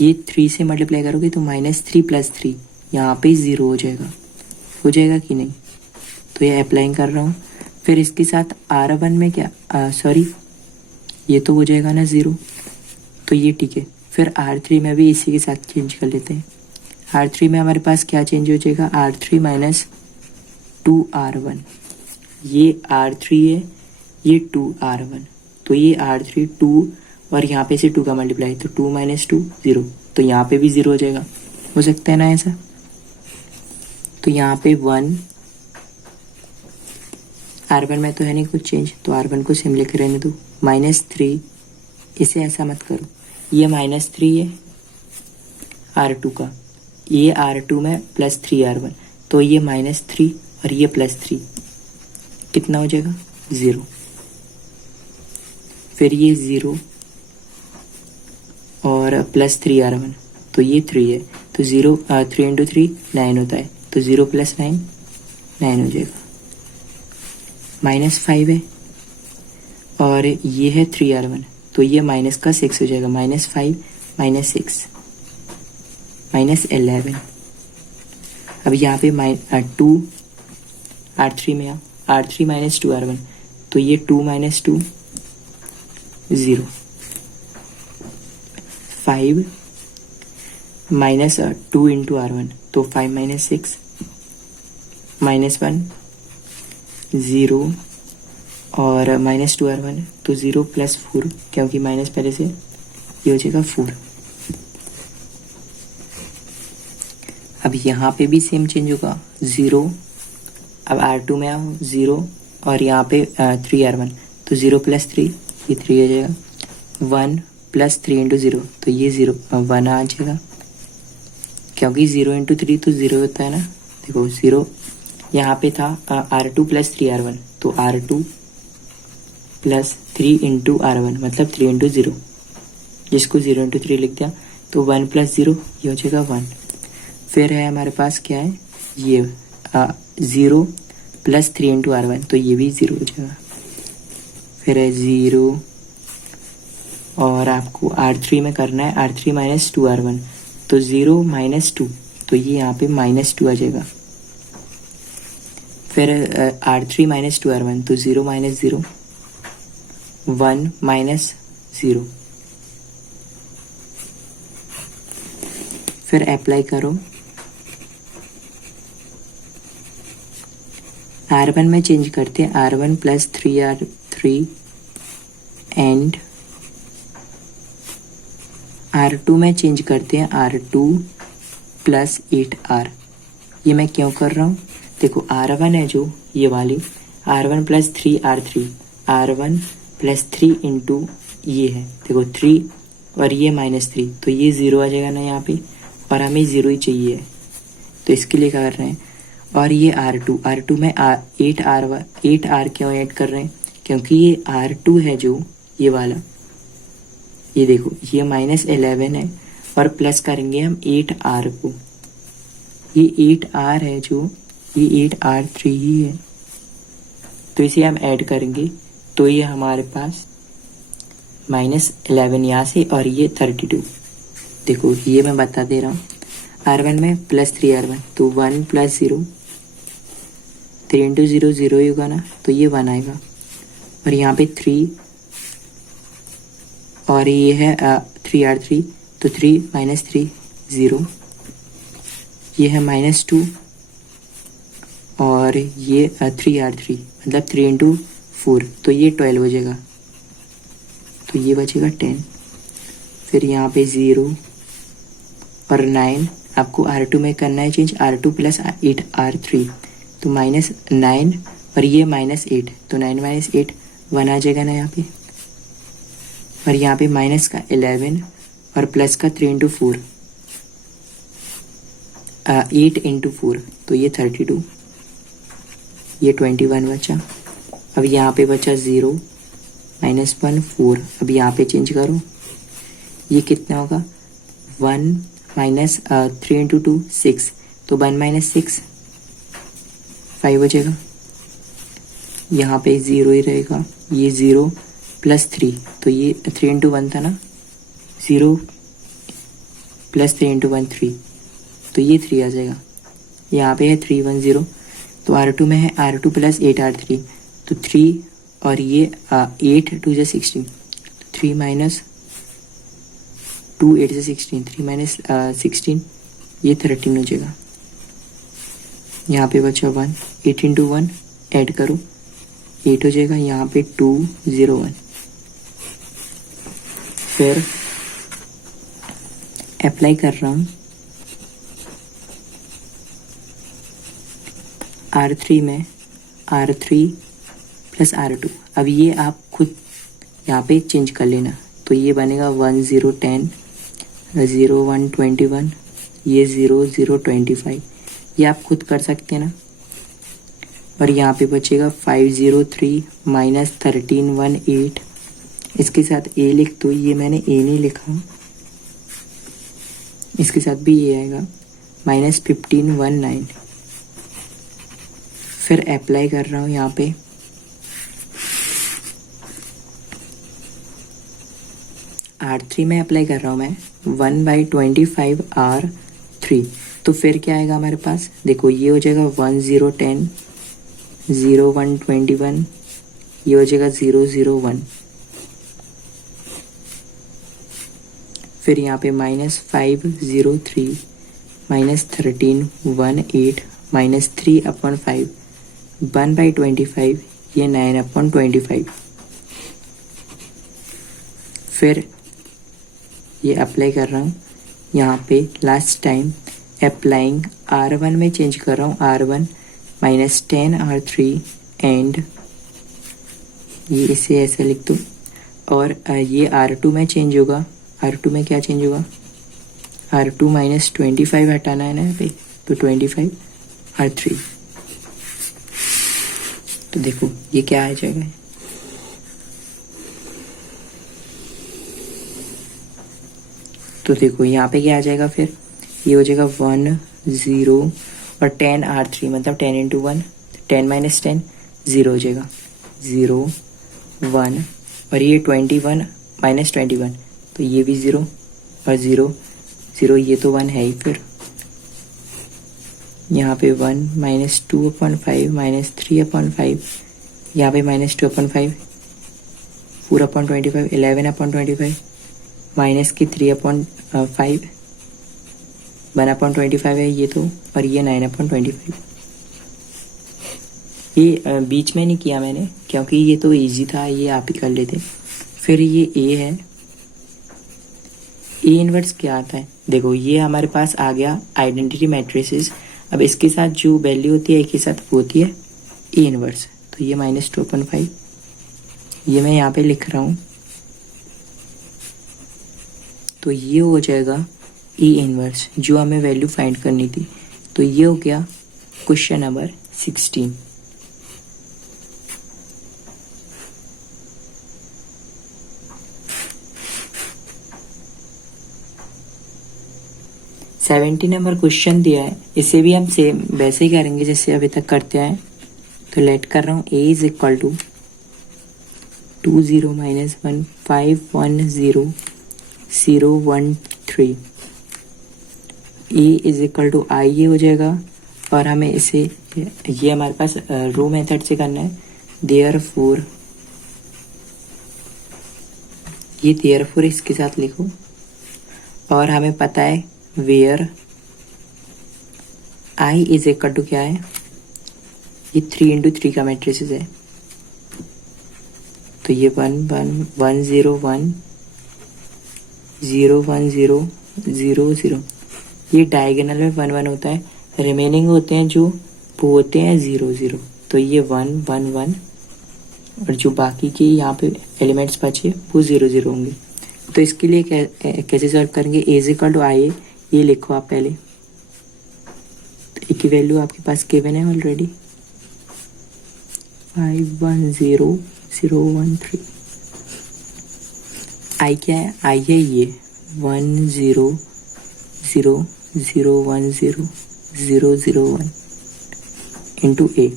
ये 3 से मल्टीप्लाई करोगे तो -3 + 3 यहाँ पे 0 हो जाएगा कि नहीं। तो ये अप्लाइंग कर रहा हूँ। फिर इसके साथ R1 में क्या, सॉरी ये तो हो जाएगा ना 0, तो ये ठीक है। फिर R3 में भी इसी के साथ चेंज कर लेते हैं। R3 में हमारे पास क्या चेंज हो जाएगा, R3 - 2R1, ये R3 है, ये 2R1, तो ये R3 2 और यहाँ पे से 2 का मल्टीप्लाई, तो 2 - 2 0, तो यहाँ पे भी 0 हो जाएगा, हो सकता है ना ऐसा। तो यहाँ पे 1, R1 में तो है नहीं कुछ चेंज, तो R1 को सेम लिख रहने दो। -3, इसे ऐसा मत करो, ये -3 है R2 का, ये R2 में प्लस 3R1, तो ये -3 और ये +3 कितना हो जाएगा 0। फिर ये 0 और प्लस 3R1, तो ये 3 है, तो 0 3 × 3 9 होता है, तो 0 + 9 9 हो जाएगा। -5 है और ये है 3R1, तो ये माइनस का 6 हो जाएगा, -5 - 6 -11। अब यहाँ पे 2 R3 में R3 - 2R1, तो ये 2 - 2 0, 5 -2 × R1, तो 5 - 6 -1 0 और -2R1, तो 0 + 4, क्योंकि माइनस पहले से, ये हो जाएगा 4। अब यहाँ पे भी सेम चेंज होगा 0, अब R2 में आओ 0 और यहाँ पे 3R1, तो 0 + 3, ये 3 हो जाएगा। 1 + 3 × 0, तो ये 0 1 आ जाएगा, क्योंकि 0 × 3 तो 0 होता है ना। देखो 0 यहाँ पे था R2 + 3R1, तो R2 + 3 × R1 मतलब 3 × 0, जिसको 0 × 3 लिख दिया, तो 1 + 0 ये हो जाएगा 1। फिर है हमारे पास क्या है, ये 0 + 3 × R1, तो ये भी 0 हो जाएगा। फिर है 0 और आपको R3 में करना है R3 - 2R1, तो 0 - 2, तो ये यहाँ पे -2 आ जाएगा। फिर R3 - 2R1, तो 0 - 0 1 - 0। फिर अप्लाई करो, R1 में चेंज करते हैं, R1 + 3R3 एंड R2 में चेंज करते हैं R2 + 8R। ये मैं क्यों कर रहा हूँ, देखो R1 है जो ये वाली, R1 + 3R3, R1 + 3 × ये है, देखो 3 और ये -3, तो ये 0 आ जाएगा ना यहाँ पे, और हमें 0 ही चाहिए है, तो इसके लिए क्या कर रहे हैं। और ये R2 में 8R क्यों ऐड कर रहे हैं, क्योंकि ये R2 है जो ये वाला, ये देखो ये -11 है और प्लस करेंगे हम 8R को, ये 8R है जो, ये 8R3 ही है, तो इसे हम ऐड करेंगे, तो ये हमारे पास -11 यहाँ से और ये 32। देखो ये मैं बता दे रहा हूँ, R1 में प्लस 3R1, तो 1 प्लस 0, 3 इंटू 0 0 ही होगा ना, तो ये 1 आएगा। और यहाँ पे 3 और ये है 3R3, तो 3 माइनस 3 0, ये है -2 और ये 3R3 मतलब 3 इंटू 4, तो ये 12 हो जाएगा, तो ये बचेगा 10। फिर यहाँ पे 0 और 9, आपको R2 में करना है चेंज, R2 प्लस 8R3, तो -9 और ये -8, तो 9 माइनस 8 1 आ जाएगा ना यहाँ पे। और यहाँ पे माइनस का 11 और प्लस का 3 इंटू 4, 8 इंटू 4, तो ये 32, ये 21 बचा। अब यहाँ पे बचा 0 -1 4, अब यहाँ पे चेंज करो, ये कितना होगा 1 माइनस 3 इंटू 2 6, तो 1 माइनस 6 5 हो जाएगा। यहाँ पे 0 ही रहेगा, ये 0 प्लस 3, तो ये 3 इंटू 1 था ना, 0 प्लस 3 इंटू 1 3, तो ये 3 आ जाएगा। यहाँ पे है 3 1 0, तो R2 में है R2 प्लस 8R3, तो 3 और ये 8 2 जा 16, 3 माइनस 2 8 से 16, 3 माइनस 16, ये 13 हो जाएगा। यहाँ पे बचा 1, 8 इंटू 1 ऐड करो, 8 हो जाएगा। यहाँ पे 2 0 1, फिर अप्लाई कर रहा हूँ R3 में R3 प्लस R2। अब ये आप खुद यहाँ पे चेंज कर लेना, तो ये बनेगा 1 0 10, 0 1 21, ये 0 0 25, ये आप खुद कर सकते हैं ना। और यहाँ पे बचेगा 5 0 3 माइनस 13 1 8, इसके साथ A लिख दो, ये मैंने A नहीं लिखा, इसके साथ भी ये आएगा, माइनस 15 1 9। फिर अप्लाई कर रहा हूँ यहाँ पे R3 में अप्लाई कर रहा हूँ मैं 1/25 R3, तो फिर क्या आएगा हमारे पास, देखो ये हो जाएगा 1 0 10, 0 1 21, ये हो जाएगा 0 0 1। फिर यहाँ पे -5 0 3 माइनस 13 1 8 माइनस 3/5, 1/25, ये 9/25। फिर ये अप्लाई कर रहा हूँ यहाँ पे, लास्ट टाइम अप्लाइंग R1 में चेंज कर रहा हूँ, R1 माइनस 10 R3 एंड ये इसे ऐसे लिख दो। और ये R2 में चेंज होगा, R2 में क्या चेंज होगा, R2 माइनस 25 हटाना है ना यहाँ पे, तो 25 R3, तो देखो ये क्या आ जाएगा, तो देखो यहाँ पे क्या आ जाएगा, फिर ये हो जाएगा 1 0 और 10 R3 मतलब 10 इंटू 1, 10 माइनस 10 0 हो जाएगा, 0 1 और ये 21 माइनस 21, तो ये भी 0 और 0 0, ये तो 1 है ही। फिर यहाँ पे 1 माइनस 2/5 माइनस 3/5, यहाँ पे माइनस 2/5, 4/25, 11/25 माइनस की 3/5, 1/25 है ये तो, और ये 9/25। ये बीच में नहीं किया मैंने क्योंकि ये तो इजी था, ये आप ही कर लेते। फिर ये A है, A इनवर्स क्या आता है, देखो ये हमारे पास आ गया आइडेंटिटी मैट्रिसेस। अब इसके साथ जो वैल्यू होती है एक के साथ वो होती है A इनवर्स, तो ये -2/5 ये मैं यहाँ पे लिख रहा हूँ, तो ये हो जाएगा E इनवर्स जो हमें वैल्यू फाइंड करनी थी। तो ये हो गया question number 16। Seventy number question दिया है, इसे भी हम सेम वैसे ही करेंगे जैसे अभी तक करते आए। तो लेट कर रहा हूँ A is equal to 2 0 -1 5 1 0 0 1 3। E is equal to आई ये हो जाएगा, और हमें इसे ये हमारे पास रो मेथड से करना है। देयरफॉर ये देयरफॉर इसके साथ लिखो, और हमें पता है where I is equal to क्या है, ये 3x3 का मैट्रिसेस है, तो ये 1 1 1 0 1 0 1 0 0 0, ये डायगोनल में 1 1 होता है, रिमेनिंग होते हैं जो वो होते हैं 0 0, तो ये 1 1 1, और जो बाकी के यहाँ पे एलिमेंट्स बचे वो 0 0 होंगे। तो इसके लिए कैसे सॉल्व करेंगे, ए इज इक्वल टू आई, ये लिखो आप पहले, तो ए की वैल्यू आपके पास गिवन है ऑलरेडी 5 1 0 0 1 3। आई क्या है, आई है ये 1 0 0 0 1 0 0 0 1 इंटू ए।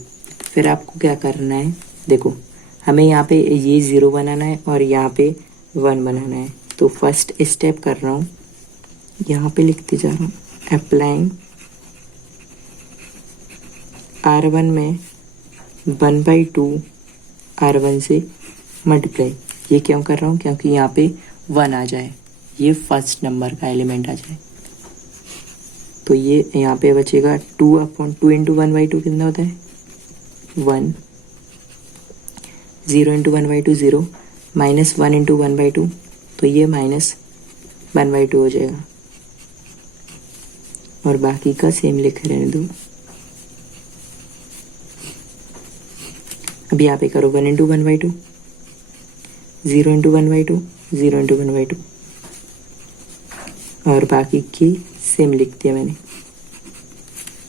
फिर आपको क्या करना है, देखो हमें यहाँ पे ये 0 बनाना है और यहाँ पे 1 बनाना है। तो फर्स्ट स्टेप कर रहा हूँ, यहाँ पे लिखते जा रहा हूँ अप्लाइंग R1 में 1/2 R1 से मल्टीप्लाई। ये क्यों कर रहा हूँ, क्योंकि यहाँ पे 1 आ जाए, ये फर्स्ट नंबर का एलिमेंट आ जाए। तो ये यहाँ पे बचेगा 2/2 इंटू 1/2 कितना होता है 1, 0 इंटू 1/2 0, माइनस 1 इंटू 1/2, तो ये माइनस 1/2 हो जाएगा, और बाकी का सेम लिखे रहने दो। अब यहाँ पे करो 1 इंटू 1/2, 0 इंटू 1/2, 0 इंटू 1/2, और बाकी की सेम लिख दिया मैंने।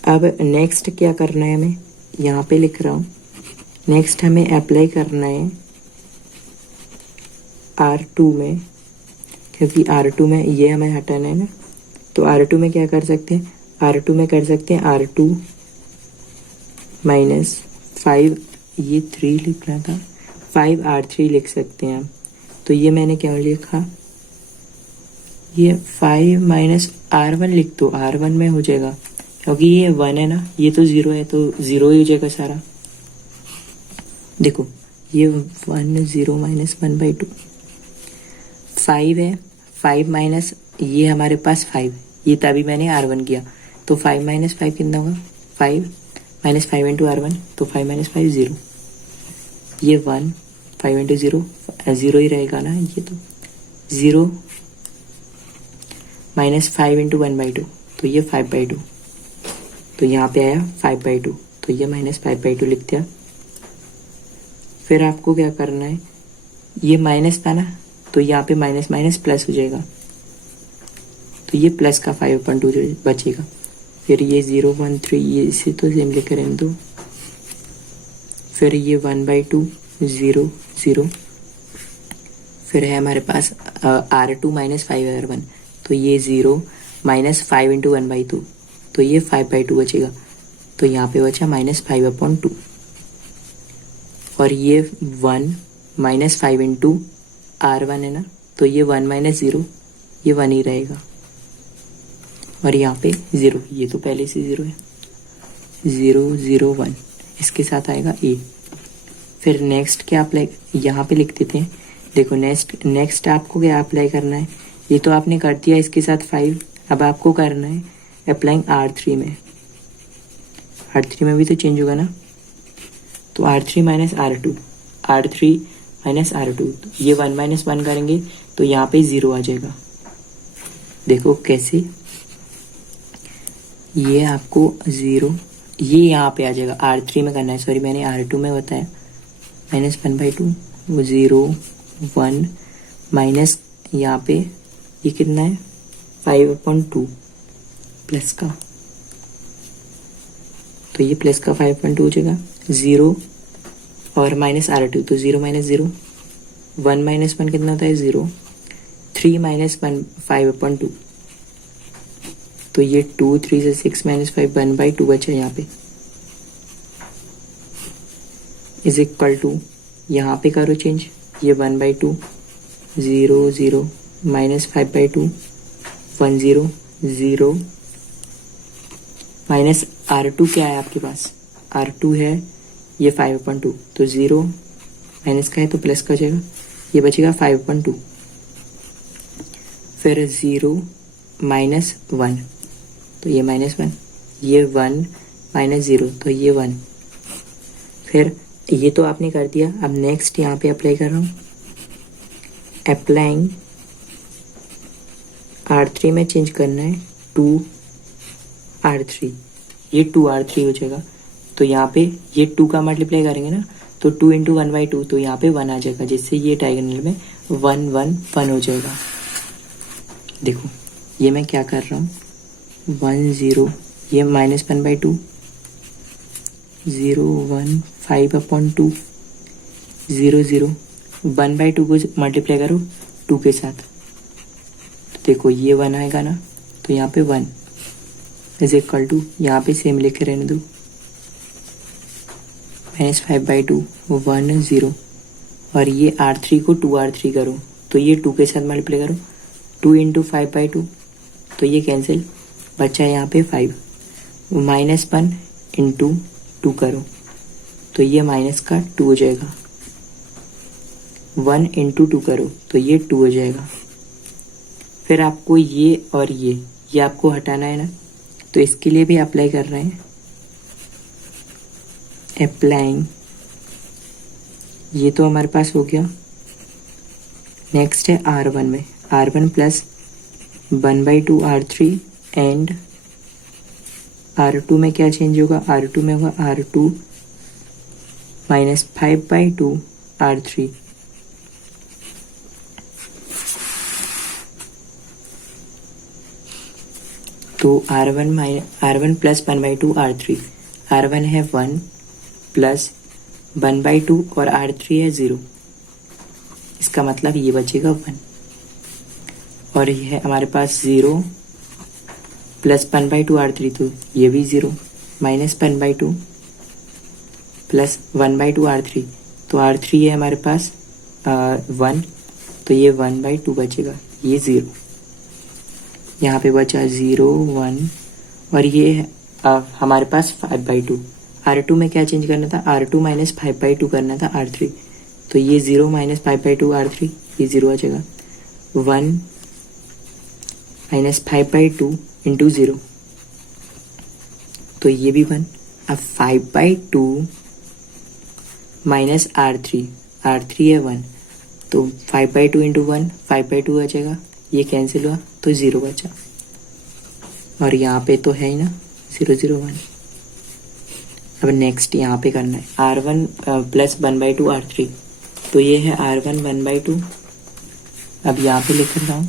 अब नेक्स्ट क्या करना है, हमें यहाँ पे लिख रहा हूँ, नेक्स्ट हमें अप्लाई करना है R2 में, क्योंकि R2 में ये हमें हटाना है ना। तो R2 में क्या कर सकते हैं, R2 में कर सकते हैं R2 माइनस 5, ये 3 लिखना था, 5 R3 लिख सकते हैं हम। तो ये मैंने क्या लिखा, ये 5 माइनस R1 लिख दो, R1 में हो जाएगा, क्योंकि ये 1 है ना, ये तो 0 है, तो 0 ही हो जाएगा सारा। देखो ये 1 0 माइनस 1/2, 5 है, 5 माइनस ये हमारे पास 5, ये तभी मैंने R1 किया, तो 5 माइनस 5 कितना होगा 5, माइनस 5 इंटू R1, तो 5 माइनस 5 0, ये 1, 5 इंटू 0 0 ही रहेगा ना, ये तो 0 माइनस 5 इंटू 1/2, तो ये 5/2, तो यहाँ पे आया 5/2, तो ये माइनस 5/2 लिख दिया। फिर आपको क्या करना है, ये माइनस था ना, तो यहाँ पे माइनस माइनस प्लस हो जाएगा, तो ये प्लस का 5/2 बचेगा। फिर ये 0 1 3, ये इसे तो सेम लिख रहने दो। फिर ये 1/2 0 0, फिर है हमारे पास R2 माइनस 5 R1, तो ये 0 माइनस 5 इंटू 1/2, तो ये 5/2 बचेगा, तो यहाँ पे बचा माइनस 5/2, और ये 1 माइनस 5 इंटू R1 है ना, तो ये 1 माइनस 0, ये 1 ही रहेगा, और यहाँ पे 0, ये तो पहले से 0 है, 0 0 1, इसके साथ आएगा ए। फिर नेक्स्ट क्या अप्लाई यहाँ पे लिख देते हैं, देखो नेक्स्ट आपको क्या अप्लाई करना है, ये तो आपने कर दिया इसके साथ 5, अब आपको करना है अप्लाइंग R3 में, R3 में भी तो चेंज होगा ना, तो R3 minus R2, R3 minus R2, ये 1 माइनस 1 करेंगे तो यहाँ पे 0 आ जाएगा। देखो कैसे, ये आपको 0, ये यहाँ पे आ जाएगा, R3 में करना है, सॉरी मैंने R2 में बताया, माइनस 1/2, 0 1 माइनस यहाँ पे ये कितना है 5/2 प्लस का, तो ये प्लस का 5/2 हो जाएगा, 0 और माइनस R2, तो 0 माइनस 0, 1 माइनस 1 कितना होता है 0, 3 माइनस 1 5/2, तो ये 2 3 से 6 माइनस 5 1/2 बचा यहाँ पे, इज इक्वल टू यहाँ पे करो चेंज, ये 1/2 0 0 माइनस 5/2 1 0 0 माइनस R2 क्या है आपके पास, R2 है ये 5/2, तो 0 माइनस का है तो प्लस का हो जाएगा, ये बचेगा 5/2। फिर 0 माइनस 1 तो ये -1, ये 1 माइनस 0 तो ये 1। फिर ये तो आपने कर दिया। अब नेक्स्ट यहाँ पे अप्लाई कर रहा हूँ, अप्लाइंग R3 में चेंज करना है 2R3, ये 2R3 हो जाएगा। तो यहाँ पे ये 2 का मल्टीप्लाई करेंगे ना, तो 2 × 1/2 तो यहाँ पे 1 आ जाएगा, जिससे ये डायगोनल में 1 1 1 हो जाएगा। देखो ये मैं क्या कर रहा हूँ, 1 0, ये -1/2, 0 1 5/2, 0 0, 1/2 को मल्टीप्लाई करो 2 के साथ, तो देखो ये 1 आएगा ना, तो यहाँ पे 1 इज इक्वल टू, यहाँ पे सेम लिखे रहने दो, -5/2 1 0, और ये R3 को 2R3 करो, तो ये 2 के साथ मल्टीप्लाई करो, 2 × 5/2 तो ये कैंसिल, बचा यहाँ पे 5, -1 × 2 करो तो ये माइनस का 2 हो जाएगा, 1 × 2 करो तो ये 2 हो जाएगा। फिर आपको ये और ये आपको हटाना है ना, तो इसके लिए भी अप्लाई कर रहे हैं, अप्लाइंग, ये तो हमारे पास हो गया। नेक्स्ट है R1 में, R1 plus 1/2 R3 and R2 में क्या चेंज होगा, R2 में होगा R2 माइनस 5/2 R3, तो R1 प्लस 1/2 R3, R1 है 1 प्लस 1/2 और R3 है 0, इसका मतलब ये बचेगा 1, और ये है हमारे पास 0 प्लस 1/2 R3, तो ये भी 0, माइनस 1/2 प्लस 1/2 R3, तो R3 है हमारे पास 1, तो ये 1/2 बचेगा, ये 0, यहाँ पे बचा 0 1, और ये है हमारे पास 5/2। R2 में क्या चेंज करना था, R2 माइनस 5/2 करना था R3, तो ये 0 माइनस 5/2 R3, ये 0 आ जाएगा, 1 माइनस 5/2 × 0, तो ये भी 1। अब 5/2 माइनस R3 है 1, तो 5/2 × 1 5/2 आ जाएगा, ये कैंसिल हुआ तो 0 बचा, और यहाँ पे तो है ही ना 0 0 1। अब नेक्स्ट यहाँ पे करना है R1 प्लस 1/2 R3, तो ये है R1 1/2, अब यहाँ पे लिख रहा हूँ,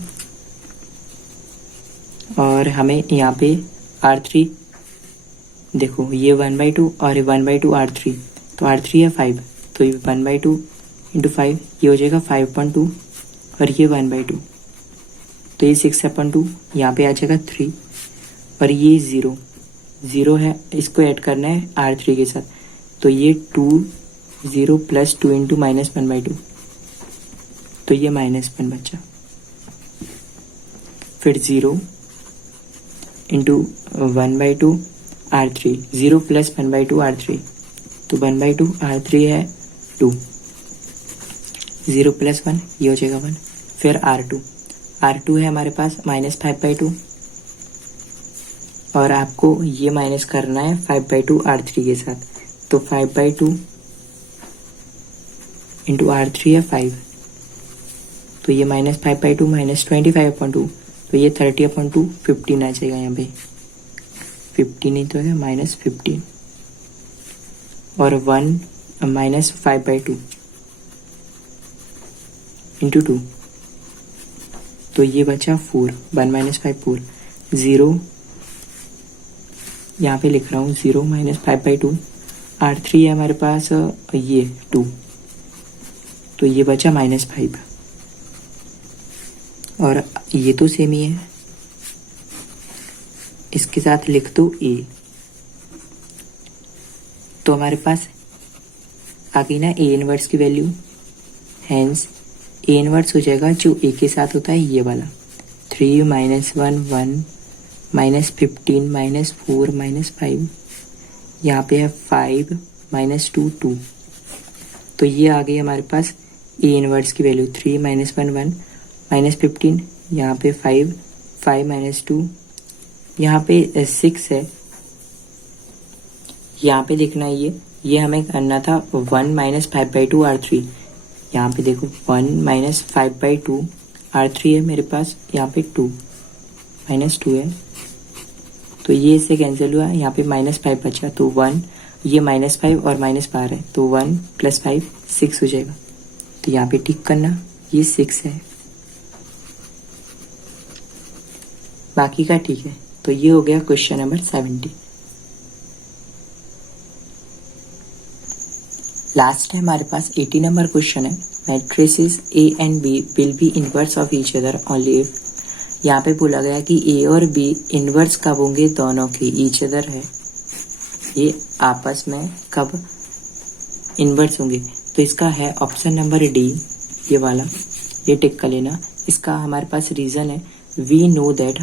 और हमें यहाँ पे R3 देखो ये 1/2 और 1/2 R3, तो R3 है 5, तो ये 1/2 × 5 ये हो जाएगा 5/2, और ये 1/2 तो ये 6/2, यहाँ पे आ जाएगा 3, और ये 0 है, इसको ऐड करना है R3 के साथ, तो ये 2 0 प्लस 2 × -1/2, तो ये -1 बचा, फिर 0 × 1/2 R3, 0 प्लस 1/2 R3, तो 1/2 R3 है 2, 0 प्लस 1 ये हो जाएगा 1, फिर R2 है हमारे पास -5/2, और आपको ये माइनस करना है 5/2 R3 के साथ, तो 5/2 × R3 है 5, तो ये -5/2 माइनस 25/2, तो ये 30/2 15 आ जाएगा, यहाँ पे 15 ही तो है, -15, और 1 माइनस 5/2 × 2, तो ये बचा 4, 1 माइनस 5 4, 0 यहाँ पे लिख रहा हूँ, 0 माइनस 5/2 R3 है हमारे पास ये 2, तो ये बचा -5, और ये तो सेम ही है, इसके साथ लिख दो A, तो हमारे पास आ गई ना A इनवर्स की वैल्यू, हैंस A इनवर्स हो जाएगा जो A के साथ होता है ये वाला, 3 - 1 1 -15 -4 -5, यहाँ पे है 5 -2 2। तो ये आ गई हमारे पास ए इनवर्स की वैल्यू 3 -1 1 -15, यहाँ पे 5 -2, यहाँ पे 6 है, यहाँ पे देखना है ये हमें करना था 1 -5/2 R3। यहाँ पे देखो 1 -5/2 R3 है मेरे पास, यहाँ पे 2 -2 है, तो ये इससे कैंसिल हुआ, यहाँ पे -5 बचा, तो 1, ये -5 और -5 है, तो 1 + 5 6 हो जाएगा। तो यहाँ पे टिक करना, ये 6 है, बाकी का ठीक है। तो ये हो गया क्वेश्चन नंबर 70। लास्ट है हमारे पास 80 नंबर क्वेश्चन है। Matrices A and B will be inverse of each other only if. यहाँ पे बोला गया कि A और B इनवर्स कब होंगे, दोनों के, ईच अदर है, ये आपस में कब इनवर्स होंगे। तो इसका है ऑप्शन नंबर डी, ये वाला, ये टिक कर लेना। इसका हमारे पास रीजन है, we know that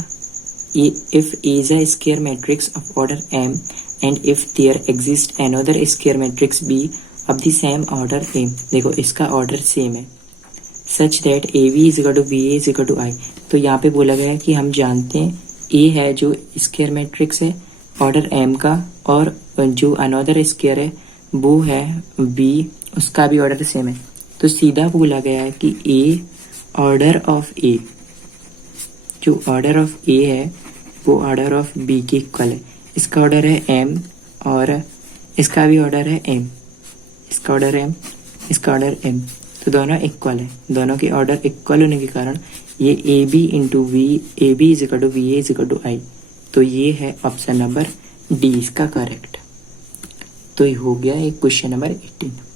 if A is a square matrix of order m and if there exists another square matrix B of the same order m, देखो इसका ऑर्डर सेम है, such that AB is equal to BA is equal to I। तो यहाँ पे बोला गया है कि हम जानते हैं A है जो स्क्वायर मैट्रिक्स है ऑर्डर m का, और जो अनदर स्क्वायर है वो है B, उसका भी ऑर्डर सेम है। तो सीधा बोला गया है कि A ऑर्डर ऑफ A, जो ऑर्डर ऑफ A है वो ऑर्डर ऑफ B के इक्वल है। इसका ऑर्डर है M और इसका भी ऑर्डर है M, इसका ऑर्डर M, इसका ऑर्डर M, तो दोनों इक्वल है। दोनों के ऑर्डर इक्वल होने के कारण ये AB into V, AB is equal to VA is equal to I। तो ये है ऑप्शन नंबर डी इसका करेक्ट। तो ये हो गया एक क्वेश्चन नंबर 18।